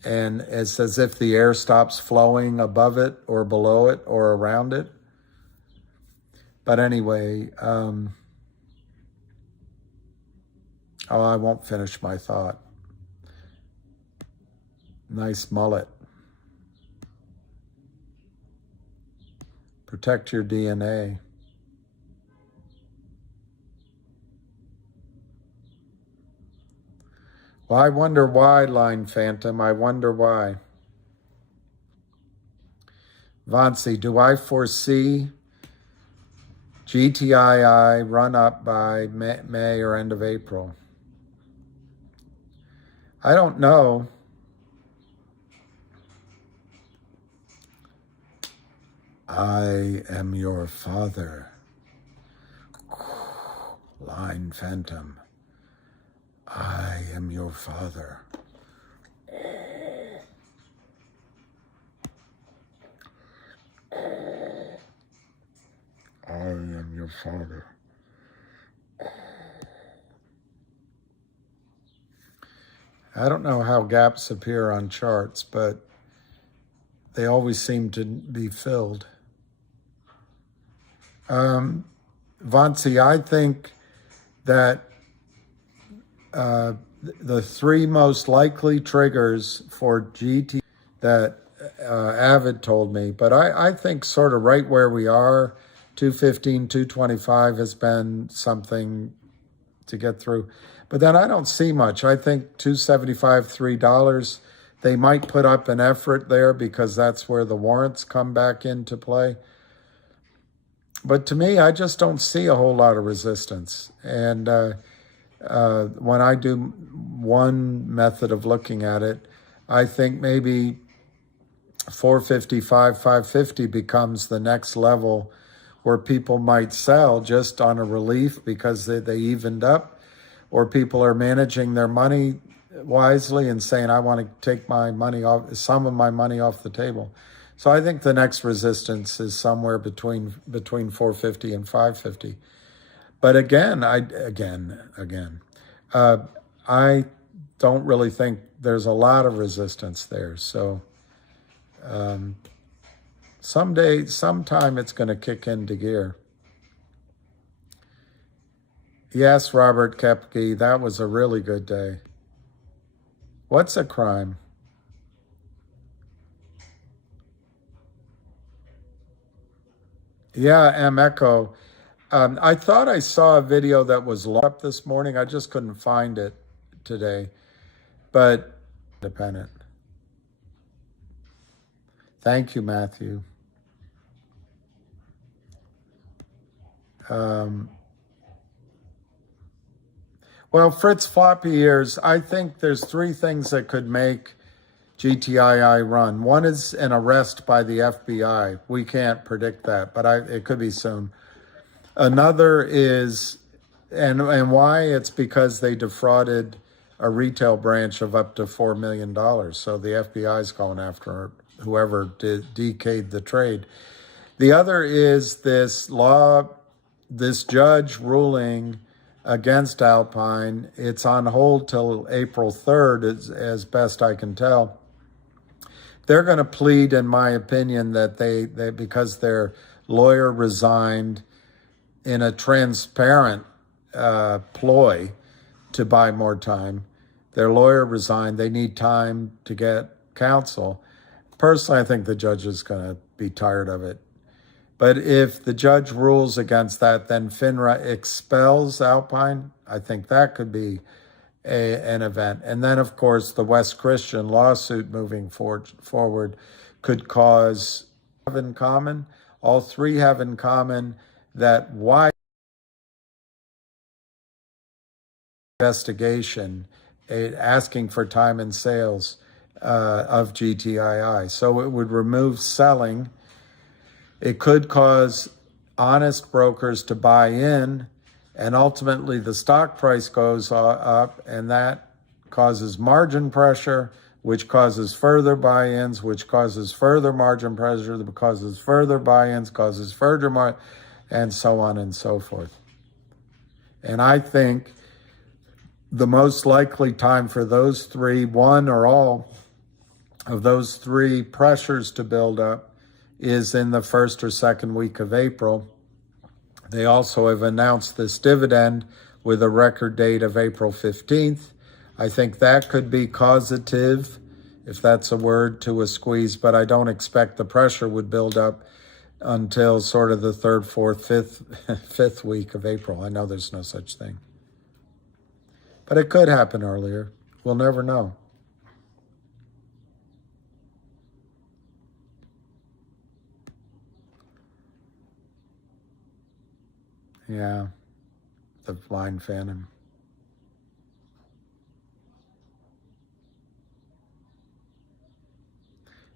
and it's as if the air stops flowing above it or below it or around it. But anyway, I won't finish my thought. Nice mullet. Protect your DNA. Well, I wonder why, Line Phantom. I wonder why. Vansi, do I foresee GTII run up by May or end of April? I don't know. I am your father. Line Phantom. I am your father. I am your father. I don't know how gaps appear on charts, but they always seem to be filled. Vansi, I think that the three most likely triggers for GT that Avid told me, but I think sort of right where we are, 215, 225 has been something to get through. But then I don't see much. I think 275, $3, they might put up an effort there because that's where the warrants come back into play. But to me, I just don't see a whole lot of resistance. And when I do one method of looking at it, I think maybe 455, 550 becomes the next level where people might sell just on a relief because they evened up, or people are managing their money wisely and saying, I want to take my money off, some of my money off the table. So I think the next resistance is somewhere between 450 and 550. But again, I don't really think there's a lot of resistance there. So sometime it's going to kick into gear. Yes, Robert Kepke, that was a really good day. What's a crime? Yeah, M Echo. I thought I saw a video that was up this morning. I just couldn't find it today. But independent. Thank you, Matthew. Well, Fritz Floppy Ears, I think there's three things that could make GTII run. One is an arrest by the FBI. We can't predict that, but it could be soon. Another is, and why? It's because they defrauded a retail branch of up to $4 million. So the FBI is going after whoever decayed the trade. The other is this judge ruling against Alpine. It's on hold till April 3rd, as best I can tell. They're going to plead, in my opinion, that they because their lawyer resigned in a transparent ploy to buy more time. Their lawyer resigned. They need time to get counsel. Personally, I think the judge is going to be tired of it. But if the judge rules against that, then FINRA expels Alpine. I think that could be an event. And then, of course, the West Christian lawsuit moving forward could cause have in common. All three have in common that why investigation asking for time and sales of GTII. So it would remove selling. It could cause honest brokers to buy in, and ultimately the stock price goes up, and that causes margin pressure, which causes further buy-ins, which causes further margin pressure, that causes further buy-ins, causes further and so on and so forth. And I think the most likely time for those three, one or all of those three pressures to build up, is in the first or second week of April. They also have announced this dividend with a record date of April 15th. I think that could be causative, if that's a word, to a squeeze, but I don't expect the pressure would build up until sort of the third, fourth, fifth week of April. I know there's no such thing. But it could happen earlier. We'll never know. Yeah, the blind phantom.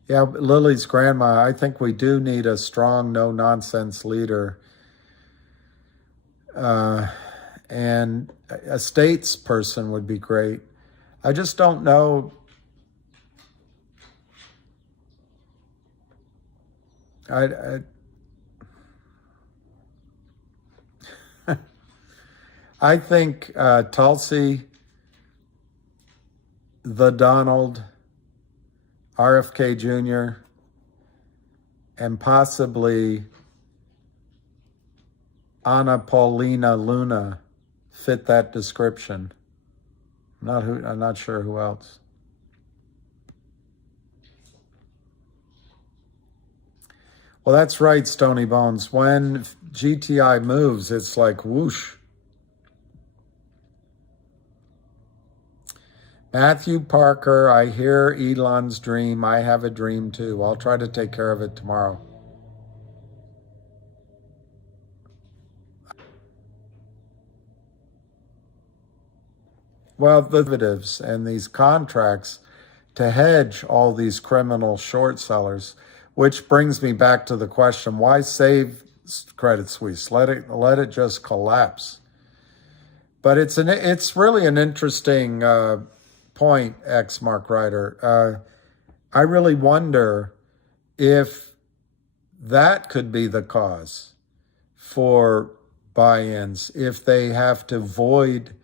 Yeah, Lily's grandma, I think we do need a strong, no-nonsense leader. And a statesperson would be great. I just don't know. I think Tulsi, the Donald, RFK Jr., and possibly Anna Paulina Luna fit that description. I'm not sure who else. Well, that's right, Stony Bones. When GTI moves, it's like whoosh. Matthew Parker, I hear Elon's dream. I have a dream too. I'll try to take care of it tomorrow. Well, the derivatives and these contracts to hedge all these criminal short sellers, which brings me back to the question, why save Credit Suisse? Let it just collapse. But it's really an interesting point, Mark Ryder. I really wonder if that could be the cause for buy-ins, if they have to void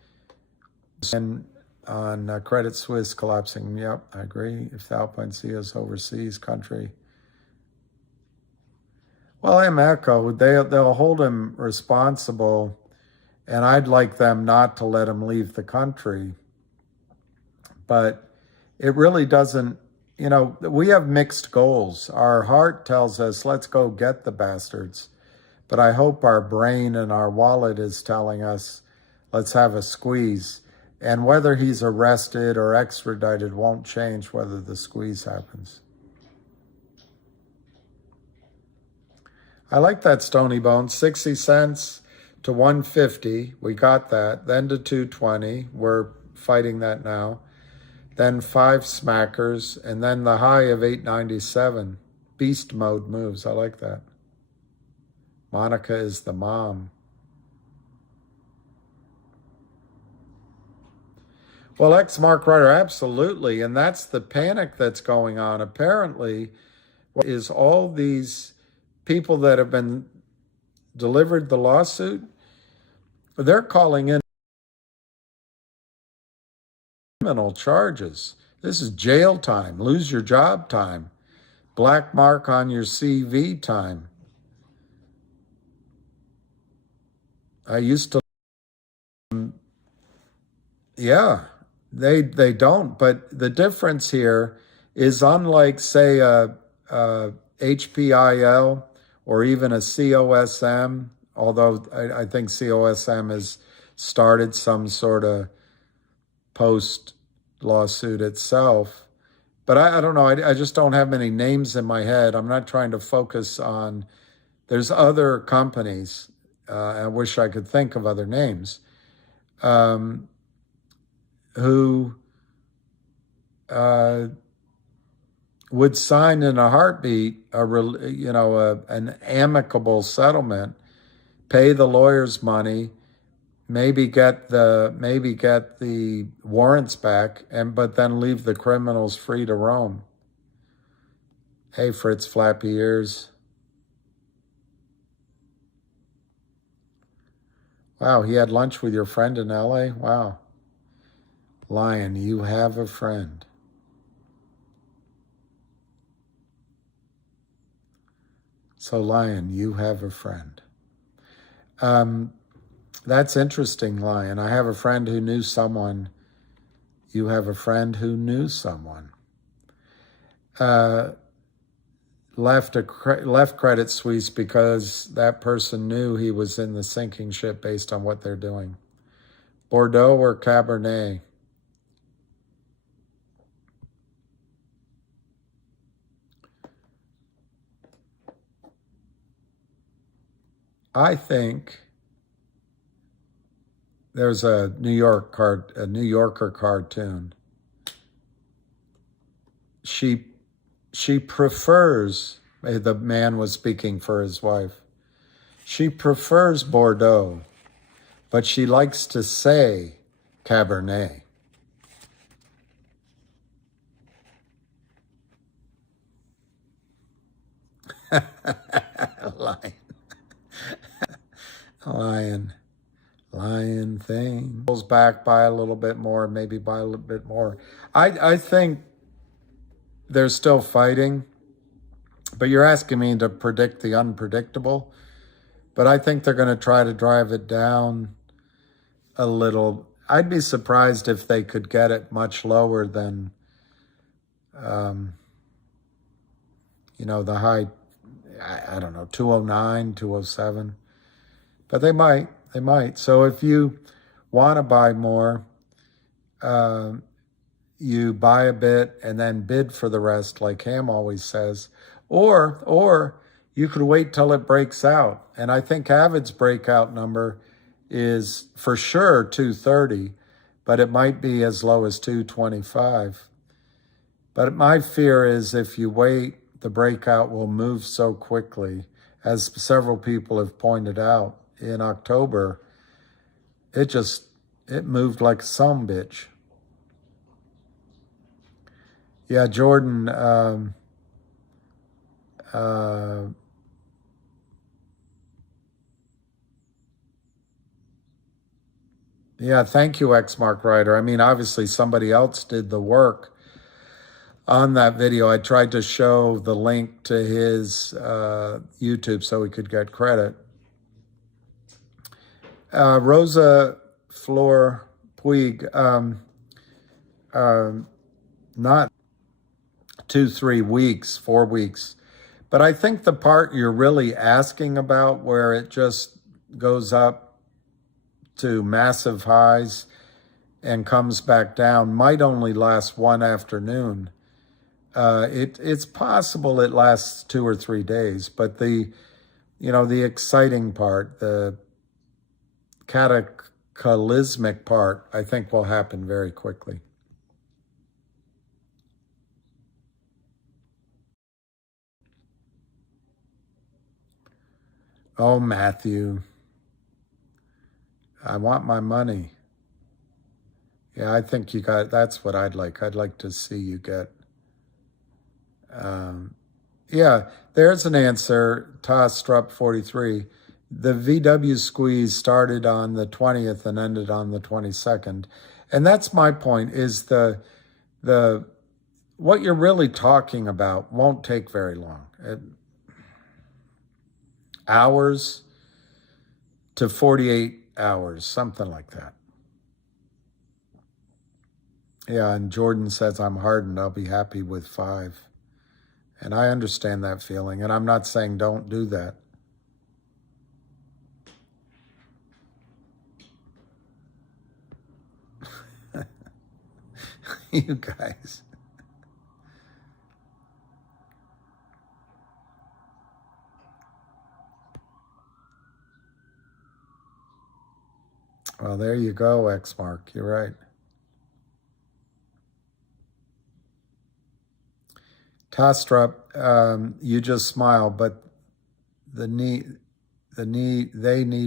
and on Credit Suisse collapsing. Yep, I agree. If the Alpine CEO's overseas country. Well, Ameco, they'll hold him responsible, and I'd like them not to let him leave the country. But it really doesn't, we have mixed goals. Our heart tells us, let's go get the bastards. But I hope our brain and our wallet is telling us, let's have a squeeze. And whether he's arrested or extradited won't change whether the squeeze happens. I like that, Stony Bones. 60 cents to 150. We got that. Then to 220. We're fighting that now. then 5 smackers, and then the high of 897. Beast mode moves. I like that. Monica is the mom. Well, X Mark Ryder, absolutely. And that's the panic that's going on. Apparently, is all these people that have been delivered the lawsuit, they're calling in criminal charges. This is jail time, lose your job time, black mark on your CV time. I used to, yeah, they don't. But the difference here is, unlike, say, a HPIL or even a COSM, although I think COSM has started some sort of post lawsuit itself. But I don't know. I just don't have many names in my head. I'm not trying to focus on, there's other companies, I wish I could think of other names, who would sign in a heartbeat an amicable settlement, pay the lawyers money, maybe get the warrants back, but then leave the criminals free to roam. Hey, Fritz, flappy ears. Wow, he had lunch with your friend in LA? Wow. Lion, you have a friend. So, Lion, you have a friend. That's interesting, Lion. I have a friend who knew someone. You have a friend who knew someone. Left Credit Suisse because that person knew he was in the sinking ship based on what they're doing. Bordeaux or Cabernet? I think there's a New Yorker cartoon. She prefers, the man was speaking for his wife, she prefers Bordeaux, but she likes to say Cabernet. Lion thing. Pulls back by a little bit more, maybe by a little bit more. I think they're still fighting, but you're asking me to predict the unpredictable. But I think they're going to try to drive it down a little. I'd be surprised if they could get it much lower than, the high, I don't know, 209, 207. But they might. So if you want to buy more, you buy a bit and then bid for the rest, like Ham always says. Or you could wait till it breaks out. And I think Avid's breakout number is for sure 230, but it might be as low as 225. But my fear is if you wait, the breakout will move so quickly, as several people have pointed out. In October, it moved like a sumbitch. Yeah, Jordan, yeah, thank you, X Mark Ryder. I mean, obviously somebody else did the work on that video. I tried to show the link to his YouTube so he could get credit. Rosa Flor Puig, not 2-3 weeks, 4 weeks. But I think the part you're really asking about, where it just goes up to massive highs and comes back down, might only last one afternoon. It's possible it lasts 2 or 3 days, but the exciting part, the cataclysmic part, I think will happen very quickly. Oh, Matthew, I want my money. Yeah, I think that's what I'd like. I'd like to see you get, yeah, there's an answer, Tostrup 43. The VW squeeze started on the 20th and ended on the 22nd. And that's my point, is the what you're really talking about won't take very long. Hours to 48 hours, something like that. Yeah, and Jordan says, I'm hardened. I'll be happy with 5. And I understand that feeling. And I'm not saying don't do that. You guys. Well, there you go, X Mark. You're right. Tostrup, you just smile, but they need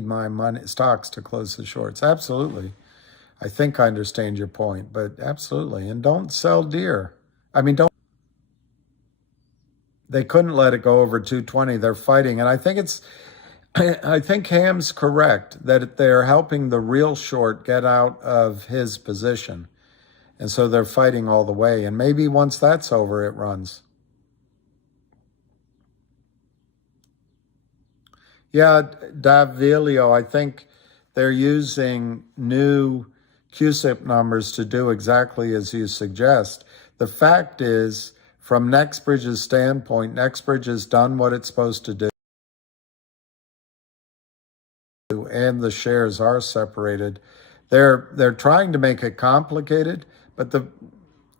my money, stocks to close the shorts. Absolutely. I think I understand your point, but absolutely. And don't sell dear. I mean, they couldn't let it go over 220. They're fighting. And I think Ham's correct that they're helping the real short get out of his position. And so they're fighting all the way. And maybe once that's over, it runs. Yeah, Davilio, I think they're using new QSIP numbers to do exactly as you suggest. The fact is, from NextBridge's standpoint, NextBridge has done what it's supposed to do, and the shares are separated. They're trying to make it complicated, but the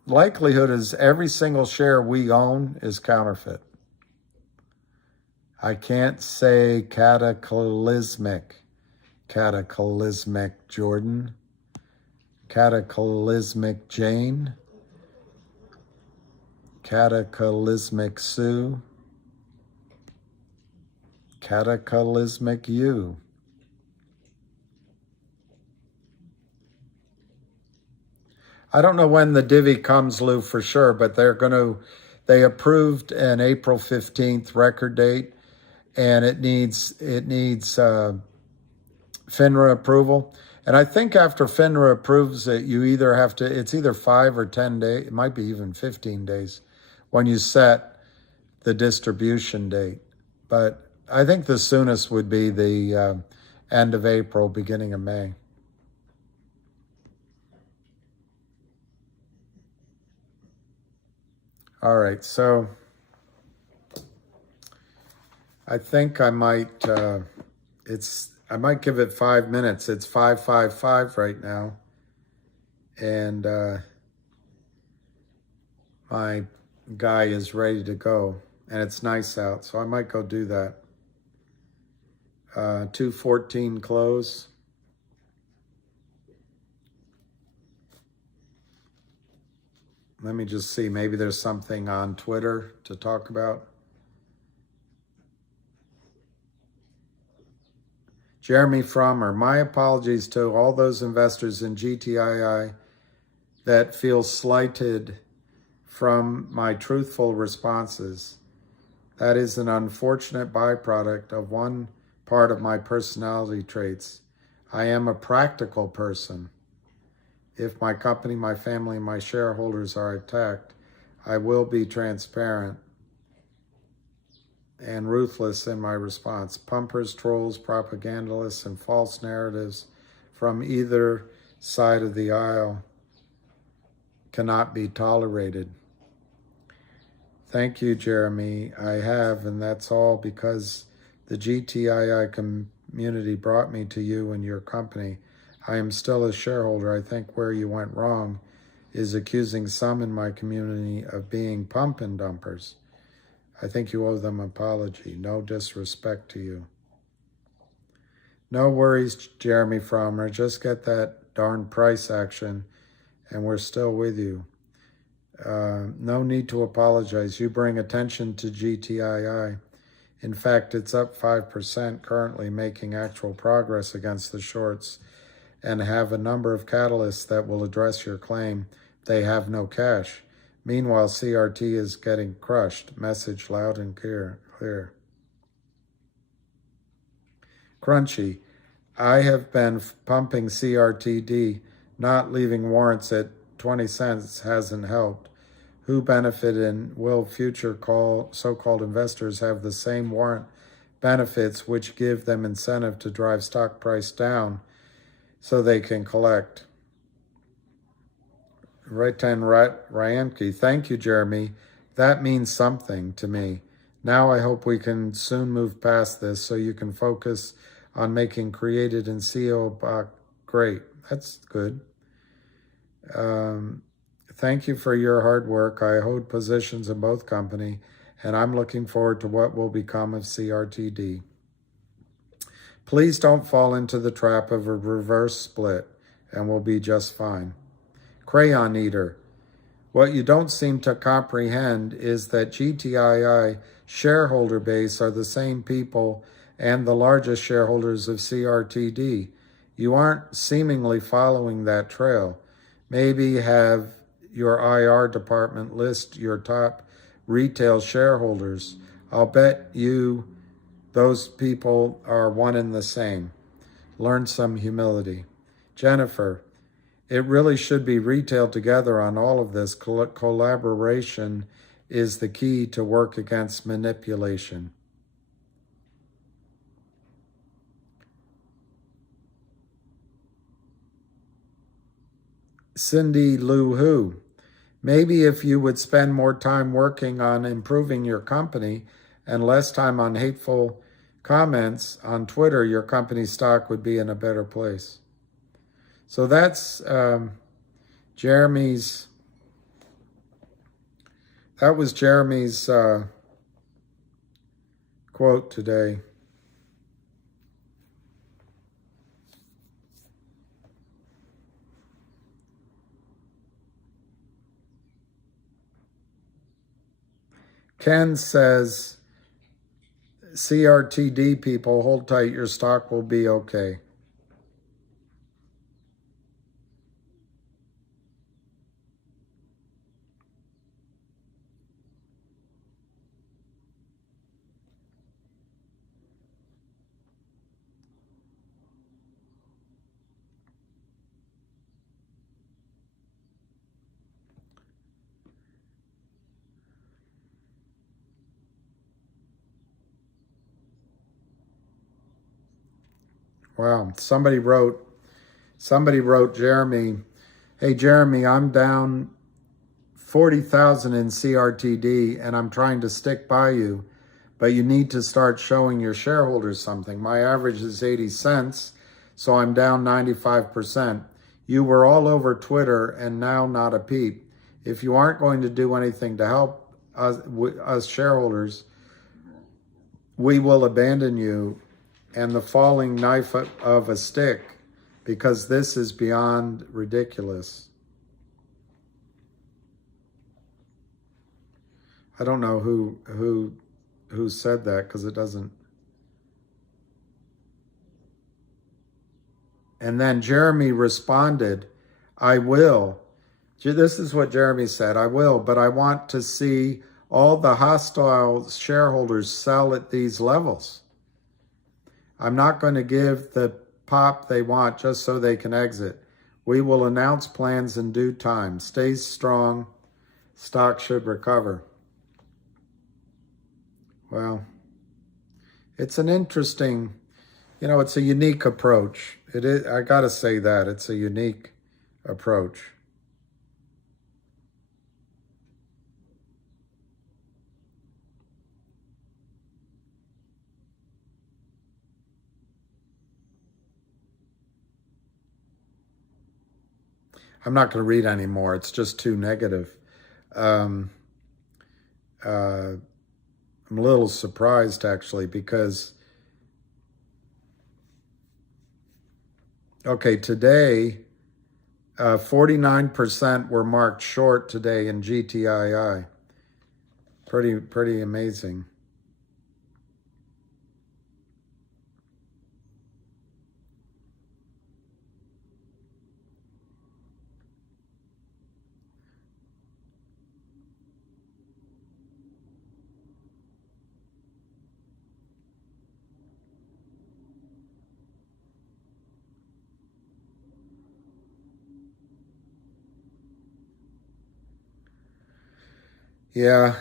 likelihood is every single share we own is counterfeit. I can't say cataclysmic. Cataclysmic Jordan. Cataclysmic Jane. Cataclysmic Sue. Cataclysmic you. I don't know when the divvy comes, Lou, for sure, but they approved an April 15th record date, and it needs FINRA approval. And I think after FINRA approves it, you either have to, it's either 5 or 10 days, it might be even 15 days when you set the distribution date. But I think the soonest would be the end of April, beginning of May. All right, so I think I might give it 5 minutes. It's 5:55 right now, and my guy is ready to go, and it's nice out, so I might go do that. 2:14 close. Let me just see. Maybe there's something on Twitter to talk about. Jeremy Frommer, my apologies to all those investors in GTII that feel slighted from my truthful responses. That is an unfortunate byproduct of one part of my personality traits. I am a practical person. If my company, my family, and my shareholders are attacked, I will be transparent and ruthless in my response. Pumpers, trolls, propagandists, and false narratives from either side of the aisle cannot be tolerated. Thank you, Jeremy. I have, and that's all because the GTII community brought me to you and your company. I am still a shareholder. I think where you went wrong is accusing some in my community of being pump and dumpers. I think you owe them an apology. No disrespect to you. No worries, Jeremy Frommer. Just get that darn price action, and we're still with you. No need to apologize. You bring attention to GTII. In fact, it's up 5% currently, making actual progress against the shorts, and have a number of catalysts that will address your claim they have no cash. Meanwhile, CRT is getting crushed. Message loud and clear. Crunchy. I have been pumping CRTD. Not leaving warrants at 20 cents hasn't helped. Who benefited, and will future so-called investors have the same warrant benefits which give them incentive to drive stock price down so they can collect? Ratan Ryanki. Thank you, Jeremy. That means something to me. Now I hope we can soon move past this so you can focus on making Created and CEO great. That's good. Thank you for your hard work. I hold positions in both company, and I'm looking forward to what will become of CRTD. Please don't fall into the trap of a reverse split, and we'll be just fine. Crayon Eater. What you don't seem to comprehend is that GTII shareholder base are the same people and the largest shareholders of CRTD. You aren't seemingly following that trail. Maybe have your IR department list your top retail shareholders. I'll bet you those people are one and the same. Learn some humility. Jennifer, it really should be retail together on all of this. Collaboration is the key to work against manipulation. Cindy Lou Who. Maybe if you would spend more time working on improving your company and less time on hateful comments on Twitter, your company's stock would be in a better place. So that's Jeremy's. That was Jeremy's quote today. Ken says, CRTD people, hold tight, your stock will be okay. Wow, somebody wrote, Jeremy, hey Jeremy, I'm down 40,000 in CRTD and I'm trying to stick by you, but you need to start showing your shareholders something. My average is 80 cents, so I'm down 95%. You were all over Twitter and now not a peep. If you aren't going to do anything to help us shareholders, we will abandon you and the falling knife of a stick, because this is beyond ridiculous. I don't know who said that, because it doesn't. And then Jeremy responded, I will. This is what Jeremy said, I will, but I want to see all the hostile shareholders sell at these levels. I'm not going to give the pop they want just so they can exit. We will announce plans in due time. Stay strong. Stock should recover. Well, it's an interesting, it's a unique approach. It is, I got to say that. It's a unique approach. I'm not going to read anymore. It's just too negative. I'm a little surprised, actually, because, okay, today, 49% were marked short today in GTII. Pretty amazing. Yeah.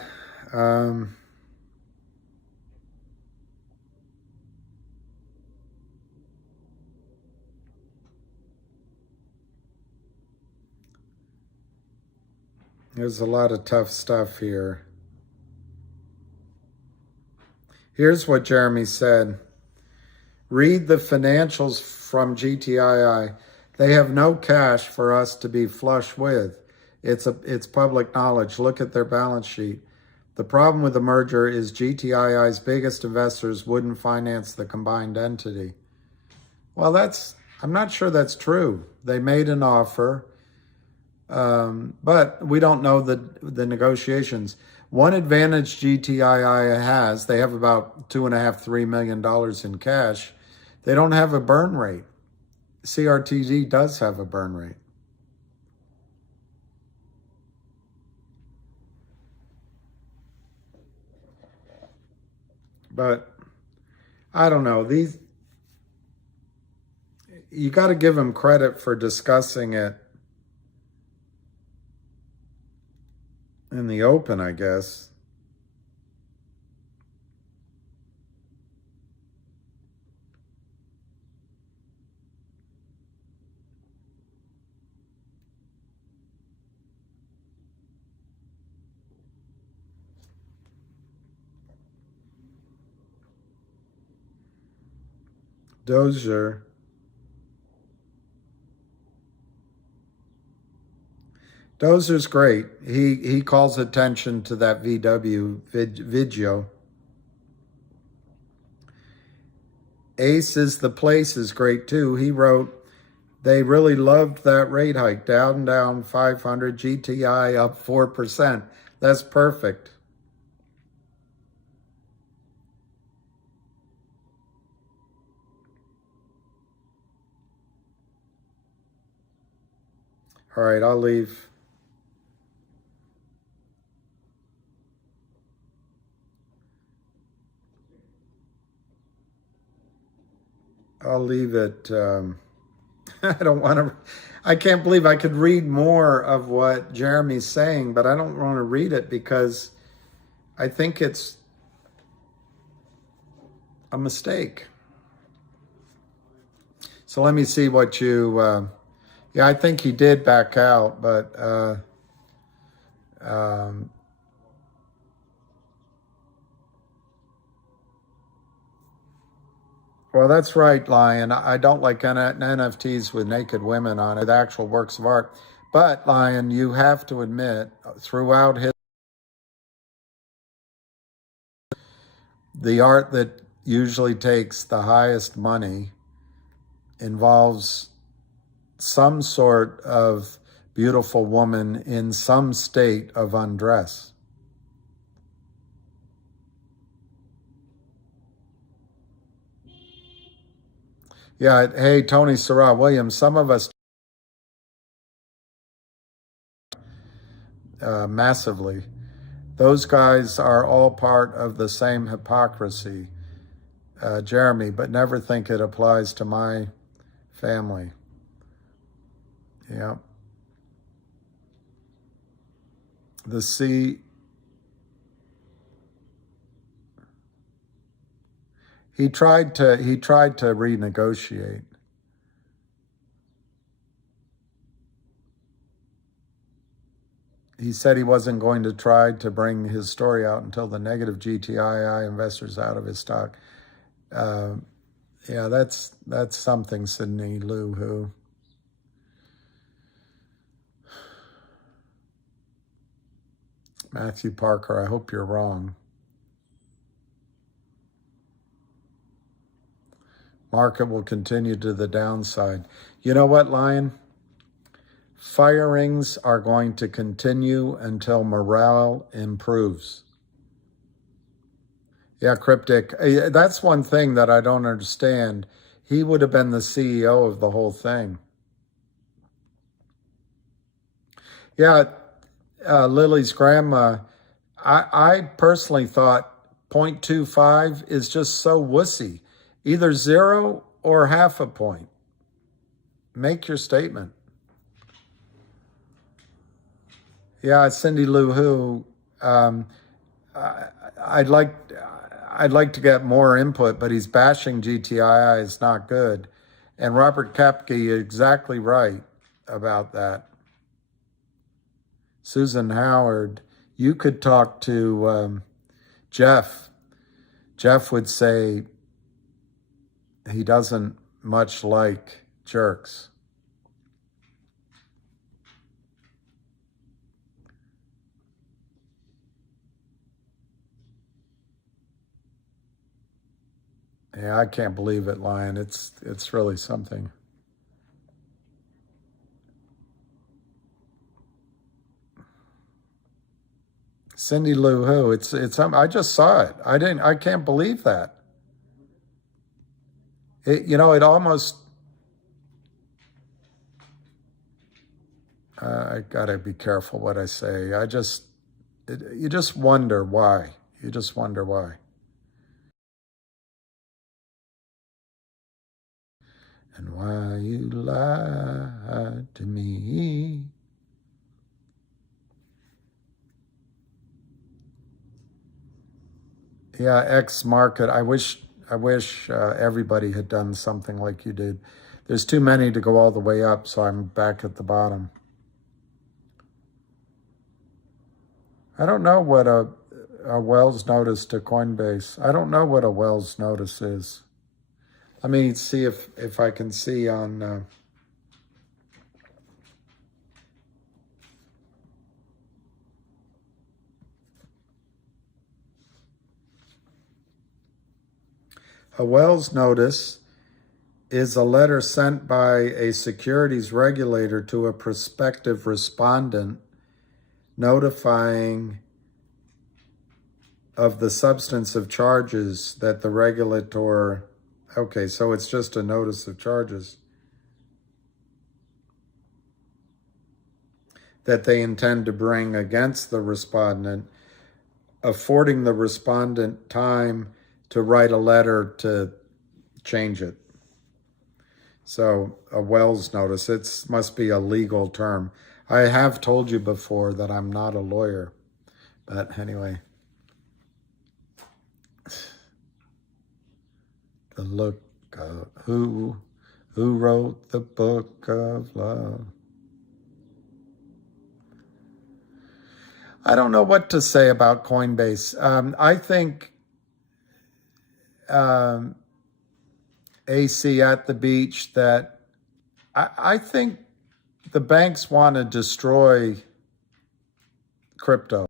There's a lot of tough stuff here. Here's what Jeremy said. Read the financials from GTII. They have no cash for us to be flush with. It's public knowledge. Look at their balance sheet. The problem with the merger is GTII's biggest investors wouldn't finance the combined entity. Well, I'm not sure that's true. They made an offer, but we don't know the negotiations. One advantage GTII has, they have about $2.5–3 million in cash. They don't have a burn rate. CRTD does have a burn rate. But I don't know. You got to give them credit for discussing it in the open, I guess. Dozer's great. He calls attention to that VW video. Ace is the place is great too. He wrote, they really loved that rate hike. Down 500, GTI up 4%. That's perfect. All right, I'll leave. I'll leave it. I don't want to. I can't believe I could read more of what Jeremy's saying, but I don't want to read it because I think it's a mistake. So let me see what you. Yeah, I think he did back out, but well, that's right, Lion. I don't like NFTs with naked women on it, with actual works of art. But, Lion, you have to admit, throughout the art that usually takes the highest money involves some sort of beautiful woman in some state of undress. Yeah, hey, Tony Sarah Williams, some of us massively. Those guys are all part of the same hypocrisy, Jeremy, but never think it applies to my family. Yeah. He tried to renegotiate. He said he wasn't going to try to bring his story out until the negative GTII investors out of his stock. Yeah, that's something, Sydney Lou, who. Matthew Parker, I hope you're wrong. Market will continue to the downside. You know what, Lion? Firings are going to continue until morale improves. Yeah, Cryptic. That's one thing that I don't understand. He would have been the CEO of the whole thing. Yeah, Lily's grandma, I personally thought 0.25 is just so wussy. Either 0 or half a point. Make your statement. Yeah, Cindy Lou Who, I'd like to get more input, but he's bashing GTII is not good. And Robert Kepke, exactly right about that. Susan Howard, you could talk to Jeff. Jeff would say he doesn't much like jerks. Yeah, I can't believe it, Lion. It's really something. Cindy Lou Who? It's I just saw it. I can't believe that. It almost I gotta be careful what I say. You just wonder why. You just wonder why. And why you lied to me. Yeah, X market. I wish everybody had done something like you did. There's too many to go all the way up, so I'm back at the bottom. I don't know what a Wells notice to Coinbase. I don't know what a Wells notice is. Let me see if I can see on... A Wells notice is a letter sent by a securities regulator to a prospective respondent notifying of the substance of charges that the regulator... Okay, so it's just a notice of charges that they intend to bring against the respondent, affording the respondent time to write a letter to change it. So a Wells notice, it must be a legal term. I have told you before that I'm not a lawyer, but anyway. The look of who wrote the book of love. I don't know what to say about Coinbase. I think AC at the beach that I think the banks want to destroy crypto.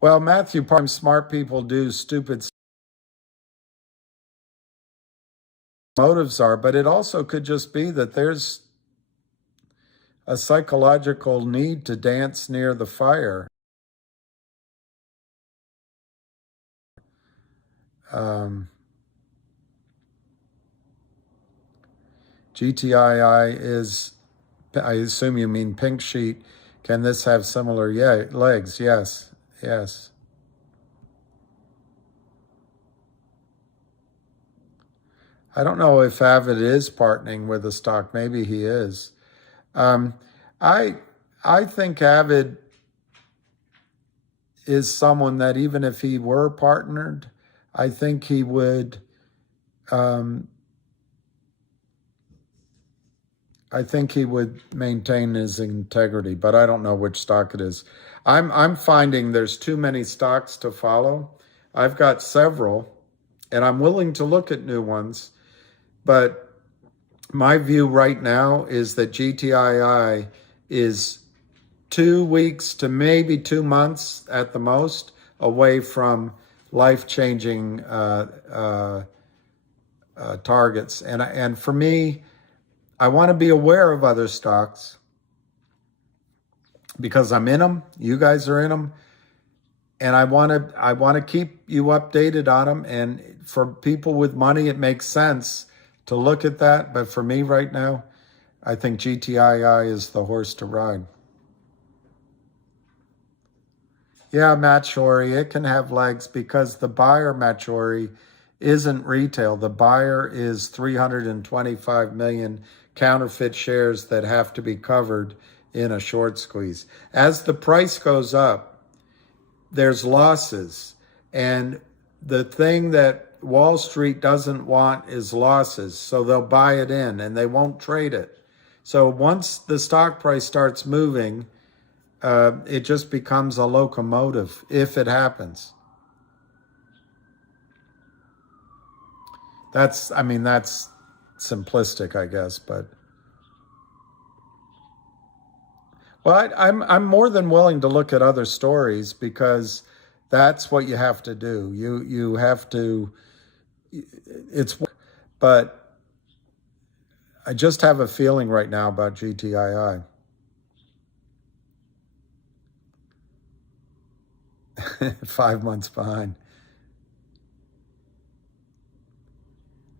Well, Matthew, part smart people do stupid motives are, but it also could just be that there's a psychological need to dance near the fire. GTII is, I assume you mean pink sheet. Can this have similar legs? Yes, yes. I don't know if Avid is partnering with a stock. Maybe he is. I think Avid is someone that even if he were partnered, I think he would. I think he would maintain his integrity, but I don't know which stock it is. I'm finding there's too many stocks to follow. I've got several, and I'm willing to look at new ones, but my view right now is that GTII is 2 weeks to maybe 2 months at the most away from life-changing targets. And for me, I want to be aware of other stocks because I'm in them. You guys are in them. And I want to keep you updated on them. And for people with money, it makes sense to look at that. But for me right now, I think GTII is the horse to ride. Yeah, Matt Shorey, it can have legs because the buyer, Matt Shorey, isn't retail. The buyer is 325 million counterfeit shares that have to be covered in a short squeeze. As the price goes up, there's losses. And the thing that Wall Street doesn't want is losses. So they'll buy it in and they won't trade it. So once the stock price starts moving, it just becomes a locomotive if it happens. That's simplistic, I guess, but well, I'm more than willing to look at other stories because that's what you have to do. You have to. But I just have a feeling right now about GTII. 5 months behind.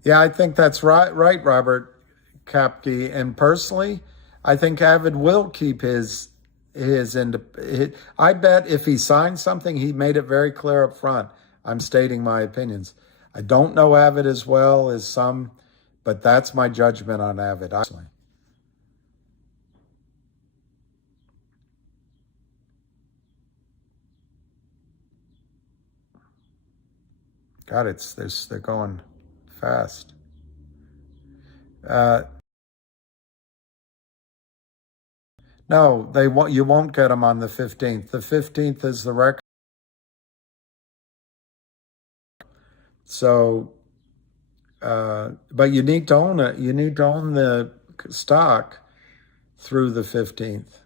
Yeah, I think that's right, Robert Kapke. And personally, I think Avid will keep his. I bet if he signed something, he made it very clear up front. I'm stating my opinions. I don't know Avid as well as some, but that's my judgment on Avid. God, they're going fast. No, they won't. You won't get them on the 15th. The 15th is the record. So, but you need to own it. You need to own the stock through the 15th.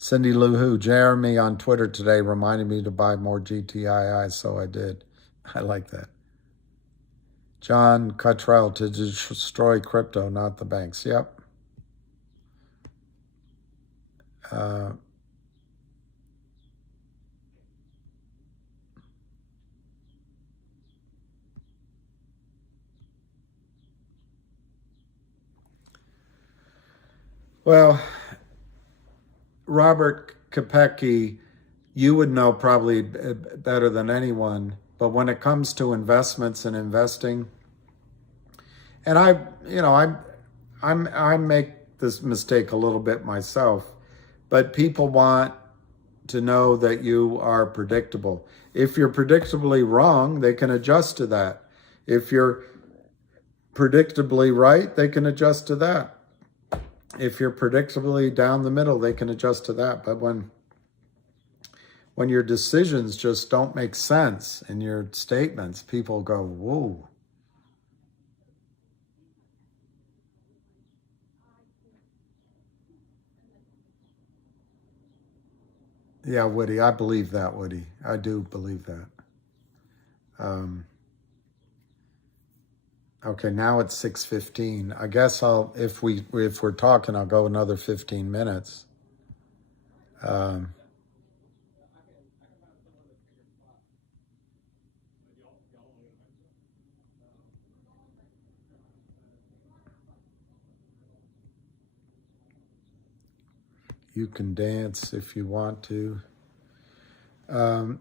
Cindy Lou Who, Jeremy on Twitter today reminded me to buy more GTII, so I did. I like that. John Cottrell, to destroy crypto, not the banks. Yep. Well, Robert Kopecki, you would know probably better than anyone, but when it comes to investments and investing, and I make this mistake a little bit myself, but people want to know that you are predictable. If you're predictably wrong, they can adjust to that. If you're predictably right, they can adjust to that. If you're predictably down the middle, they can adjust to that. But when your decisions just don't make sense in your statements, people go, whoa. Yeah, Woody, I believe that, Woody. I do believe that. Okay, now it's 6:15. I guess if we're talking, I'll go another 15 minutes. You can dance if you want to.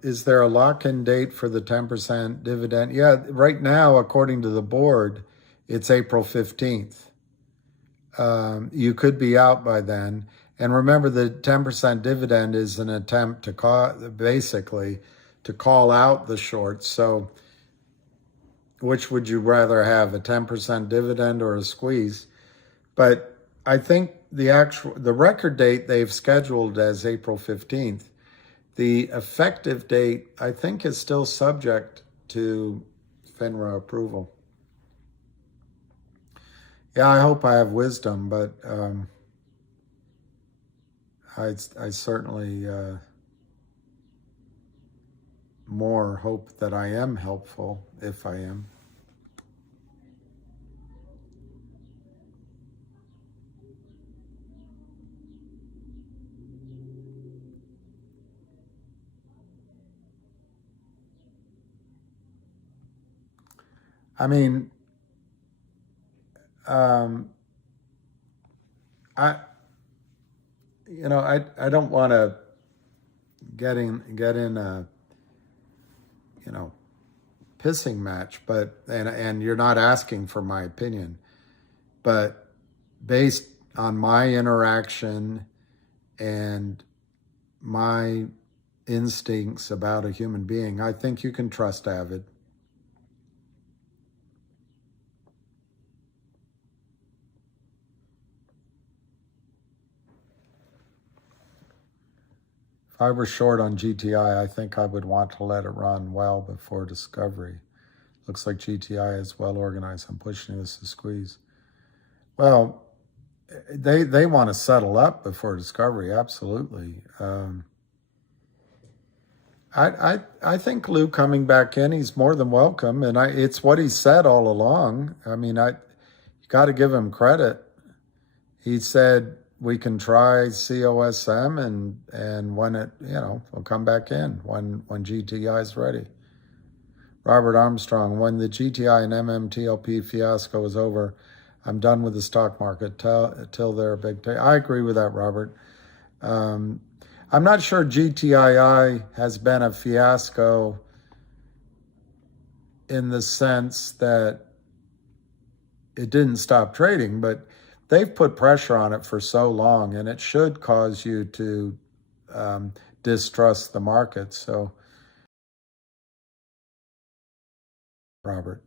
Is there a lock-in date for the 10% dividend? Yeah, right now, according to the board, it's April 15th. You could be out by then. And remember, the 10% dividend is an attempt to basically call out the shorts. So which would you rather have, a 10% dividend or a squeeze? But I think the record date they've scheduled as April 15th. The effective date, I think, is still subject to FINRA approval. Yeah, I hope I have wisdom, but I certainly more hope that I am helpful, if I am. I mean, I don't want to get in a pissing match, but and you're not asking for my opinion, but based on my interaction and my instincts about a human being, I think you can trust Avid. If I were short on GTI, I think I would want to let it run well before discovery. Looks like GTI is well organized. I'm pushing this to squeeze. Well, they want to settle up before discovery, absolutely. I think Lou coming back in, he's more than welcome, and it's what he said all along. I mean, you got to give him credit. He said we can try COSM, and when it, we'll come back in when GTI is ready. Robert Armstrong, when the GTI and MMTLP fiasco is over, I'm done with the stock market till they're a big day. I agree with that, Robert. I'm not sure GTII has been a fiasco in the sense that it didn't stop trading, but they've put pressure on it for so long, and it should cause you to distrust the market. So, Robert,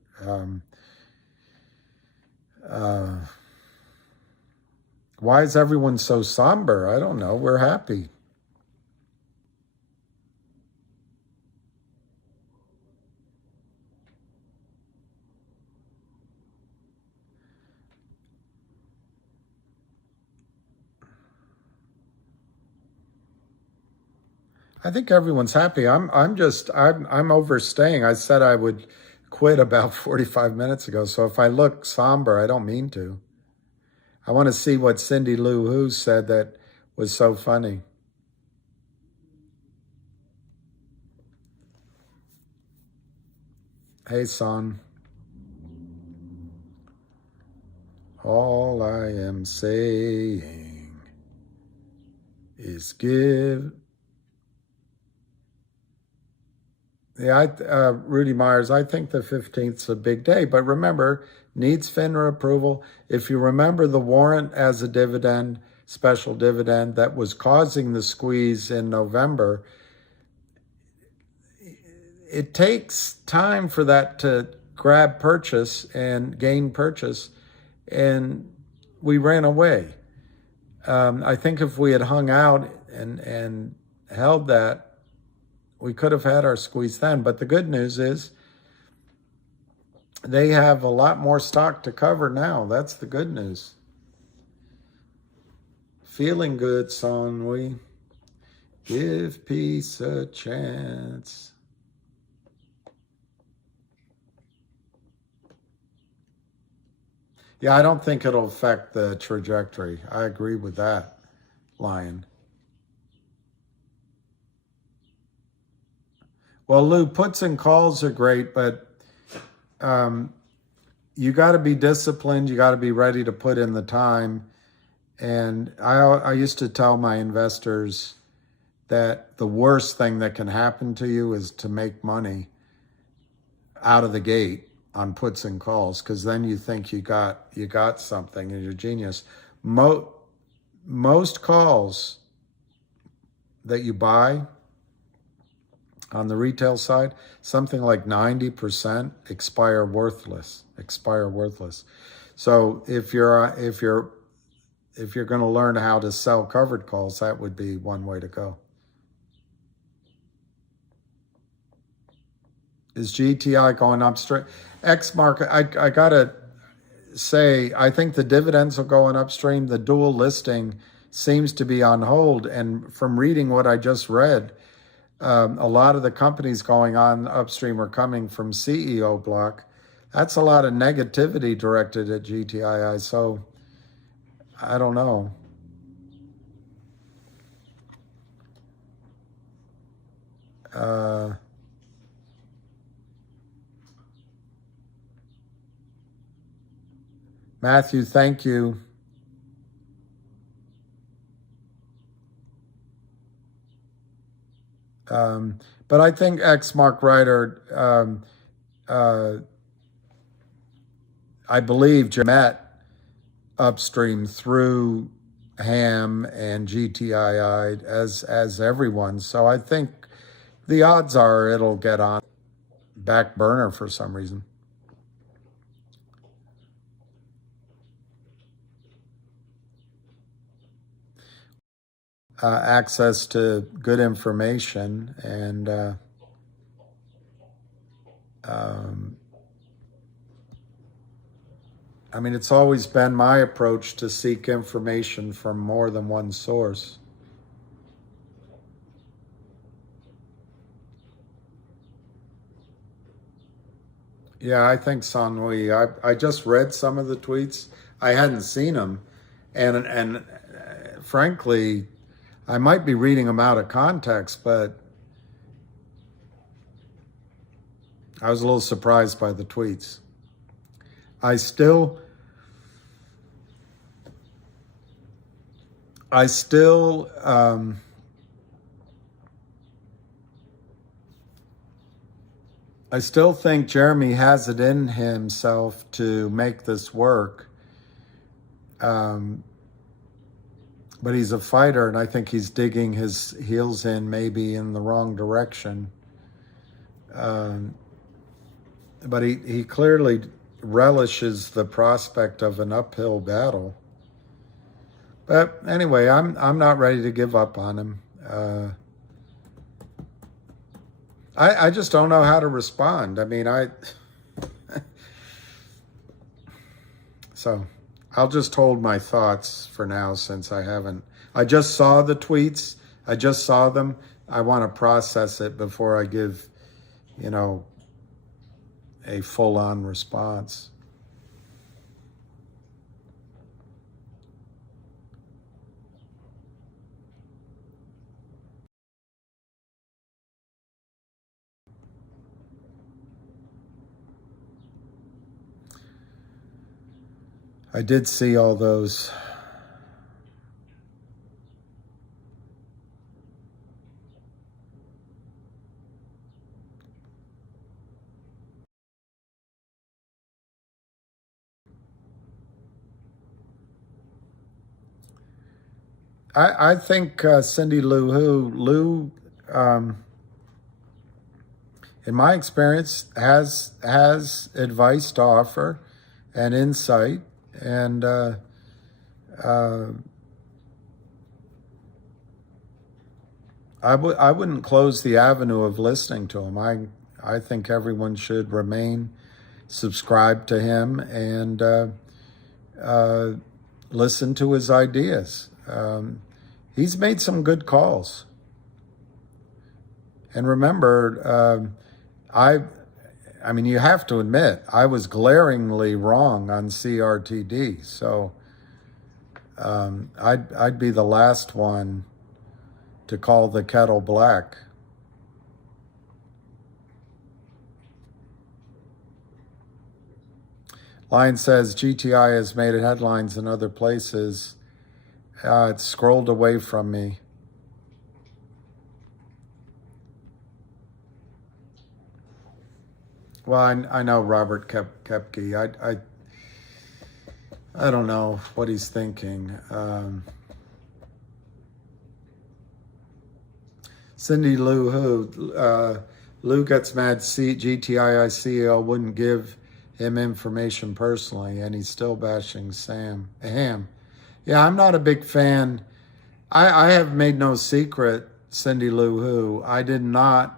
why is everyone so somber? I don't know. We're happy. I think everyone's happy. I'm overstaying. I said I would quit about 45 minutes ago. So if I look somber, I don't mean to. I want to see what Cindy Lou Who said that was so funny. Hey, son. All I am saying is give. Yeah, Rudy Myers, I think the 15th is a big day. But remember, needs FINRA approval. If you remember the warrant as a dividend, special dividend that was causing the squeeze in November, it takes time for that to grab purchase and gain purchase, and we ran away. I think if we had hung out and held that, we could have had our squeeze then. But the good news is they have a lot more stock to cover now. That's the good news. Feeling good, son. We give peace a chance. Yeah, I don't think it'll affect the trajectory. I agree with that, Lion. Well, Lou, puts and calls are great, but you got to be disciplined. You got to be ready to put in the time. And I used to tell my investors that the worst thing that can happen to you is to make money out of the gate on puts and calls, because then you think you got something and you're genius. Most calls that you buy on the retail side, something like 90% expire worthless. So if you're going to learn how to sell covered calls, that would be one way to go. Is GTI going up straight? X market, I gotta say, I think the dividends are going upstream. The dual listing seems to be on hold. And from reading what I just read, a lot of the companies going on upstream are coming from CEO block. That's a lot of negativity directed at GTII. So I don't know. Matthew, thank you. But I think X Mark Ryder, I believe, met upstream through Ham and GTII as everyone. So I think the odds are it'll get on back burner for some reason. Access to good information and I mean, it's always been my approach to seek information from more than one source. Yeah, I think Sanui. I just read some of the tweets. I hadn't seen them, and frankly, I might be reading them out of context, but I was a little surprised by the tweets. I still think Jeremy has it in himself to make this work. But he's a fighter, and I think he's digging his heels in maybe in the wrong direction. But he clearly relishes the prospect of an uphill battle. But anyway, I'm not ready to give up on him. I just don't know how to respond. I mean, so I'll just hold my thoughts for now since I just saw the tweets. I just saw them. I want to process it before I give, a full-on response. I did see all those. I think Cindy Lou in my experience, has advice to offer and insight, and I wouldn't close the avenue of listening to him. I think everyone should remain subscribed to him and listen to his ideas. He's made some good calls. And remember, I mean, you have to admit, I was glaringly wrong on CRTD. So I'd be the last one to call the kettle black. Line says GTI has made headlines in other places. It scrolled away from me. Well, I know Robert Kepke. I don't know what he's thinking. Cindy Lou, Lou gets mad. GTII CEO wouldn't give him information personally, and he's still bashing Ham. Yeah, I'm not a big fan. I have made no secret, Cindy Lou, I did not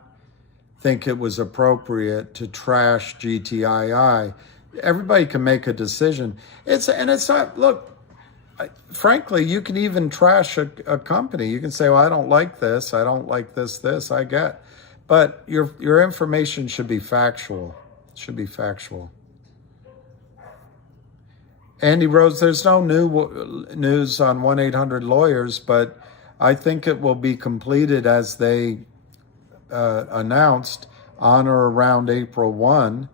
think it was appropriate to trash GTII. Everybody can make a decision. It's not, look, frankly, you can even trash a company. You can say, well, I don't like this. I don't like this, I get. But your information should be factual. It should be factual. Andy Rose, there's no new news on 1-800-Lawyers, but I think it will be completed as they announced on or around April 1.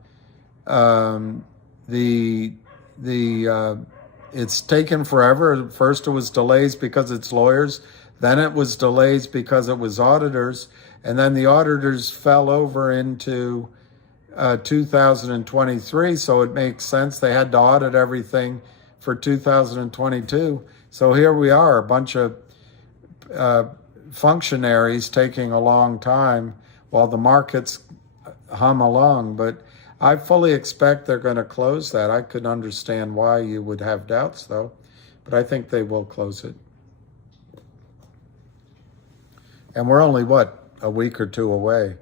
It's taken forever. First it was delays because it's lawyers, then it was delays because it was auditors, and then the auditors fell over into 2023, so it makes sense. They had to audit everything for 2022. So here we are, a bunch of functionaries taking a long time while the markets hum along. But I fully expect they're going to close that. I could understand why you would have doubts, though, but I think they will close it. And we're only, what, a week or two away.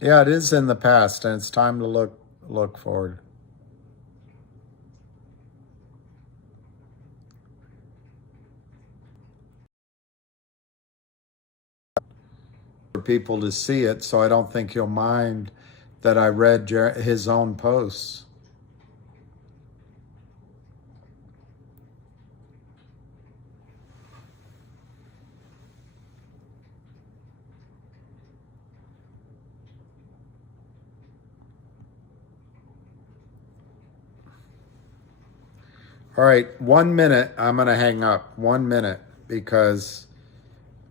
Yeah, it is in the past, and it's time to look forward. For people to see it, so I don't think you'll mind that I read his own posts. All right, 1 minute. I'm going to hang up. 1 minute, because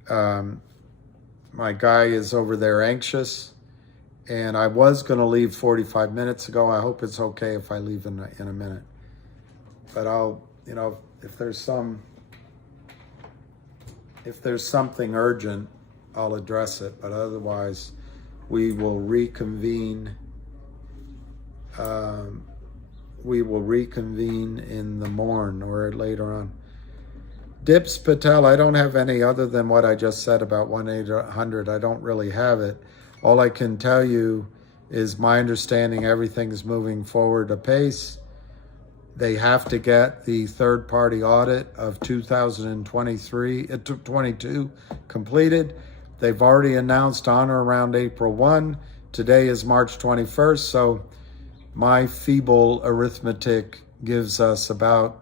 my guy is over there anxious, and I was going to leave 45 minutes ago. I hope it's okay if I leave in a minute. But I'll, if there's something urgent, I'll address it. But otherwise, we will reconvene. We will reconvene in the morn or later on. Dips Patel, I don't have any other than what I just said about 1-800. I don't really have it. All I can tell you is my understanding everything's moving forward apace. They have to get the third-party audit of 2022 completed. They've already announced on or around April 1. Today is March 21st, so my feeble arithmetic gives us about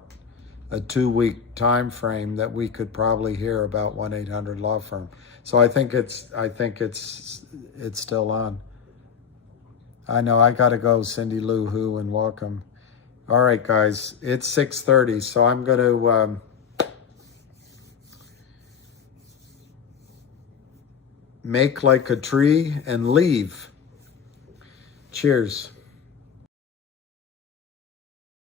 a 2-week time frame that we could probably hear about 1-800 law firm. So I think it's still on. I know I gotta go, Cindy Lou Who, and welcome. All right, guys, it's 6:30, so I'm gonna make like a tree and leave. Cheers.